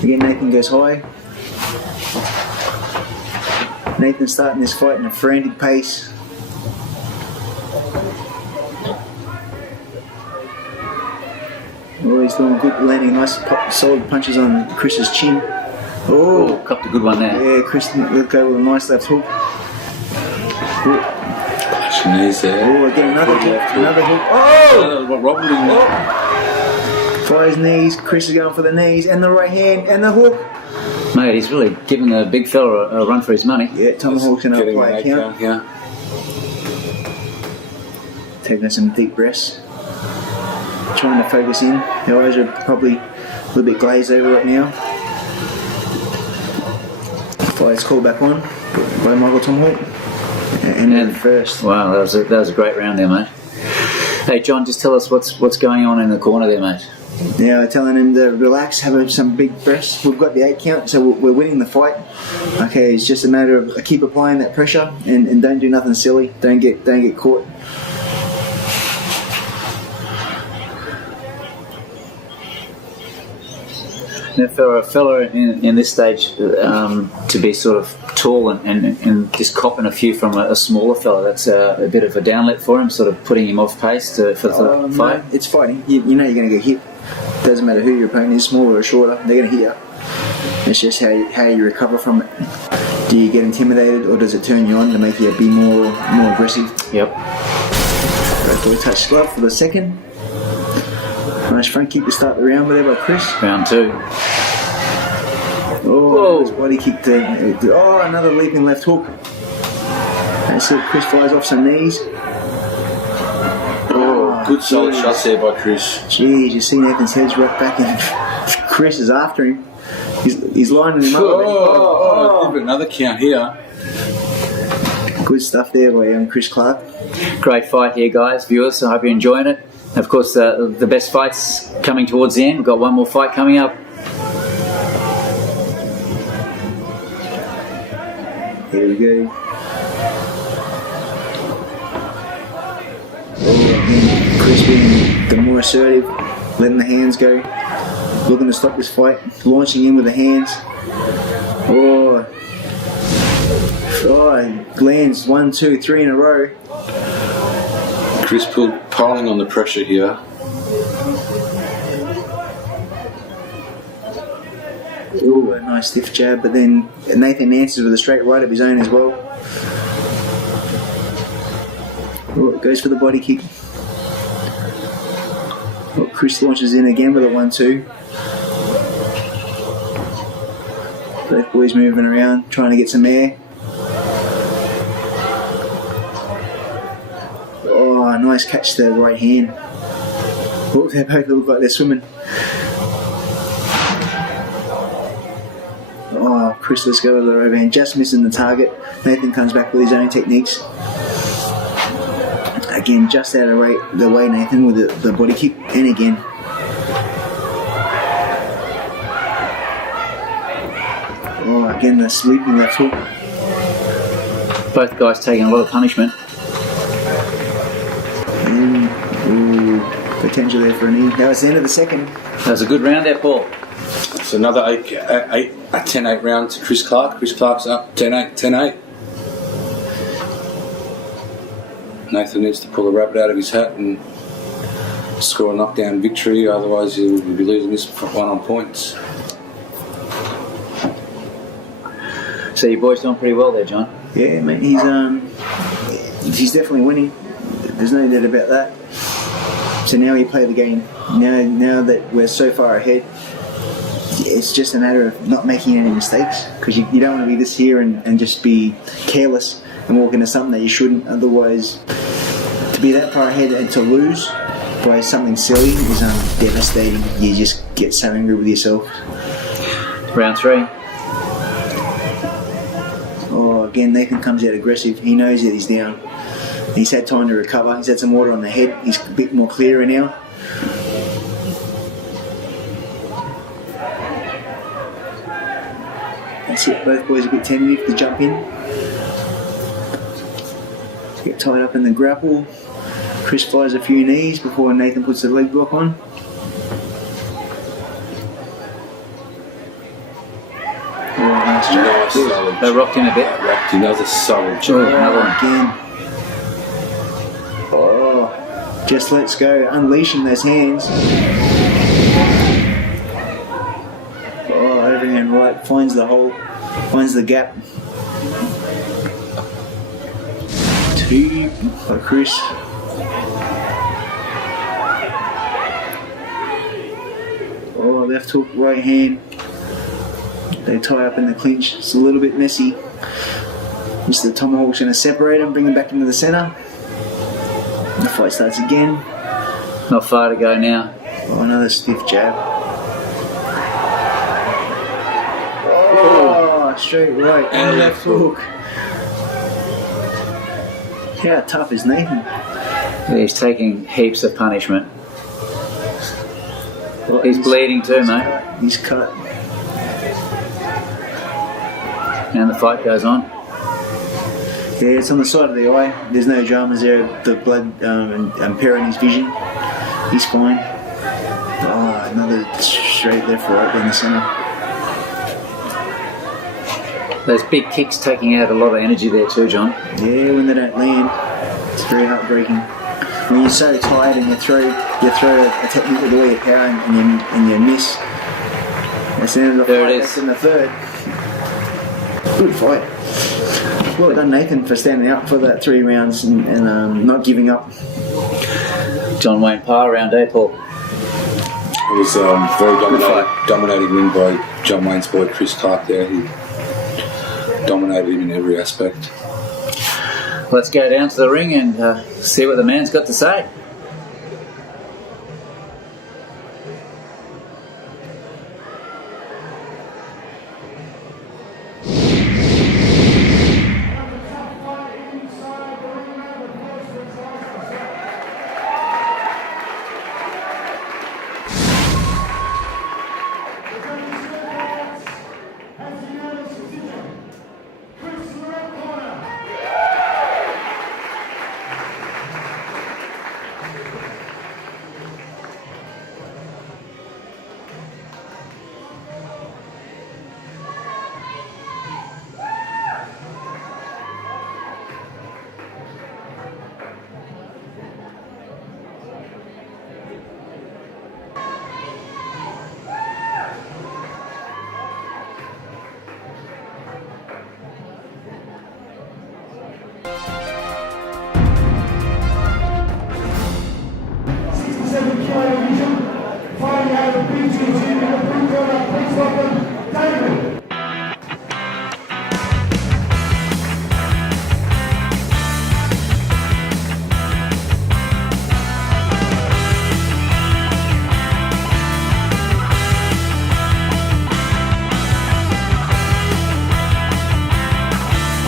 again Nathan goes high. Nathan's starting this fight in a frantic pace. Oh, he's doing good, landing nice solid punches on Chris's chin. Oh, copped a good one there. Yeah, Chris let go with a nice left hook. Knees there. Oh, again another hook, another hook. Oh! Fires knees. Chris is going for the knees and the right hand and the hook. Mate, he's really giving the big fella a run for his money. Yeah, tomahawk's another play count. Yeah. Taking some deep breaths. Trying to focus in. The eyes are probably a little bit glazed over right now. Fire's called back on by Michael Tomahawk. And first. Wow, that was a great round there, mate. Hey, John, just tell us what's going on in the corner there, mate. Yeah, telling him to relax, have some big breaths. We've got the 8 count, so we're winning the fight. Okay, it's just a matter of keep applying that pressure and don't do nothing silly. Don't get caught. Now, for a fella in this stage to be sort of tall and just copping a few from a smaller fella, that's a bit of a downlet for him, sort of putting him off pace for the fight. No, it's fighting. You know you're going to get hit. Doesn't matter who your opponent is, smaller or shorter, they're going to hit you. It's just how you recover from it. Do you get intimidated, or does it turn you on to make you be more aggressive? Yep. Go for a touch glove for the second. Nice front kick to start the round with there by Chris. Round 2. Oh, nice body kick to. Oh, another leaping left hook. That's it. Chris flies off some knees. Good solid shots there by Chris. Jeez, you see Nathan's head's rocked back and Chris is after him. He's lining him up. Give it another count here. Good stuff there by Chris Clark. Great fight here, guys, viewers. I hope you're enjoying it. Of course, the best fight's coming towards the end. We've got one more fight coming up. Here we go. Chris being the more assertive, letting the hands go, looking to stop this fight, launching in with the hands. Oh, lands 1, 2, 3 in a row. Chris piling on the pressure here. Ooh, a nice stiff jab, but then Nathan answers with a straight right of his own as well. Ooh, goes for the body kick. Oh, Chris launches in again with a 1-2. Both boys moving around, trying to get some air. Oh, nice catch to the right hand. Oh, they both look like they're swimming. Oh, Chris lets go of the overhand, just missing the target. Nathan comes back with his own techniques. Again, just out of the way, Nathan, with the body kick, and again. Oh, again, the sweeping left hook. Both guys taking a lot of punishment. Potential there for a knee. That was the end of the second. That was a good round there, Paul. It's another 10-8 round to Chris Clark. Chris Clark's up 10-8. Nathan needs to pull the rabbit out of his hat and score a knockdown victory, otherwise he'll be losing this one on points. So your boy's doing pretty well there, John. Yeah, mate, he's definitely winning. There's no doubt about that. So now we play the game. Now that we're so far ahead, it's just a matter of not making any mistakes, because you don't want to be this here and just be careless and walk into something that you shouldn't. Otherwise, to be that far ahead and to lose by something silly is devastating. You just get so angry with yourself. Round 3. Oh, again, Nathan comes out aggressive. He knows that he's down. He's had time to recover. He's had some water on the head. He's a bit more clearer now. That's it. Both boys a bit tentative to jump in. Get tied up in the grapple. Chris fires a few knees before Nathan puts the leg block on. Oh, nice job. They rocked him a bit. Rocked him. That was a solid job. Oh, another one. Again. Oh, just lets go, unleashing those hands. Oh, overhand right, finds the hole, finds the gap. 2 by Chris. Oh, left hook, right hand. They tie up in the clinch. It's a little bit messy. Mr. Tomahawk's going to separate him, bring him back into the centre. The fight starts again. Not far to go now. Oh, another stiff jab. Oh, straight right and left hook. How tough is Nathan? He's taking heaps of punishment. He's bleeding too, mate. He's cut. And the fight goes on. Yeah, it's on the side of the eye. There's no dramas there. The blood impairing his vision. He's fine. Oh, another straight left right down the centre. Those big kicks taking out a lot of energy there too, John. Yeah, when they don't land, it's very heartbreaking. When you're so tired and you throw a technique with all your power and you miss. That's the end of the fight. That's in the third. Good fight. Well done, Nathan, for standing up for that 3 rounds and not giving up. John Wayne Parr, round 8, Paul. It was very dominating win by John Wayne's boy Chris Clark there. He dominated him in every aspect. Let's go down to the ring and see what the man's got to say.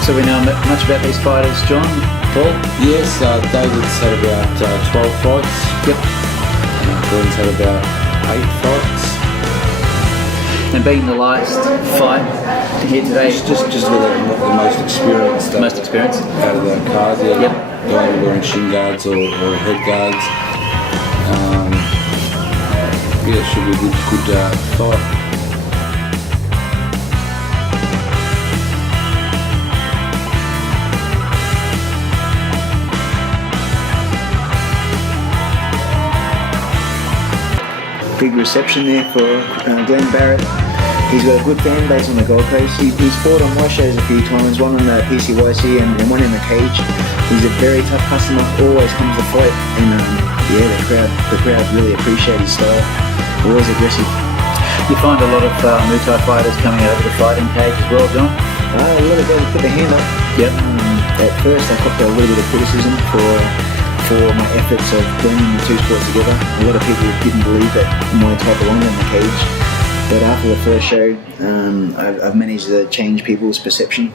So we know much about these fighters, John, Paul? Yes, David's had about 12 fights. Yep. Gordon's had about 8 fights. And being the last fight here today, Just the most experienced. Most experienced out of the card. Yeah. Yep. Going wearing shin guards or head guards. Yeah, it should be a good fight. Big reception there for Glenn Barrett. He's got a good fan base on the Gold Coast. He's fought on my shows a few times, one on the PCYC and one in the cage. He's a very tough customer, always comes to fight, and the crowd really appreciate his style. Always aggressive. You find a lot of Muay Thai fighters coming over the fighting cage as well, John? A lot of guys put their hand up. Yep. At first I copped a little bit of criticism for my efforts of blending the two sports together. A lot of people didn't believe that Muay Thai belonged in the cage. But after the first show, I've managed to change people's perception.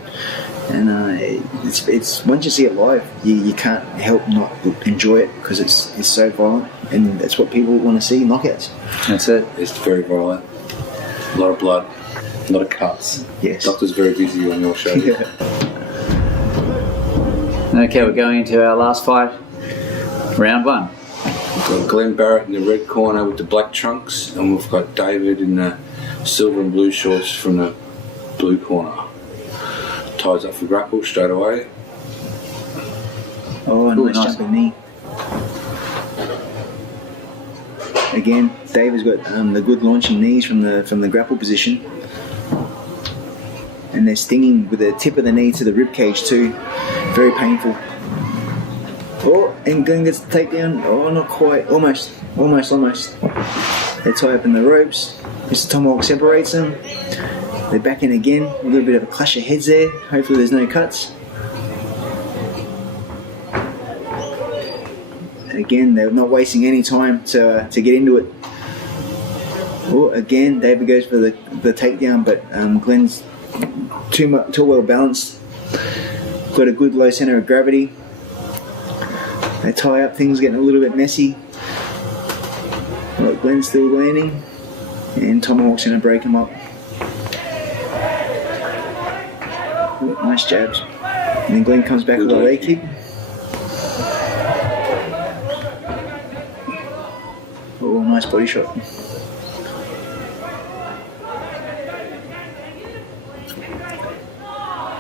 And it's once you see it live, you can't help not enjoy it because it's so violent, and that's what people want to see, knockouts. That's it. It's very violent. A lot of blood, a lot of cuts. Yes. Doctor's very busy on your show. Yeah. Okay, we're going into our last fight. Round one. We've got Glenn Barrett in the red corner with the black trunks, and we've got David in the silver and blue shorts from the blue corner. Ties up for grapple straight away. Oh, nice jumping knee. Again, David's got the good launching knees from the grapple position, and they're stinging with the tip of the knee to the rib cage too. Very painful. Oh, and Glenn gets the takedown. Oh, not quite. Almost. They tie up in the ropes. Mr. Tomahawk separates them. They're back in again. A little bit of a clash of heads there. Hopefully there's no cuts. Again, they're not wasting any time to get into it. Oh, again, David goes for the takedown, but Glenn's too well balanced. Got a good low center of gravity. They tie up, things getting a little bit messy. Well, Glenn's still landing, and Tomahawk's going to break him up. Oh, nice jabs. And then Glenn comes back with a leg kick. Oh, nice body shot.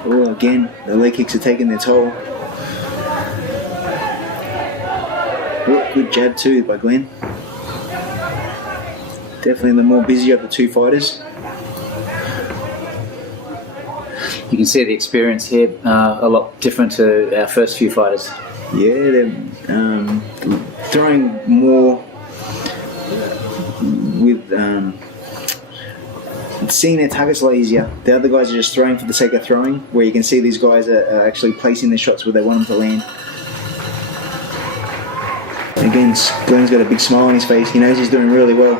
Oh, again, the leg kicks are taking their toll. Oh, good jab too by Glenn. Definitely the more busy of the two fighters. You can see the experience here a lot different to our first few fighters. Yeah, they're throwing more with seeing their targets a lot easier. The other guys are just throwing for the sake of throwing, where you can see these guys are actually placing their shots where they want them to land. Again, Glenn's got a big smile on his face. He knows he's doing really well.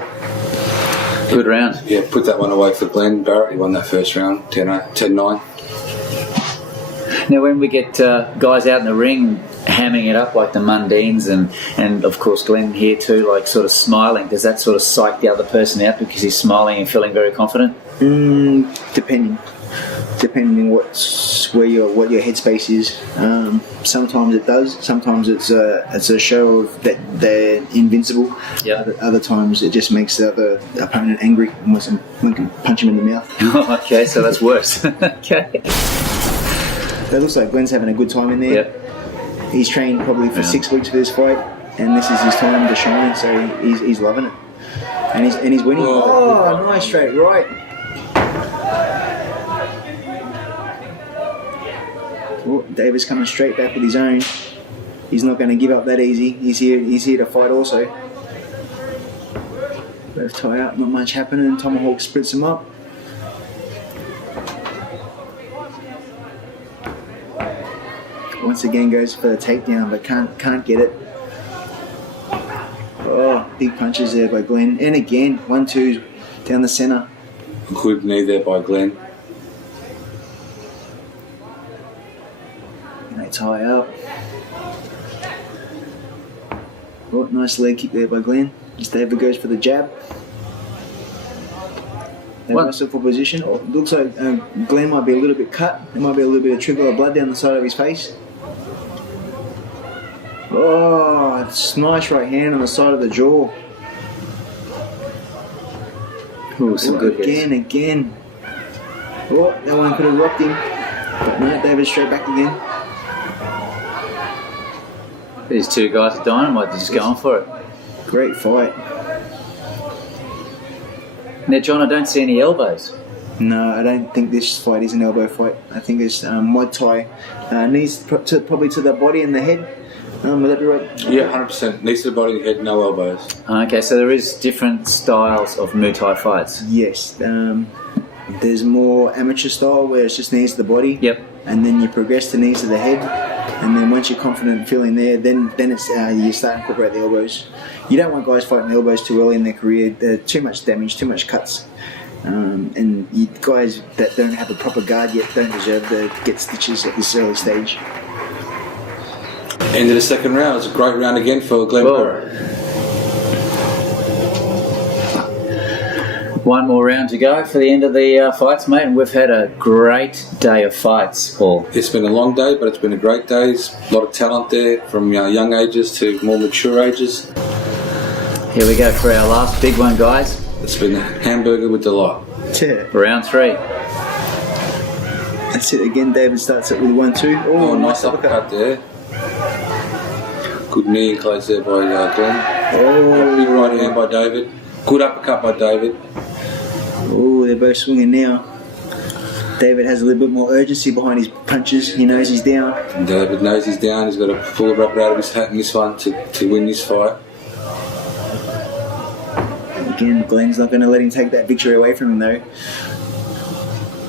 Good round. Yeah, put that one away for Glenn Barrett. He won that first round, 10-9. Now, when we get guys out in the ring hamming it up like the Mundines and of course Glenn here too, like sort of smiling, does that sort of psych the other person out because he's smiling and feeling very confident? Depending what your headspace is. Sometimes it does. Sometimes it's a show of that they're invincible. Yeah. Other times it just makes the other opponent angry and wants to punch him in the mouth. Okay, so that's worse. Okay. It looks like Glenn's having a good time in there. Yep. He's trained probably for 6 weeks for this fight, and this is his time to shine. So he's loving it, and he's winning. Oh, nice straight right. Oh, David's coming straight back with his own. He's not going to give up that easy. He's here to fight also. Both tie up, not much happening. Tomahawk splits him up. Once again goes for the takedown, but can't get it. Oh, big punches there by Glenn. And again, 1-2 down the centre. Good knee there by Glenn. And they tie up. Oh, nice leg kick there by Glenn. As David goes for the jab. They wrestle for position. Oh, looks like Glenn might be a little bit cut. There might be a little bit of trickle of blood down the side of his face. Oh, nice right hand on the side of the jaw. Ooh, some good again. Oh, that one could have rocked him. But no, David straight back again. These two guys are dynamite. They're just going for it. Great fight. Now, John, I don't see any elbows. No, I don't think this fight is an elbow fight. I think it's Muay Thai. Knees probably to the body and the head. Would that be right? Yeah, 100%. Knees to the body and head, no elbows. Okay, so there is different styles of Muay Thai fights. Yes. There's more amateur style where it's just knees to the body. Yep. And then you progress to knees to the head. And then once you're confident feeling there, then it's you start to incorporate the elbows. You don't want guys fighting elbows too early in their career. They're too much damage, too much cuts. And guys that don't have a proper guard yet don't deserve to get stitches at this early stage. End of the second round. It's a great round again for Glenn Parr. One more round to go for the end of the fights, mate, and we've had a great day of fights, Paul. It's been a long day, but it's been a great day. There's a lot of talent there, from young ages to more mature ages. Here we go for our last big one, guys. It's been a hamburger with delight. Round 3. That's it again. David starts it with 1-2. Oh, nice uppercut there. Good knee in close there by Glenn. Oh, big right hand by David. Good uppercut by David. Oh, they're both swinging now. David has a little bit more urgency behind his punches. He knows he's down. And David knows he's down. He's got to pull the rubber out of his hat in this one to win this fight. Again, Glenn's not going to let him take that victory away from him though.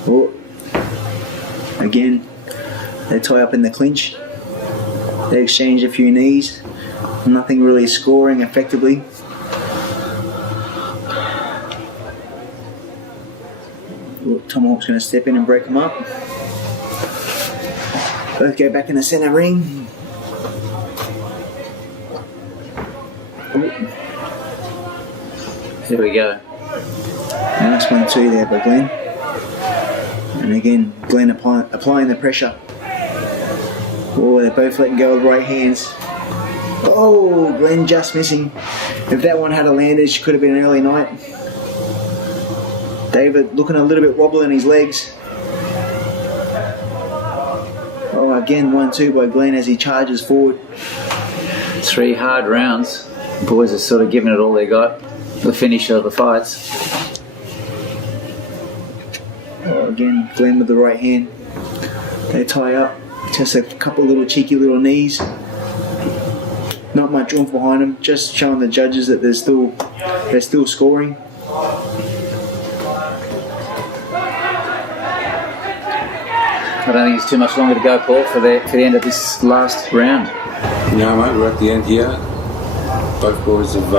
Oh. Again, they tie up in the clinch. They exchange a few knees. Nothing really scoring effectively. Tomahawk's going to step in and break them up. Both go back in the centre ring. Here we go. Nice 1-2 there by Glenn. And again, Glenn applying the pressure. Oh, they're both letting go with right hands. Oh, Glenn just missing. If that one had landed, it could have been an early night. David looking a little bit wobbly on his legs. Oh, again 1-2 by Glenn as he charges forward. 3 hard rounds. The boys are sort of giving it all they got. The finish of the fights. Oh, again, Glenn with the right hand. They tie up. Just a couple little cheeky little knees. Not much oomph behind them. Just showing the judges that they're still scoring. I don't think it's too much longer to go, Paul, for the end of this last round. No, mate, we're at the end here. Both boys have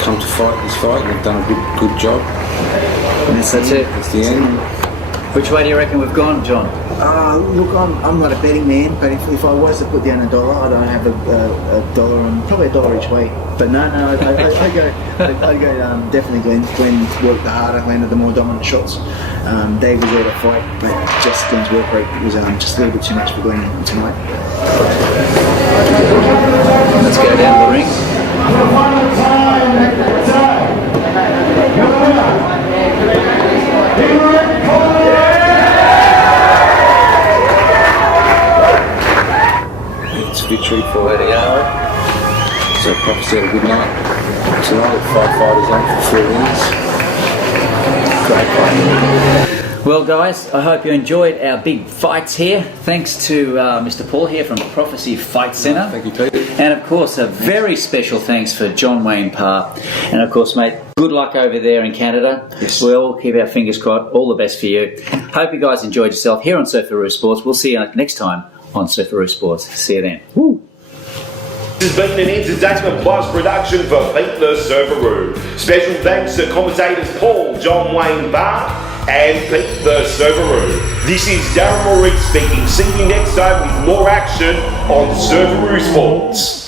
come to fight this fight and they've done a good job. Yes, that's it. It's the end. Which way do you reckon we've gone, John? Look, I'm not a betting man, but if I was to put down $1, I'd have a dollar on, probably $1 each way. But no, I'd go definitely Glenn. Glenn worked the harder, landed the more dominant shots. Dave was there to fight, but just Glenn's work rate was just a little bit too much for Glenn tonight. Let's go down the ring. It's victory for So Prophecy had a good night. Tonight with 5 fighters on for 4 wins. Great fight. Well guys, I hope you enjoyed our big fights here. Thanks to Mr. Paul here from Prophecy Fight Centre. Thank you, Peter. And of course a very special thanks for John Wayne Parr. And of course mate, good luck over there in Canada. Yes. We'll all keep our fingers crossed. All the best for you. Hope you guys enjoyed yourself here on Surfaroo Sports. We'll see you next time on Surfaroo Sports. See you then. Woo! This has been an Entertainment Plus production for Pete the Surfaroo. Special thanks to commentators Paul John Wayne Parr and Pete the Surfaroo. This is Darren Moritz speaking. See you next time with more action on Surfaroo Sports.